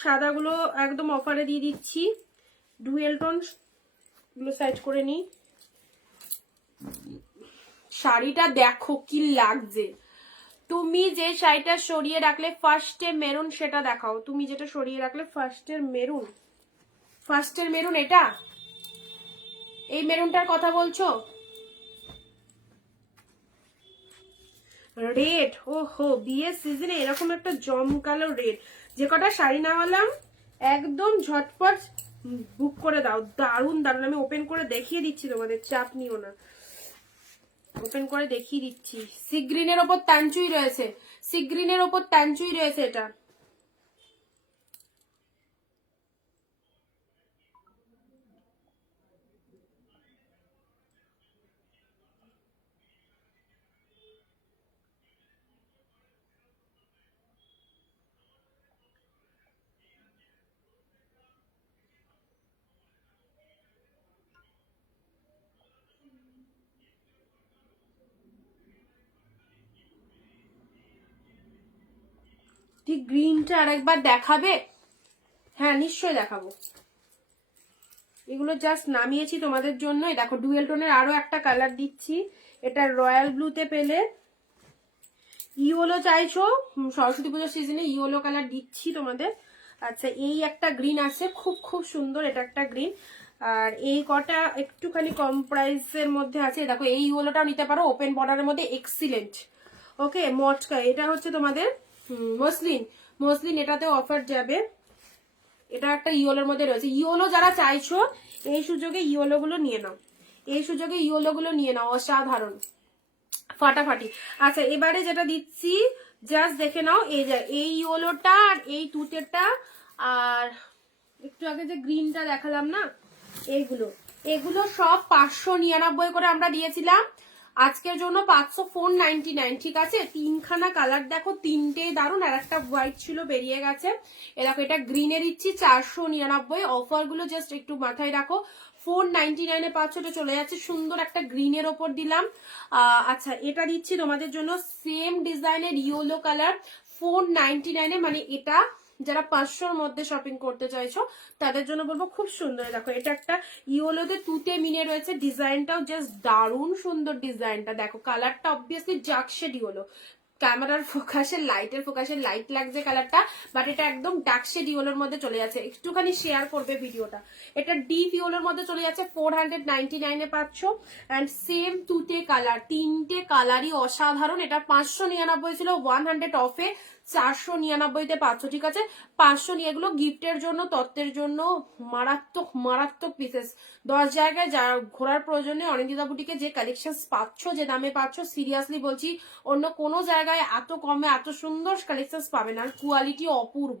সাদাগুলো একদম অফারে দিয়ে দিচ্ছি, ডুয়েল টোন গুলো সাইড করে নি। শাড়িটা দেখো কি লাগছে। তুমি যে শাড়িটা সরিয়ে রাখলে ফার্স্টে মেরুন, সেটা দেখাও। তুমি যেটা সরিয়ে রাখলে ফার্স্টের মেরুন, ফার্স্টের মেরুন এটা, এই মেরুনটার কথা বলছো? রেড, ওহো বিয়ের সিজনে এরকম একটা জমকালো রেড। যে কটা শাড়ি নামালাম একদম ঝটপট বুক করে দাও। দারুন দারুন, আমি ওপেন করে দেখিয়ে দিচ্ছি তোমাদের, চাপ নিও না, ওপেন করে দেখিয়ে দিচ্ছি। সি গ্রিনের ওপর তানচুই রয়েছে, সি গ্রিনের ওপর তানচুই রয়েছে এটা। ঠিক গ্রিনটা আরেকবার দেখাবে? হ্যাঁ নিশ্চয়ই দেখাবো। এগুলো জাস্ট নামিয়েছি তোমাদের জন্য। দেখো ডুয়েল টোনের আরো একটা কালার দিচ্ছি, এটা রয়্যাল ব্লুতে পেলে। ইয়েলো চাইছো, সরস্বতী পুজোর সিজনে ইয়েলো কালার দিচ্ছি তোমাদের। আচ্ছা এই একটা গ্রিন আছে, খুব খুব সুন্দর, এটা একটা গ্রিন। আর এই কটা একটুখানি কম প্রাইসের মধ্যে আছে, দেখো এই ইয়েলোটাও নিতে পারো, ওপেন বর্ডারের মধ্যে এক্সিলেন্ট। ওকে মটকা, এটা হচ্ছে তোমাদের মসলিন, মসলিন এটাতেও অফার যাবে। এটা একটা ইয়েলোর মধ্যে রয়েছে। ইয়েলো যারা চাইছো এই সুযোগে ইয়েলো গুলো নিয়ে নাও, এই সুযোগে ইয়েলো গুলো নিয়ে নাও, অসাধারণ ফাটাফাটি। আচ্ছা এবারে যেটা দিচ্ছি জাস্ট দেখে নাও, এই যে এই ইয়েলোটা আর এই তুতেরটা, আর একটু আগে যে গ্রিনটা দেখালাম না, এইগুলো এগুলো সব 599 করে আমরা দিয়েছিলাম, আজকের জন্য 504.99। ঠিক আছে, তিনখানা কালার দেখো, তিনটেই দারুন, আর একটা হোয়াইট ছিল বেরিয়ে গেছে। এরকম এটা গ্রিনে দিচ্ছি 499। অফার গুলো জাস্ট একটু মাথায় রাখো। 499 পাচ্ছ, এটা চলে যাচ্ছে। সুন্দর একটা গ্রিনের ওপর দিলাম। আচ্ছা এটা দিচ্ছি তোমাদের জন্য সেম ডিজাইনের ইয়েলো কালার 499, মানে এটা যারা 500-র মধ্যে শপিং করতে চাইছো তাদের জন্য বলবো খুব সুন্দর। দেখো এটা একটা ইয়েলোতে তুতে মিনে রয়েছে, ডিজাইনটাও জাস্ট দারুণ সুন্দর ডিজাইনটা। দেখো কালারটা অবভিয়াসলি জাকশেড ইয়েলো, ক্যামেরার ফোকাসে লাইটের ফোকাসে লাইট লাগছে কালারটা, বাট এটা একদম ডার্ক শেড ইয়েলোর মধ্যে চলে যাচ্ছে। একটুখানি শেয়ার করবে ভিডিওটা। এটা ডিপ ইয়েলোর মধ্যে চলে যাচ্ছে, 499 এ পাচ্ছ। অ্যান্ড সেম তুতে কালার, তিনটে কালারই অসাধারণ। এটা 599 ছিল, 100 অফে 499-তে পাচ্ছ। ঠিক আছে, 500 নিয়ে, এগুলো গিফটের জন্য, তত্ত্বের জন্য মারাত্মক মারাত্মক পিসেস। 10 জায়গায় যা ঘোরার প্রয়োজনে অনিন্দিতা বুটিকে যে কালেকশন পাচ্ছ, যে দামে পাচ্ছ, সিরিয়াসলি বলছি অন্য কোনো জায়গায় এত কমে এত সুন্দর কালেকশন পাবে না। আর কোয়ালিটি অপূর্ব,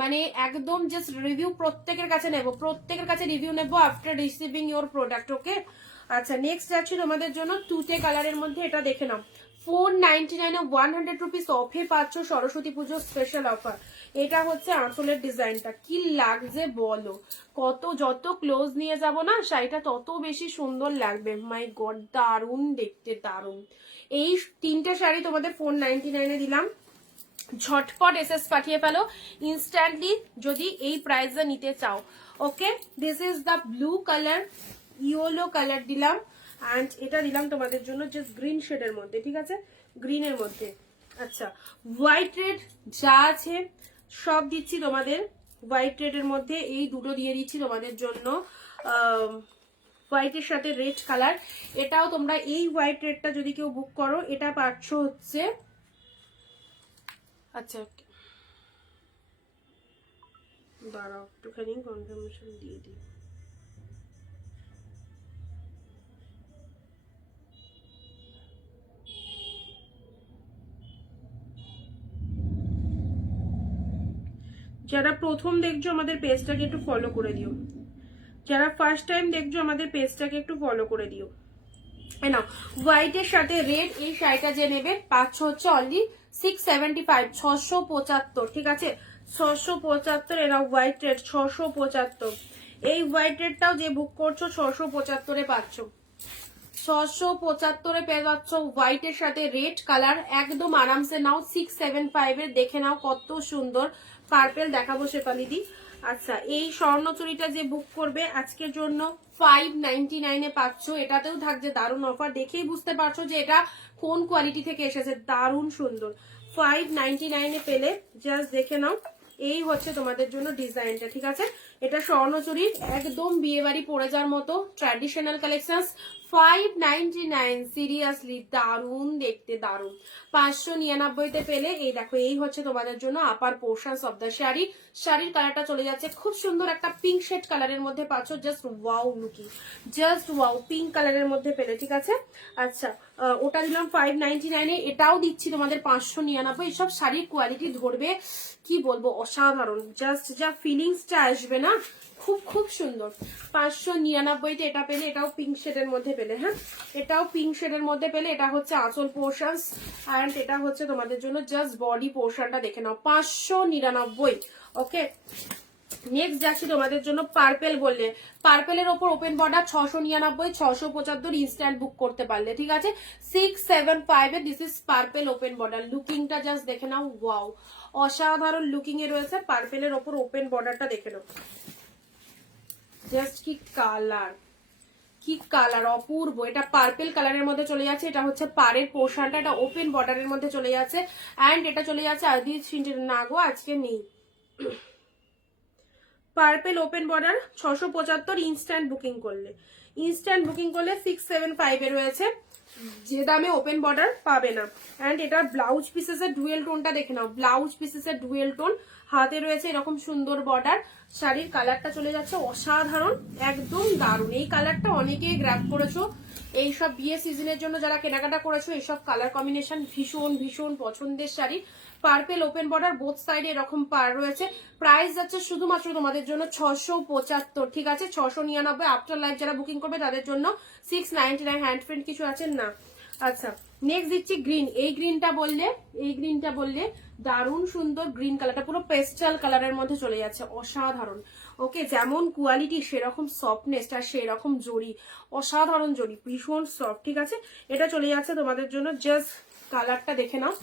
মানে একদম জাস্ট রিভিউ প্রত্যেকের কাছে নেবো, প্রত্যেকের কাছে রিভিউ নেবো আফটার রিসিভিং ইউর প্রোডাক্ট। ওকে আচ্ছা নেক্সট যাচ্ছি তোমাদের জন্য তুতে কালারের মধ্যে, এটা দেখে নাও 499-এ 100 রুপিস অফে পাচ্ছ, সরস্বতী পুজোর স্পেশাল অফার। এটা হচ্ছে আঁচলের ডিজাইনটা, কি লাগছে বলো, কত যত ক্লোজ নিয়ে যাব না শাড়িটা তত বেশি সুন্দর লাগবে। মাই গড দারুন দেখতে, দারুন। এই তিনটে শাড়ি তোমাদের 499-এ দিলাম। ঝটপট এসএস পাঠিয়ে ফেলো ইনস্ট্যান্টলি যদি এই প্রাইসে নিতে চাও। ওকে this is the blue colour, yellow colour দিলাম, অ্যান্ড এটা দিলাম তোমাদের জন্য জাস্ট গ্রিন শেডের মধ্যে। ঠিক আছে, গ্রিনের মধ্যে। আচ্ছা হোয়াইট রেড যা আছে সব দিচ্ছি তোমাদের হোয়াইট রেডের মধ্যে, এই দুটো দিয়ে দিচ্ছি তোমাদের জন্য। হোয়াইটের সাথে রেড কালার, এটাও তোমরা এই হোয়াইট রেডটা যদি কেউ বুক করো এটা পাচ্ছ হচ্ছে, আচ্ছা দাঁড়াও একটুখানি কনফার্মেশন দিয়ে দিই। যারা প্রথম দেখছো আমাদের পেজটাকে একটু ফলো করে দিও, যারা ফার্স্ট টাইম দেখছো আমাদের পেজটাকে একটু ফলো করে দিও। না হোয়াইটের সাথে রেড এই শাড়িটা যে নেবে পাচ্ছ হচ্ছে অনলি 675, 675। ঠিক আছে 675, এরা হোয়াইট রেড 675। এই হোয়াইট রেডটাও যে বুক করছো 675-এ পাচ্ছ, 675-এ পেয়ে যাচ্ছ হোয়াইটের সাথে রেড কালার। একদম আরামসে নাও, 675-এর দেখে নাও কত সুন্দর। পার্পেল দেখাবো শেফালিদি। আচ্ছা এই স্বর্ণচুরিটা যে বুক করবে আজকের জন্য 599-এ পাচ্ছ, এটাতেও থাকছে দারুণ অফার। দেখেই বুঝতে পারছো যে এটা কোন কোয়ালিটি থেকে এসেছে, দারুণ সুন্দর। 599-এ পেলে জাস্ট দেখে নাও, এই হচ্ছে তোমাদের জন্য ডিজাইনটা। ঠিক আছে এটা স্বর্ণচুরির একদম বিয়ে বাড়ি পরে যাওয়ার মতো ট্র্যাডিশনাল কালেকশন। 599, সিরিয়াসলি দারুন দেখতে, দারুন। 599 পেলে এই দেখো, এই হচ্ছে তোমাদের জন্য upper portions of the sari. শাড়ির কালারটা চলে যাচ্ছে খুব সুন্দর একটা পিঙ্ক শেড কালারের মধ্যে পাচ্ছ, just wow looking, just wow, pink কালারের মধ্যে পেলে, ঠিক আছে। আচ্ছা, ওটা দিলাম 599, এটাও দিচ্ছি তোমাদের 599। এসব শাড়ির কোয়ালিটি ধরবে, কি বলবো, অসাধারণ, জাস্ট যা ফিলিংসটা আসবে না, খুব খুব সুন্দর। 599 এটা পেলে, এটাও পিঙ্ক শেডের মধ্যে পেলে, হ্যাঁ এটাও পিঙ্ক শেডের মধ্যে পেলে। এটা হচ্ছে আঁচল পোর্শনস অ্যান্ড এটা হচ্ছে তোমাদের জন্য জাস্ট বডি পোর্শনটা দেখে নাও, 599। ওকে, নেক্সট যাচ্ছি তোমাদের জন্য পার্পেল। বললে পার্পেলের ওপর ওপেন বর্ডার 699, 675 ইনস্ট্যান্ট বুক করতে পারলে, ঠিক আছে। 675 এ this is purple open border. লুকিংটা জাস্ট দেখে নাও, ওয়াও, অসাধারণ লুকিং এ রয়েছে। পার্পেলের ওপর ওপেন বর্ডারটা দেখে নাও, জাস্ট কি কালার, কি কালার, অপূর্ব। এটা পার্পেল কালারের মধ্যে চলে যাচ্ছে, এটা হচ্ছে পাড়ের পোর্শনটা, এটা ওপেন বর্ডারের মধ্যে চলে যাচ্ছে অ্যান্ড এটা চলে যাচ্ছে আদি না গো, আজকে নেই। Purple open border 675 instant booking করলে, ইনস্ট্যান্ট বুকিং করলে 675 এ রয়েছে, যে দামে ওপেন বর্ডার পাবে না। অ্যান্ড এটার ব্লাউজ পিসেস এর ডুয়েল টোনটা দেখে নাও, ব্লাউজ পিসেস এর ডুয়েল টোন, হাতে রয়েছে এরকম সুন্দর বর্ডার। শাড়ির কালারটা চলে যাচ্ছে অসাধারণ, একদম দারুণ। এই কালারটা অনেকেই গ্র্যাব করেছো, এইসব বিয়ে সিজনের জন্য যারা কেনাকাটা করেছো, এইসব কালার কম্বিনেশন ভীষণ ভীষণ পছন্দের sari. Purple open border, both সাইডে এরকম পার রয়েছে। প্রাইস যাচ্ছে শুধুমাত্র তোমাদের জন্য 675, ঠিক আছে, 699। আফটার লাইফ যারা বুকিং করবে তাদের জন্য 699। হ্যান্ড প্রিন্ট কিছু আছে না। আচ্ছা, নেক্সট দিচ্ছি গ্রিন। এই গ্রিনটা বললে, এই গ্রিনটা বললে দারুণ সুন্দর গ্রিন কালারটা, পুরো পেস্টাল কালারের মধ্যে চলে যাচ্ছে, অসাধারণ। ওকে, যেমন কোয়ালিটি সেরকম সফটনেস আর সেরকম জড়ি, অসাধারণ জড়ি, ভীষণ সফট, ঠিক আছে। এটা চলে যাচ্ছে তোমাদের জন্য, জাস্ট কালারটা দেখে নাও,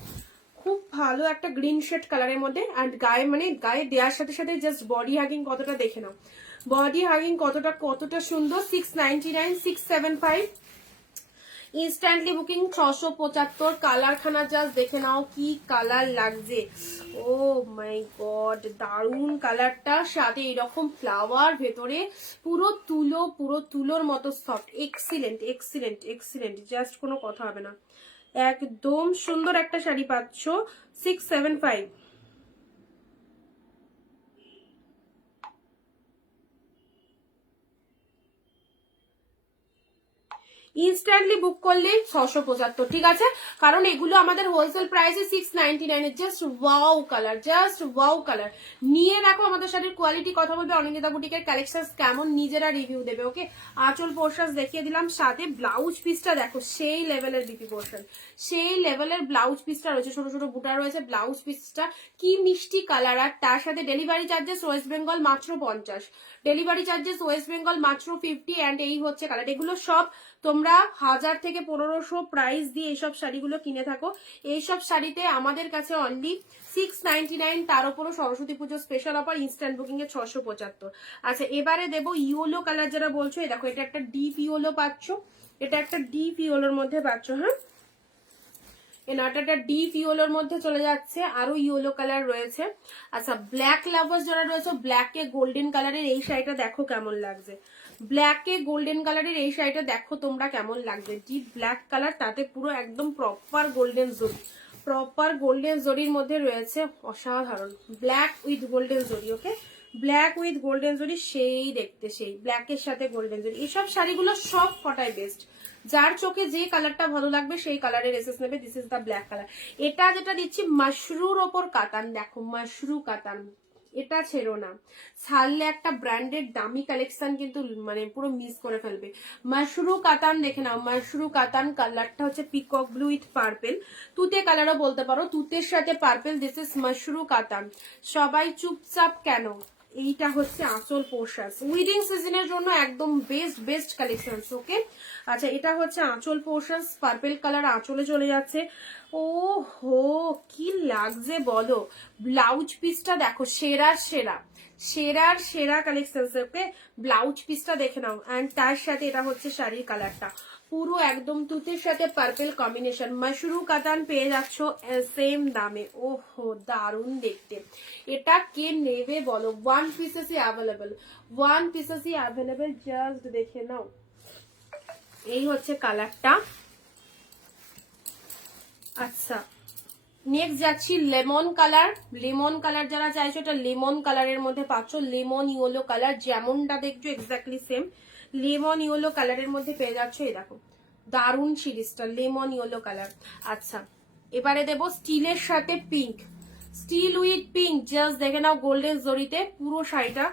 খুব ভালো একটা গ্রিন শেড কালারের মধ্যে। অ্যান্ড গায়ে, মানে গায়ে দেওয়ার সাথে সাথে জাস্ট বডি হাগিং কতটা দেখে নাও, বডি হাগিং কতটা কতটা সুন্দর। 699, 675 ইনস্ট্যান্টলি বুকিং 675। কালার খানা জাস্ট দেখে নাও, কি কালার লাগছে, ও মাই গড, দারুন কালারটা, সাথে এরকম ফ্লাওয়ার ভেতরে, পুরো তুলো, পুরো তুলোর মতো soft, excellent excellent excellent, just কোনো কথা হবে না, একদম সুন্দর একটা শাড়ি পাচ্ছ। 675। ইনস্ট্যান্টলি বুক করলে 675, ঠিক আছে, কারণ এগুলো আমাদের হোলসেল প্রাইসে 699। Just wow colour, just wow colour. নিয়ে দেখো আমাদের শাড়ির কোয়ালিটি, কথা বলবে অনিন্দিতা বুটিকের কালেকশন কেমন, নিজেরা রিভিউ দেবে। ওকে, আঁচল পোর্শন দেখিয়ে দিলাম, সাথে ব্লাউজ পিসটা দেখো, সেই লেভেলের বিপি পোর্শন, সেই লেভেলের ব্লাউজ পিসটা রয়েছে, ছোট ছোট বুটা রয়েছে, ব্লাউজ পিসটা কি মিষ্টি কালার। আর তার সাথে ডেলিভারি চার্জেস ওয়েস্ট বেঙ্গল মাত্র 50, ডেলিভারি চার্জেস ওয়েস্ট বেঙ্গল মাত্র 50। অ্যান্ড এই হচ্ছে কালার। এগুলো সব তোমরা 1000 থেকে 1500 প্রাইস দিয়ে এইসব শাড়িগুলো কিনে থাকো, এইসব শাড়িতে আমাদের কাছে অনলি 699, তার উপরও সরস্বতী পুজো স্পেশাল অফার, ইনস্ট্যান্ট বুকিং এ 675। আচ্ছা, এবারে দেবো ইয়েলো কালার যারা বলছো, এই দেখো, এটা একটা ডিপ ইয়েলো পাচ্ছ, এটা একটা ডিপ ইয়েলোর মধ্যে পাচ্ছ, হ্যাঁ এনাটা ডিপ ইয়েলোর মধ্যে চলে যাচ্ছে, আরো ইয়েলো কালার রয়েছে। আচ্ছা, ব্ল্যাক লাভার্স যারা রয়েছে, ব্ল্যাকে গোল্ডেন কালারের এই শাড়িটা দেখো কেমন লাগছে, ব্ল্যাকে গোল্ডেন কালারের এই শাড়িটা দেখো তোমরা কেমন লাগছে, ডিপ ব্ল্যাক কালার, তাতে পুরো একদম প্রপার গোল্ডেন জরি, প্রপার গোল্ডেন জরির মধ্যে রয়েছে, অসাধারণ। ব্ল্যাক উইথ গোল্ডেন জরি, ওকে, ব্ল্যাক উইথ গোল্ডেন জরি, সেই দেখতে, সেই ব্ল্যাকের সাথে গোল্ডেন জরি। এইসব শাড়িগুলো সব কটাই বেস্ট, যার চোখে যে কালারটা ভালো লাগবে সেই কালারের এসেস নেবে। This is the black colour. এটা যেটা দিচ্ছি মাশরুর ওপর কাতান, দেখো মাশরু কাতান, এটা ছেড়ো না, ছাড়লে একটা ব্র্যান্ডেড দামি কালেকশন কিন্তু মানে পুরো মিস করে ফেলবে। মাশরু কাতান দেখে নাও, মাশরু কাতান, কালারটা হচ্ছে পিকক ব্লু উইথ পার্পেল, তুতে কালারও বলতে পারো, তুতের সাথে পার্পেল, দিস ইজ মাশরু কাতান। সবাই চুপচাপ কেন, এইটা হচ্ছে আঁচল পোর্শন, উইডিং সিজনের জন্য একদম বেস্ট বেস্ট কালেকশন। ওকে, আচ্ছা, এটা হচ্ছে আঁচল পোর্শন, পার্পেল কালার আঁচলে চলে যাচ্ছে, ও হো কি লাগছে বলো, ব্লাউজ পিসটা দেখো, সেরার সেরা, সেরার সেরা কালেকশন। ওকে, ব্লাউজ পিসটা দেখে নাও, অ্যান্ড তার সাথে এটা হচ্ছে শাড়ির কালারটা, পুরো একদম তুতের সাথে পার্পেল কম্বিনেশন, মাশরু কাতান পেয়ে যাচ্ছ সেম দামে। ওহো দারুণ দেখতে, এটা কে নেবে বলো? ওয়ান পিসেসই অ্যাভেলেবেল, ওয়ান পিসেসই অ্যাভেলেবেল, জাস্ট দেখে নাও। এই হচ্ছে কালারটা। আচ্ছা নেক্সট যাচ্ছি লেমন কালার। লেমন কালার যারা চাইছো, এটা লেমন কালারের মধ্যে পাচ্ছ, লেমন ইয়েলো কালার, যেমনটা দেখছো এক্স্যাক্টলি সেম লেমন ইয়েলো কালারের মধ্যে পেয়ে যাচ্ছ। এই দেখো দারুণ সিরিজটা, লেমন ইয়েলো কালার। আচ্ছা এবারে দেবো স্টিলের সাথে pink, steel with pink, just দেখে নাও গোল্ডেন জরিতে পুরো শাড়িটা,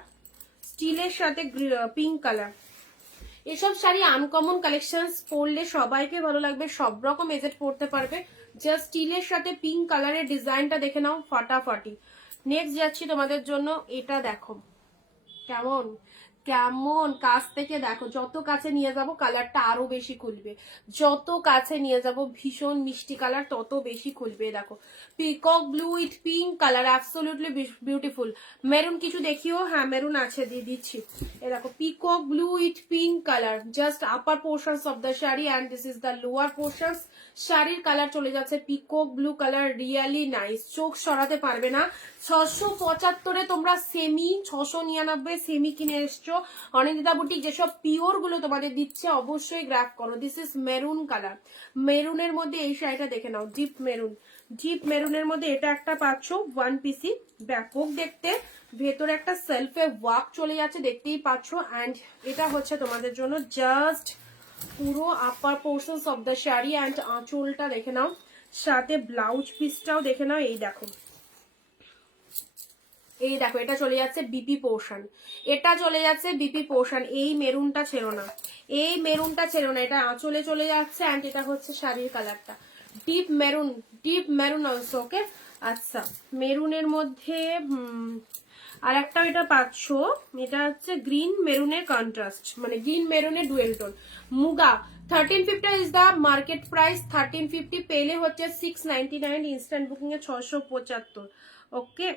স্টিলের সাথে পিঙ্ক কালার। এসব শাড়ি আনকমন কালেকশন, পরলে সবাইকে ভালো লাগবে, সব রকম এজেট পরতে পারবে। জাস্ট স্টিলের সাথে পিঙ্ক কালারের ডিজাইনটা দেখে নাও ফাটাফাটি। নেক্সট যাচ্ছি তোমাদের জন্য, এটা দেখো কেমন কেমন কাছ থেকে দেখো, যত কাছে নিয়ে যাব কালারটা আরো বেশি খুলবে, যত কাছে নিয়ে যাব ভীষণ মিষ্টি কালার তত বেশি খুলবে। দেখো peacock blue with pink colour, absolutely beautiful. Maroon কিছু দেখিও, হ্যাঁ মেরুন আছে, দিয়ে দিচ্ছি। এ দেখো peacock blue with pink colour, just upper portions of the sari and this is the lower portions. শাড়ির কালার চলে যাচ্ছে peacock blue colour, really nice, চোখ সরাতে পারবে না। 675-এ তোমরা সেমি, 699 সেমি কিনে এসছো। অনিন্দিতা বুটিক যেসব পিওর গুলো তোমাদের দিচ্ছে অবশ্যই গ্র্যাব করো। দিস ইজ মেরুন কালার, মেরুনের মধ্যে এই শাড়িটা দেখে নাও, ডিপ মেরুন, ডিপ মেরুনের মধ্যে এটা একটা পাচ্ছ ওয়ান পিসি, ব্যাপক দেখতে, ভেতরে একটা সেলফে ওয়ার্ক চলে যাচ্ছে দেখতেই পাচ্ছ। অ্যান্ড এটা হচ্ছে তোমাদের জন্য জাস্ট পুরো upper portions of the sari and আঁচলটা দেখে নাও, সাথে ব্লাউজ পিসটাও দেখে নাও। এই দেখো এই দেখো এটা চলে যাচ্ছে বিপি পোর্শন, এটা চলে যাচ্ছে বিপি পোর্শন। এই মেরুনটা ছেড়ো না, এই মেরুনটা ছেড়ো না, এটা আঁচলে চলে যাচ্ছে। অ্যান্ড এটা হচ্ছে শাড়ির কালারটা deep maroon, deep maroon also. Okay আচ্ছা মেরুনের মধ্যে আর একটা এটা পাচ্ছ, এটা হচ্ছে গ্রিন মেরুনের কন্ট্রাস্ট, মানে গ্রিন মেরুনের dual tone. Muga 1350 is the market price, 1350 পেলে হচ্ছে 699, ইনস্ট্যান্ট বুকিং এ 675। ওকে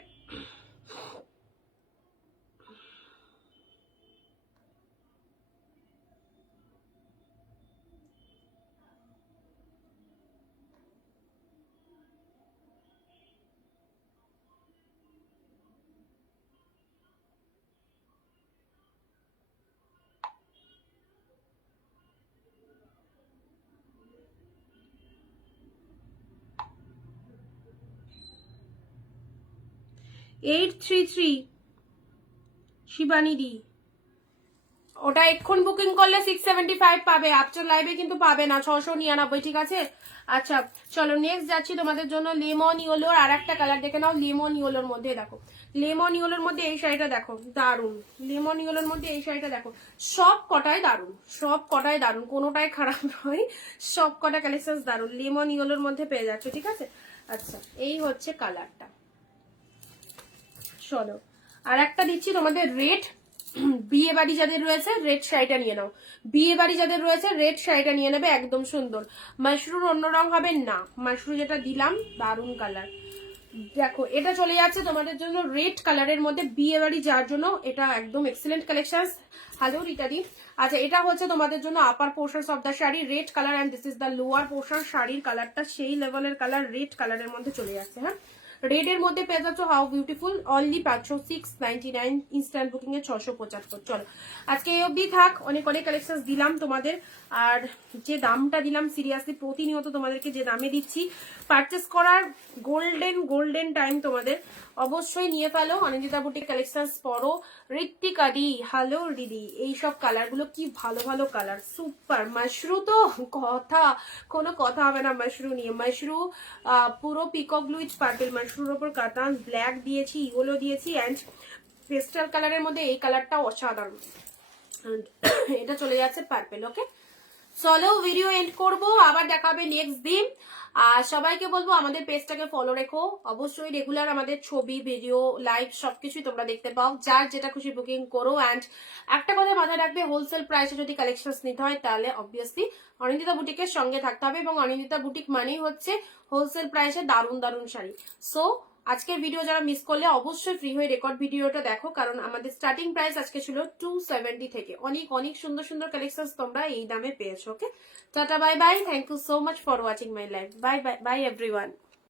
833 শিবানী দি, ওটা এক্ষুন বুকিং করলে 675 পাবে, আফটার লাইভে কিন্তু পাবে না 699, ঠিক আছে। আচ্ছা চলো নেক্সট যাচ্ছি তোমাদের জন্য লেমন ইয়েলোর আর একটা কালার দেখে নাও। লেমন ইয়েলোর মধ্যে দেখো, লেমন ইয়েলোর মধ্যে এই শাড়িটা দেখো দারুন, লেমন ইয়েলোর মধ্যে এই শাড়িটা দেখো, সব কটাই দারুন, সব কটাই দারুন, কোনোটাই খারাপ নয়, সব কটা কালেকশন দারুন, লেমন ইয়েলোর মধ্যে পেয়ে যাচ্ছে, ঠিক আছে। আচ্ছা এই হচ্ছে কালারটা। চলো আর একটা দিচ্ছি তোমাদের রেড, বিয়ে বাড়ি যাদের রয়েছে রেড শাড়িটা নিয়ে নাও, বিয়ে বাড়ি যাদের রয়েছে রেড শাড়িটা নিয়ে নেবে, একদম সুন্দর। মাশরুর অন্য রং হবে না, মাশরু যেটা দিলাম দারুন কালার। দেখো এটা চলে যাচ্ছে তোমাদের জন্য রেড কালারের মধ্যে, বিয়ে বাড়ি যার জন্য এটা একদম এক্সিলেন্ট কালেকশন। হ্যালো রিটাদি। আচ্ছা এটা হচ্ছে তোমাদের জন্য upper portions of the sari, red colour, and this is the lower portion. শাড়ির কালারটা সেই লেভেলের কালার, রেড কালারের মধ্যে চলে যাচ্ছে। হ্যাঁ রেড এর মধ্যে পেয়ে যাচ্ছ, হাউ বিউটিফুল, অনলি পাচ্ছ 699, ইনস্ট্যান্ট বুকিং এ 675। চলো আজকে এই অবধি থাক, অনেক অনেক কালেকশন দিলাম তোমাদের, আর যে দামটা দিলাম সিরিয়াসলি প্রতিনিয়ত তোমাদেরকে যে দামে দিচ্ছি, পারচেস করার গোল্ডেন গোল্ডেন টাইম তোমাদের, অবশ্যই নিয়ে ফেলো। অনিন্দিতা বুটিক কালেকশন পরো। ঋত্বিকা দি হ্যালো দিদি, এইসব কালার গুলো কি ভালো ভালো কালার, সুপার। মাশরু তো কোনো কথা হবে না মাশরু নিয়ে, মাশরু পুরো peacock blue with purple, Mashrur ওপর কাতান ব্ল্যাক দিয়েছি, ইয়েলো দিয়েছি, অ্যান্ড পেস্টাল কালারের মধ্যে এই কালারটা অসাধারণ, এটা চলে যাচ্ছে পার্পল। ওকে চলো ভিডিও এন্ড করবো, আবার দেখাবে নেক্সট দিন। আর সবাইকে বলবো আমাদের পেজটাকে ফলো রেখো, অবশ্যই রেগুলার আমাদের ছবি ভিডিও লাইভ সবকিছুই তোমরা দেখতে পাও, যার যেটা খুশি বুকিং করো। অ্যান্ড একটা কথা মাথায় রাখবে, হোলসেল প্রাইসে যদি কালেকশন নিতে হয় তাহলে অবভিয়াসলি অনিন্দিতা বুটিকের সঙ্গে থাকতে হবে, এবং অনিন্দিতা বুটিক মানেই হচ্ছে হোলসেল প্রাইসে দারুণ দারুণ শাড়ি। সো আজকের ভিডিও যারা মিস করলে অবশ্যই ফ্রি হয়ে রেকর্ড ভিডিওটা দেখো, কারণ আমাদের স্টার্টিং প্রাইস আজকে ছিল 270 থেকে। অনেক অনেক সুন্দর সুন্দর কালেকশন তোমরা এই দামে পেয়েছো। Okay, tata bye bye, thank you so much for watching my live, bye bye bye everyone.